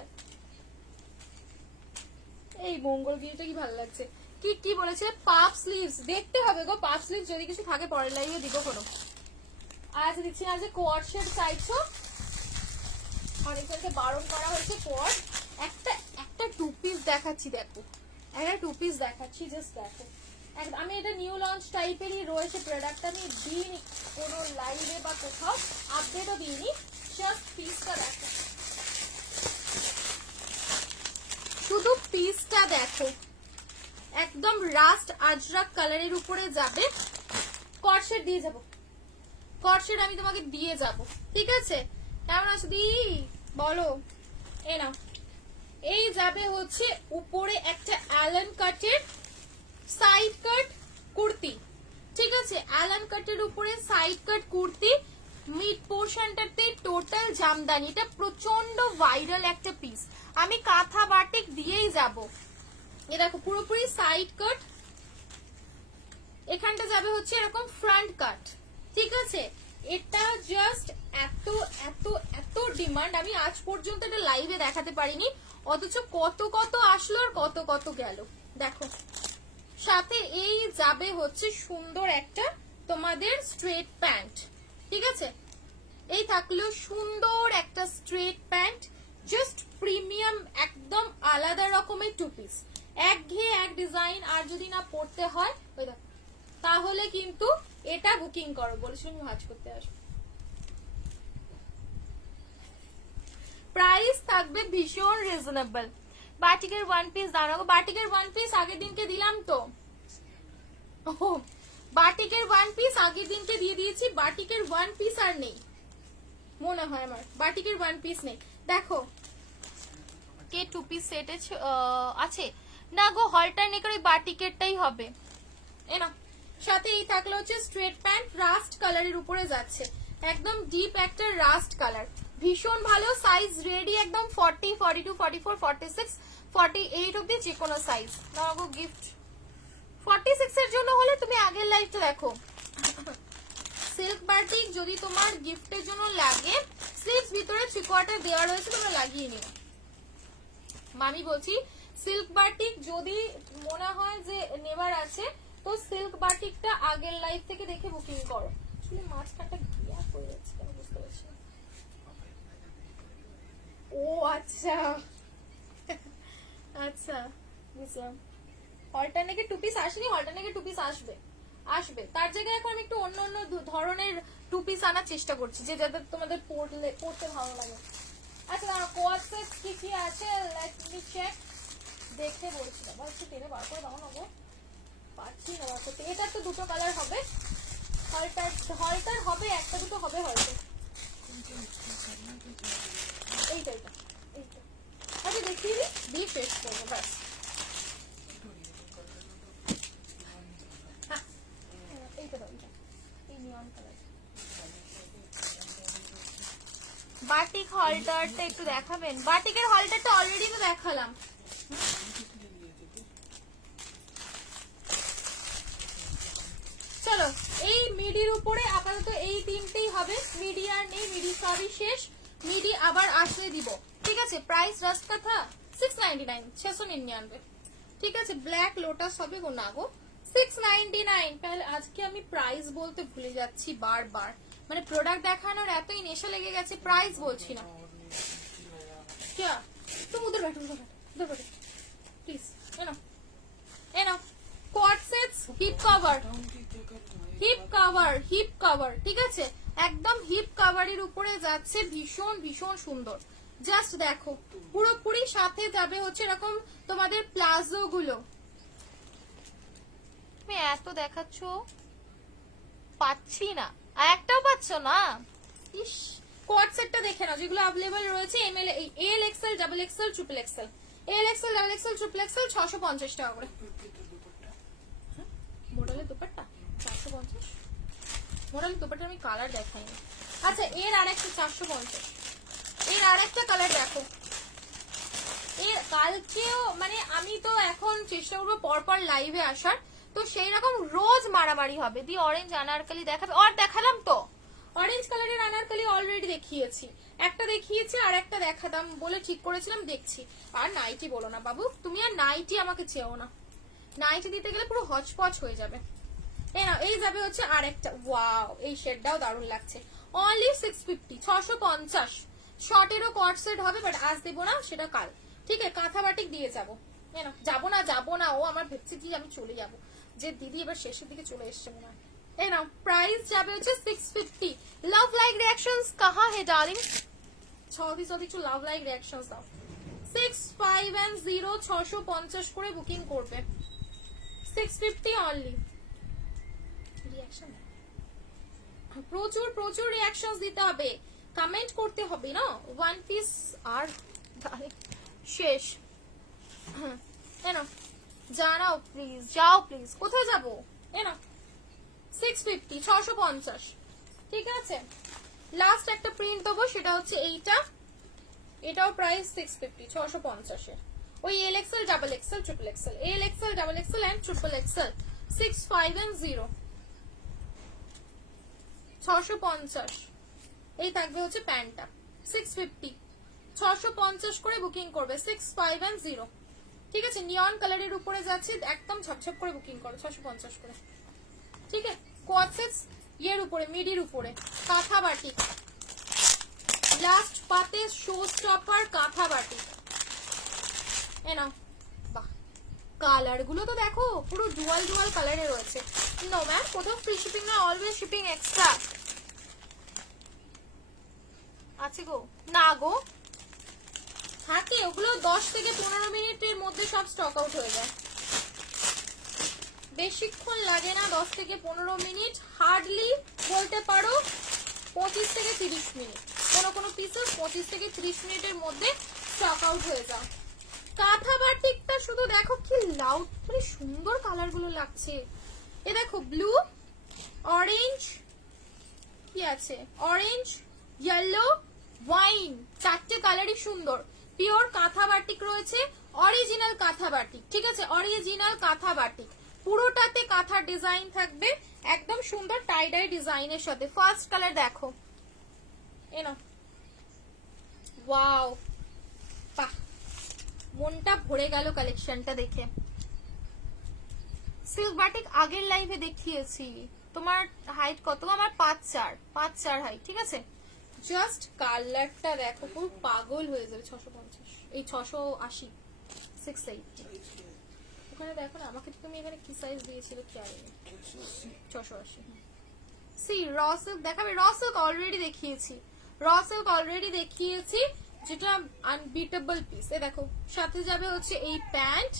এই মঙ্গলগিরিটা কি ভালো লাগছে, কি কি বলেছে? পাফ স্লিভস দেখতে হবে গো, পাফ স্লিভস যদি কিছু থাকে পরের লাইভে দিব কোনো, আজ দিচ্ছি না। যে কোয়ার্ড শেড চাইছো, অনেকজনকে বারণ করা হয়েছে কোয়ার্ড, একটা একটা টু পিস দেখাচ্ছি, দেখো একটা টু পিস দেখাচ্ছি, জাস্ট দেখো। আমি এটা নিউ লঞ্চ টাইপেরই রয়েছে প্রোডাক্ট, আমি দিইনি কোনো লাইভে বা কোথাও আপডেটও দিইনি, জাস্ট পিসটা দেখো, শুধু পিসটা দেখো, একদম রাস্ট আজরাক কালারের উপরে যাবে, কর্সেট দিয়ে যাব, কর্সেট আমি তোমাকে দিয়ে যাব, ঠিক আছে? কেমন আছো দি বলো? এ নাও, এই যাবে হচ্ছে উপরে একটা অ্যালান কাটের সাইড কাট কুর্তি, ঠিক আছে? অ্যালান কাটের উপরে সাইড কাট কুর্তি, মিড পোর্শনটাতে টোটাল জামদানি, এটা প্রচন্ড ভাইরাল একটা পিস, আমি কাঁথা বাটিক দিয়েই যাব। এ দেখো পুরোপুরি সাইড কাট, এখানটা যাবে হচ্ছে এরকম ফ্রন্ট কাট, ঠিক আছে? এটা জাস্ট এত এত এত ডিমান্ড, আমি আজ পর্যন্ত এটা লাইভে দেখাতে পারিনি, অথচ কত কত আসলো আর কত কত গেল। দেখো সাথে এই যাবে হচ্ছে সুন্দর একটা তোমাদের স্ট্রেট প্যান্ট, ঠিক আছে? এই থাকলো সুন্দর একটা স্ট্রেট প্যান্ট, জাস্ট প্রিমিয়াম, একদম আলাদা রকমের টু পিস, একঘেয়ে এক ডিজাইন, আর যদি না পড়তে হয় ওই দেখো, তাহলে কিন্তু এটা বুকিং করো, বলেছিলাম আমি ভাঁজ করতে আসবো। প্রাইস থাকবে ভীষণ রিজনেবল। বাটিকের ওয়ান পিস দাঁড়াবো, বাটিকের ওয়ান পিস আগের দিনকে দিলাম তো, বাটিকের ওয়ান পিস আগের দিনকে দিয়ে দিয়েছি, বাটিকের ওয়ান পিস আর নেই মনে হয়, আমার বাটিকের ওয়ান পিস নেই। দেখো কে টু পিস সেটে আছে না গো, হলটার নেকের ওই বাটিকেরটাই হবে। এ না, সাথে এই থাকলো হচ্ছে স্ট্রেট প্যান্ট, রাস্ট কালারের উপরে যাচ্ছে, একদম ডিপ একটা রাস্ট কালার, ভীষণ ভালো সাইজ রেডি, একদম 40, 42, 44, 46, 48 অব্দি যে কোনো সাইজ। নাও গো গিফট, 46 এর জন্য হলে তুমি আগের লাইভটা দেখো। সিল্ক বাটিক যদি তোমার গিফটের জন্য লাগে, স্লিভস ভিতরে 3/4 দেওয়া রয়েছে, তোমরা লাগিয়ে নিও। মামি বলছি সিল্ক বাটিক যদি মনে হয় যে নেবার আছে, তো সিল্ক বাটিকটা আগের লাইভ থেকে দেখে বুকিং করো। আসলে মাঝখানটা গ্যাপ হয়ে যাচ্ছে, আমি বুঝতে পারছি না। ও আচ্ছা আচ্ছা বুঝলাম। অল্টারনেটে টু পিস আসেনি, অল্টারনেটে টু পিস আসবে, আসবে। তার জায়গায় এখন আমি একটু অন্য অন্য ধরনের টু পিস আনার চেষ্টা করছি, যে যাতে তোমাদের পড়তে ভালো লাগে। আচ্ছা দাঁড়াও, কোয়াড সেট কি কি আছে লেট মি চেক, দেখে বলছি। বাবা একটু টেনে বার করে দাও না গো, পাচ্ছি না বার করতে। এটা তো দুটো কালার হবে, হলটার হবে একটা দুটো হবে হয়তো, এইটা এইটা এইটা। আচ্ছা দেখিয়ে দিই, দিয়ে শেষ করবো ব্যাস। এইটা দাও, এইটা এই নিয়ন কালার। বাটিক হলটারটা একটু দেখাবেন? বাটিকের হলটারটা অলরেডি তো দেখালাম। চলো এই মিডির উপরে আপাতত এই তিনটেই হবে, মিডি আর নেই, মিডি সবই শেষ, মিডি আবার আসলে দিব, ঠিক আছে? প্রাইস রাস্ট কথা 699, 699, ঠিক আছে? ব্ল্যাক লোটাস হবে গো, না গো 699। তাহলে আজকে আমি প্রাইস বলতে ভুলে যাচ্ছি বারবার, মানে প্রোডাক্ট দেখানোর এতই নেশা লেগে গেছে, প্রাইস বলছি না। क्या तुम उधर बैठो, उधर बैठो प्लीज। है ना coord sets, hip cover, hip cover, hip cover, ঠিক আছে? একদম হিপ কভারের উপরে যাচ্ছে, ভীষণ ভীষণ সুন্দর, জাস্ট দেখো পুরোপুরি। সাথে যাবে হচ্ছে এরকম তোমাদের প্লাজো গুলো, তুমি এত দেখাচ্ছ পাচ্ছি না, আর একটাও পাচ্ছ না। ইস, কোয়াড সেটটা দেখে নাও যেগুলো अवेलेबल রয়েছে, এমএল, এল XL, double XL, triple XL, এল XL, double XL, triple XL 650 টাকা করে। মডেলের দুপাট্টা 450, মডেলের দুপাট্টা আমি কালার দেখাইনি। আচ্ছা এর আরেকটা 450, এর আরেকটা কালার দেখো। এর কালকেও মানে আমি তো এখন চেষ্টা করবো পরপর লাইভে আসার, তো সেই রকম রোজ মারামারি হবে। দি অরেঞ্জ আনারকলি দেখাবে, আর দেখালাম তো, অরেঞ্জ কালারের আনারকলি অলরেডি দেখিয়েছি, একটা দেখিয়েছি আর একটা দেখাতাম বলে ঠিক করেছিলাম, দেখছি। আর নাইটি বলো না বাবু, তুমি আর নাইটি আমাকে চেও না, নাইটি দিতে গেলে পুরো হচপচ হয়ে যাবে। এই না, এই যাবে হচ্ছে আরেকটা, ওয়াও এই শেডটাও দারুণ লাগছে, অনলি 650, 650। শর্টেরও কট সেট হবে, বাট আজ দেবো না, সেটা কাল, ঠিক আছে, কাঁথা বাটিক দিয়ে যাবো। যাবো না, ও আমার ভেবছি যে আমি চলে যাব, যে দিদি এবার শেষের দিকে চলে এসছে মনে হয়। এই নাও, প্রাইস যাবে হচ্ছে 650। লাভ লাইক রিঅ্যাকশনস কাহা হে ডার্লিং? সব একটু লাভ লাইক রিঅ্যাকশনস দাও। 6510 650 করে বুকিং করবে, 650 অনলি। রিঅ্যাকশন প্রচুর প্রচুর রিঅ্যাকশনস দিতে হবে, কমেন্ট করতে হবে না। ওয়ান পিস আর শেষ। জানাও প্লিজ, যাও প্লিজ, কোথায় যাবো? 650 650, ঠিক আছে। লাস্ট একটা প্রিন্ট দেবো, সেটা হচ্ছে এইটা, এটাও প্রাইস 650 650 এর। ওই L XL, double XL, triple XL, L XL, double XL and triple XL, 6510 650। এই থাকবে হচ্ছে প্যান্টটা, 650 650 করে বুকিং করবে, 6510, ঠিক আছে। নিয়ন কালারের উপরে যাচ্ছে, একদম ঝপঝপ করে বুকিং করো, 650 করে, ঠিক আছে। কোয়াটসেটস ইয়ের উপরে, মিডির উপরে, কাঁথা বাটিক, লাস্ট পাতে শো স্টপার কাঁথা বাটিক। এ নাও, বাহ, কালার গুলো তো দেখো পুরো ডুয়াল ডুয়াল কালারে রয়েছে। নো ম্যাম, কোথাও ফ্রি শিপিং না, অলওয়েজ শিপিং এক্সট্রা আছে গো। না গো, থাকে ওগুলো 10 থেকে 15 মিনিটের মধ্যে সব স্টক আউট হয়ে যায়, বেশিক্ষণ লাগে না, 10 থেকে 15 মিনিট, হার্ডলি বলতে পারো 25 থেকে 30 মিনিট, কোনো পিসেস 25 থেকে 30 মিনিটের মধ্যে স্টক আউট হয়ে যায়। কাঁথা বাটিকটা শুধু দেখো কি লাউড, মানে সুন্দর কালার গুলো লাগছে। এ দেখো, ব্লু, অরেঞ্জ, কি আছে, অরেঞ্জ, ইয়েলো, ওয়াইন, চারটে কালারই সুন্দর। পিওর কাঁথা বাটিক রয়েছে, অরিজিনাল কাঁথা বাটিক, ঠিক আছে, অরিজিনাল কাঁথা বাটিক, পুরোটাতে কাঁথা ডিজাইন থাকবে, একদম সুন্দর টাই ডাই ডিজাইনের সাথে। ফার্স্ট কালার দেখো, এনো, ওয়াও, বাহ, মনটা ভরে গেল কালেকশনটা দেখে। সিল্ক বাটিক আগের লাইভে দেখিয়েছি। তোমার হাইট কত? আমার 5'4" হাইট, ঠিক আছে। জাস্ট কালারটা দেখো, পুরো পাগল হয়ে যাবে। 650, এই 680, 680, ওখানে দেখো না, আমাকে তুমি এখানে কি সাইজ দিয়েছিল খেয়াল নেই। 680। সি র সিল্ক দেখাবে? র সিল্ক অলরেডি দেখিয়েছি, যেটা আনবিটেবল পিস। এ দেখো, সাথে যাবে হচ্ছে এই প্যান্ট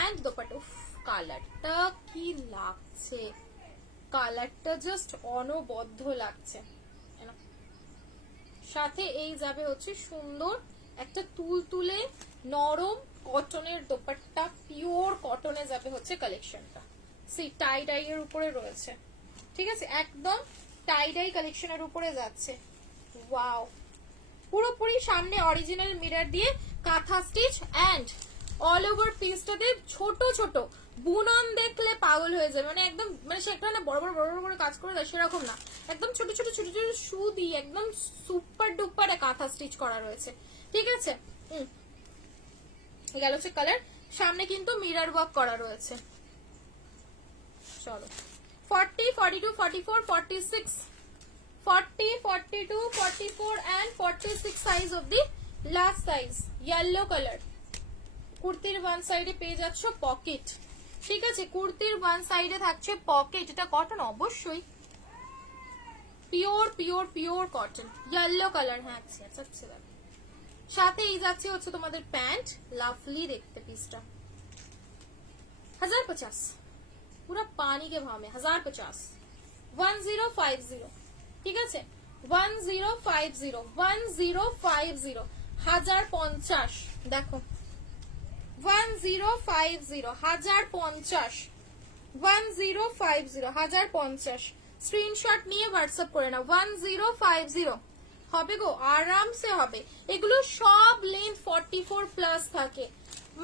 এন্ড দোপাট্টা। উফ, কালারটা কি লাগছে, কালারটা জাস্ট অনবদ্য লাগছে। সাথে এই যাবে হচ্ছে সুন্দর একটা তুলতুলে নরম কটনের দোপাট্টা, পিওর কটনে যাবে হচ্ছে কালেকশনটা। সি টাই ডাই এর উপরে রয়েছে, ঠিক আছে, একদম টাই ডাই কালেকশনের উপরে যাচ্ছে। ওয়াও, পুরোপুরি সামনে অরিজিনাল মিরর দিয়ে কাঁথা স্টিচ এন্ড অল ওভার পিসটাতে ছোট ছোট বুনন, দেখলে পাগল হয়ে যাবে। মানে একদম, মানে সেখানে বড় বড় বড় বড় করে কাজ করে দেয় সেরকম না, একদম ছোট ছোট ছোট ছোট শু দিয়ে একদম সুপার ডুপার কাঁথা স্টিচ করা রয়েছে, ঠিক আছে। গেল হচ্ছে কালার, সামনে কিন্তু মিরর ওয়ার্ক করা রয়েছে। চলো, 40, 42, 44, 46, 40, 42, 44 and 46 সাইজ অবধি, লাস্ট সাইজ ইয়েলো কালার। কুর্তির ওয়ান সাইডে পেয়ে যাচ্ছ পকেট, ঠিক আছে, কুর্তির ওয়ান সাইডে থাকছে পকেট। এটা কটন, অবশ্যই pure pure pure cotton, yellow colour. হ্যাঁ, আচ্ছা, সাথে এই যাচ্ছে হচ্ছে তোমাদের প্যান্ট, লাভলি দেখতে পিসটা। 1050, পুরো পানি কে ভামে, 1050, 1050, ঠিক আছে, 1050, 1050, 1050, দেখো 1050, 1050, 1050, 1050, স্ক্রিনশট নিয়ে হোয়াটসঅ্যাপ করে নাও। 1050 হবে গো, আরামসে হবে। এগুলো সব লেন্থ 44 প্লাস থাকে,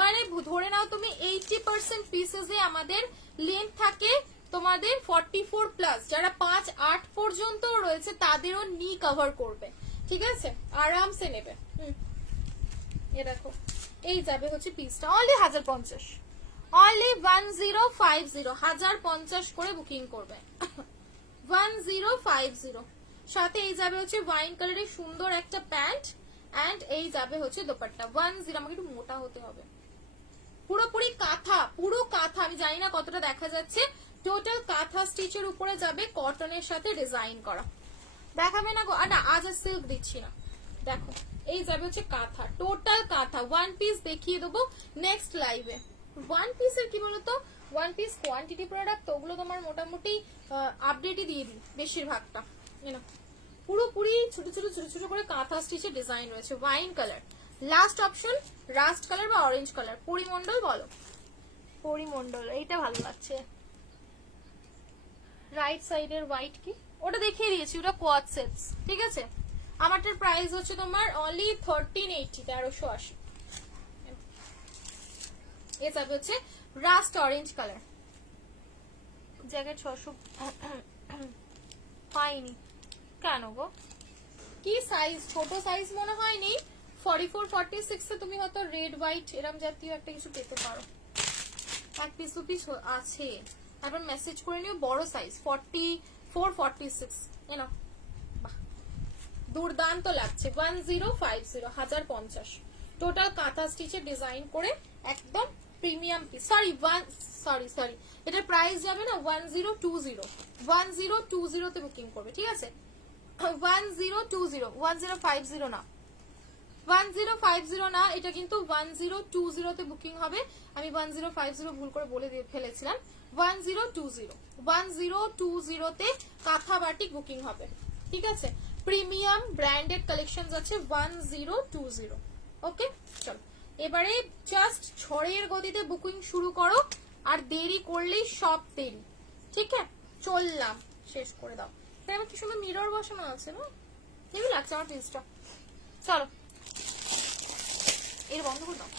মানে ধরে নাও তুমি 80% পিসেসে আমাদের লেন্থ থাকে তোমাদের 44 প্লাস। যারা 5-8 পর্যন্ত রয়েছে তাদেরও নি কভার করবে, ঠিক আছে, আরামসে নেবে। এ দেখো, এই যাবে হচ্ছে পিসটা অনলি 1050, অনলি 1050, 1050 করে বুকিং করবে। 1050, সাথে এই যাবে হচ্ছে ওয়াইন কালারের সুন্দর একটা প্যান্ট অ্যান্ড এই যাবে হচ্ছে দোপাট্টা 10, আমাকে একটু মোটা হতে হবে, পুরোপুরি কাঁথা, পুরো কাঁথা, আমি জানি না কতটা দেখা যাচ্ছে, টোটাল কাঁথা স্টিচের উপরে যাবে, কটনের সাথে ডিজাইন করা। দেখাবে না গো, না আজ আর সিল্ক দিচ্ছি না, দেখো এই যাবে হচ্ছে কাঁথা, টোটাল কাঁথা। ওয়ান পিস দেখিয়ে দেবো নেক্সট লাইভে। ওয়ান পিসের কি বলতো, ওয়ান পিস কোয়ান্টিটি প্রোডাক্ট তো ওগুলো তোমার মোটামুটি আপডেটই দিয়ে দিই বেশিরভাগটা, পুরোপুরি ছোট ছোট ছোট ছোট করে কাঁথা স্টিচের ডিজাইন রয়েছে। Wine colour last option, rushed colour বা অরেঞ্জ কালার, পরিমণ্ডল বলো, পরিমণ্ডল এইটা ভালো লাগছে। রাইট সাইডের হোয়াইট কি ওটা দেখিয়ে দিয়েছি, ওটা কোয়াড সেটস, ঠিক আছে। আমারটার প্রাইস হচ্ছে তোমার অনলি 1380, 1380। এ যাবে হচ্ছে রাস্ট অরেঞ্জ কালার, জায়গায় 600 পাইনি কেন গো, কি সাইজ, ছোট সাইজ মনে হয়নি। 44 46 এ তুমি হয়তো রেড হোয়াইট এরকম জাতীয় একটা কিছু পেতে পারো, এক পিস দু পিস আছে, তারপর মেসেজ করে নিও বড় সাইজ 44 46 এনো। বাহ দুর্দান্ত লাগছে, 1050 1050 টোটাল কাঁথা স্টিচে ডিজাইন করে একদম প্রিমিয়াম পিস। সরি এটার প্রাইস যাবে না 1020, 1020 তে বুকিং করবে, ঠিক আছে। 1020, 1050 না, 1050 না, এটা কিন্তু 1020 তে বুকিং হবে। আমি 1050 ভুল করে বলে দিয়ে ফেলেছিলাম, 1020, 1020 তে কাঁথা বাটিক বুকিং হবে, ঠিক আছে। প্রিমিয়াম ব্র্যান্ডেড কালেকশন আছে 1020। ওকে চলো এবারে জাস্ট ঝড়ের গতিতে বুকিং শুরু করো, আর দেরি করলেই সব দেরি, ঠিক আছে। চললাম, শেষ করে দাও। তাই আমার কি সুন্দর মিরর বসানো আছে না, কেমন লাগছে আমার পিসটা। চলো এর বন্ধ করে দাও,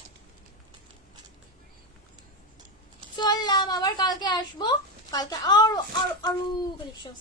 চললাম, আবার কালকে আসবো, কালকে আরো আরো আরো কালেকশন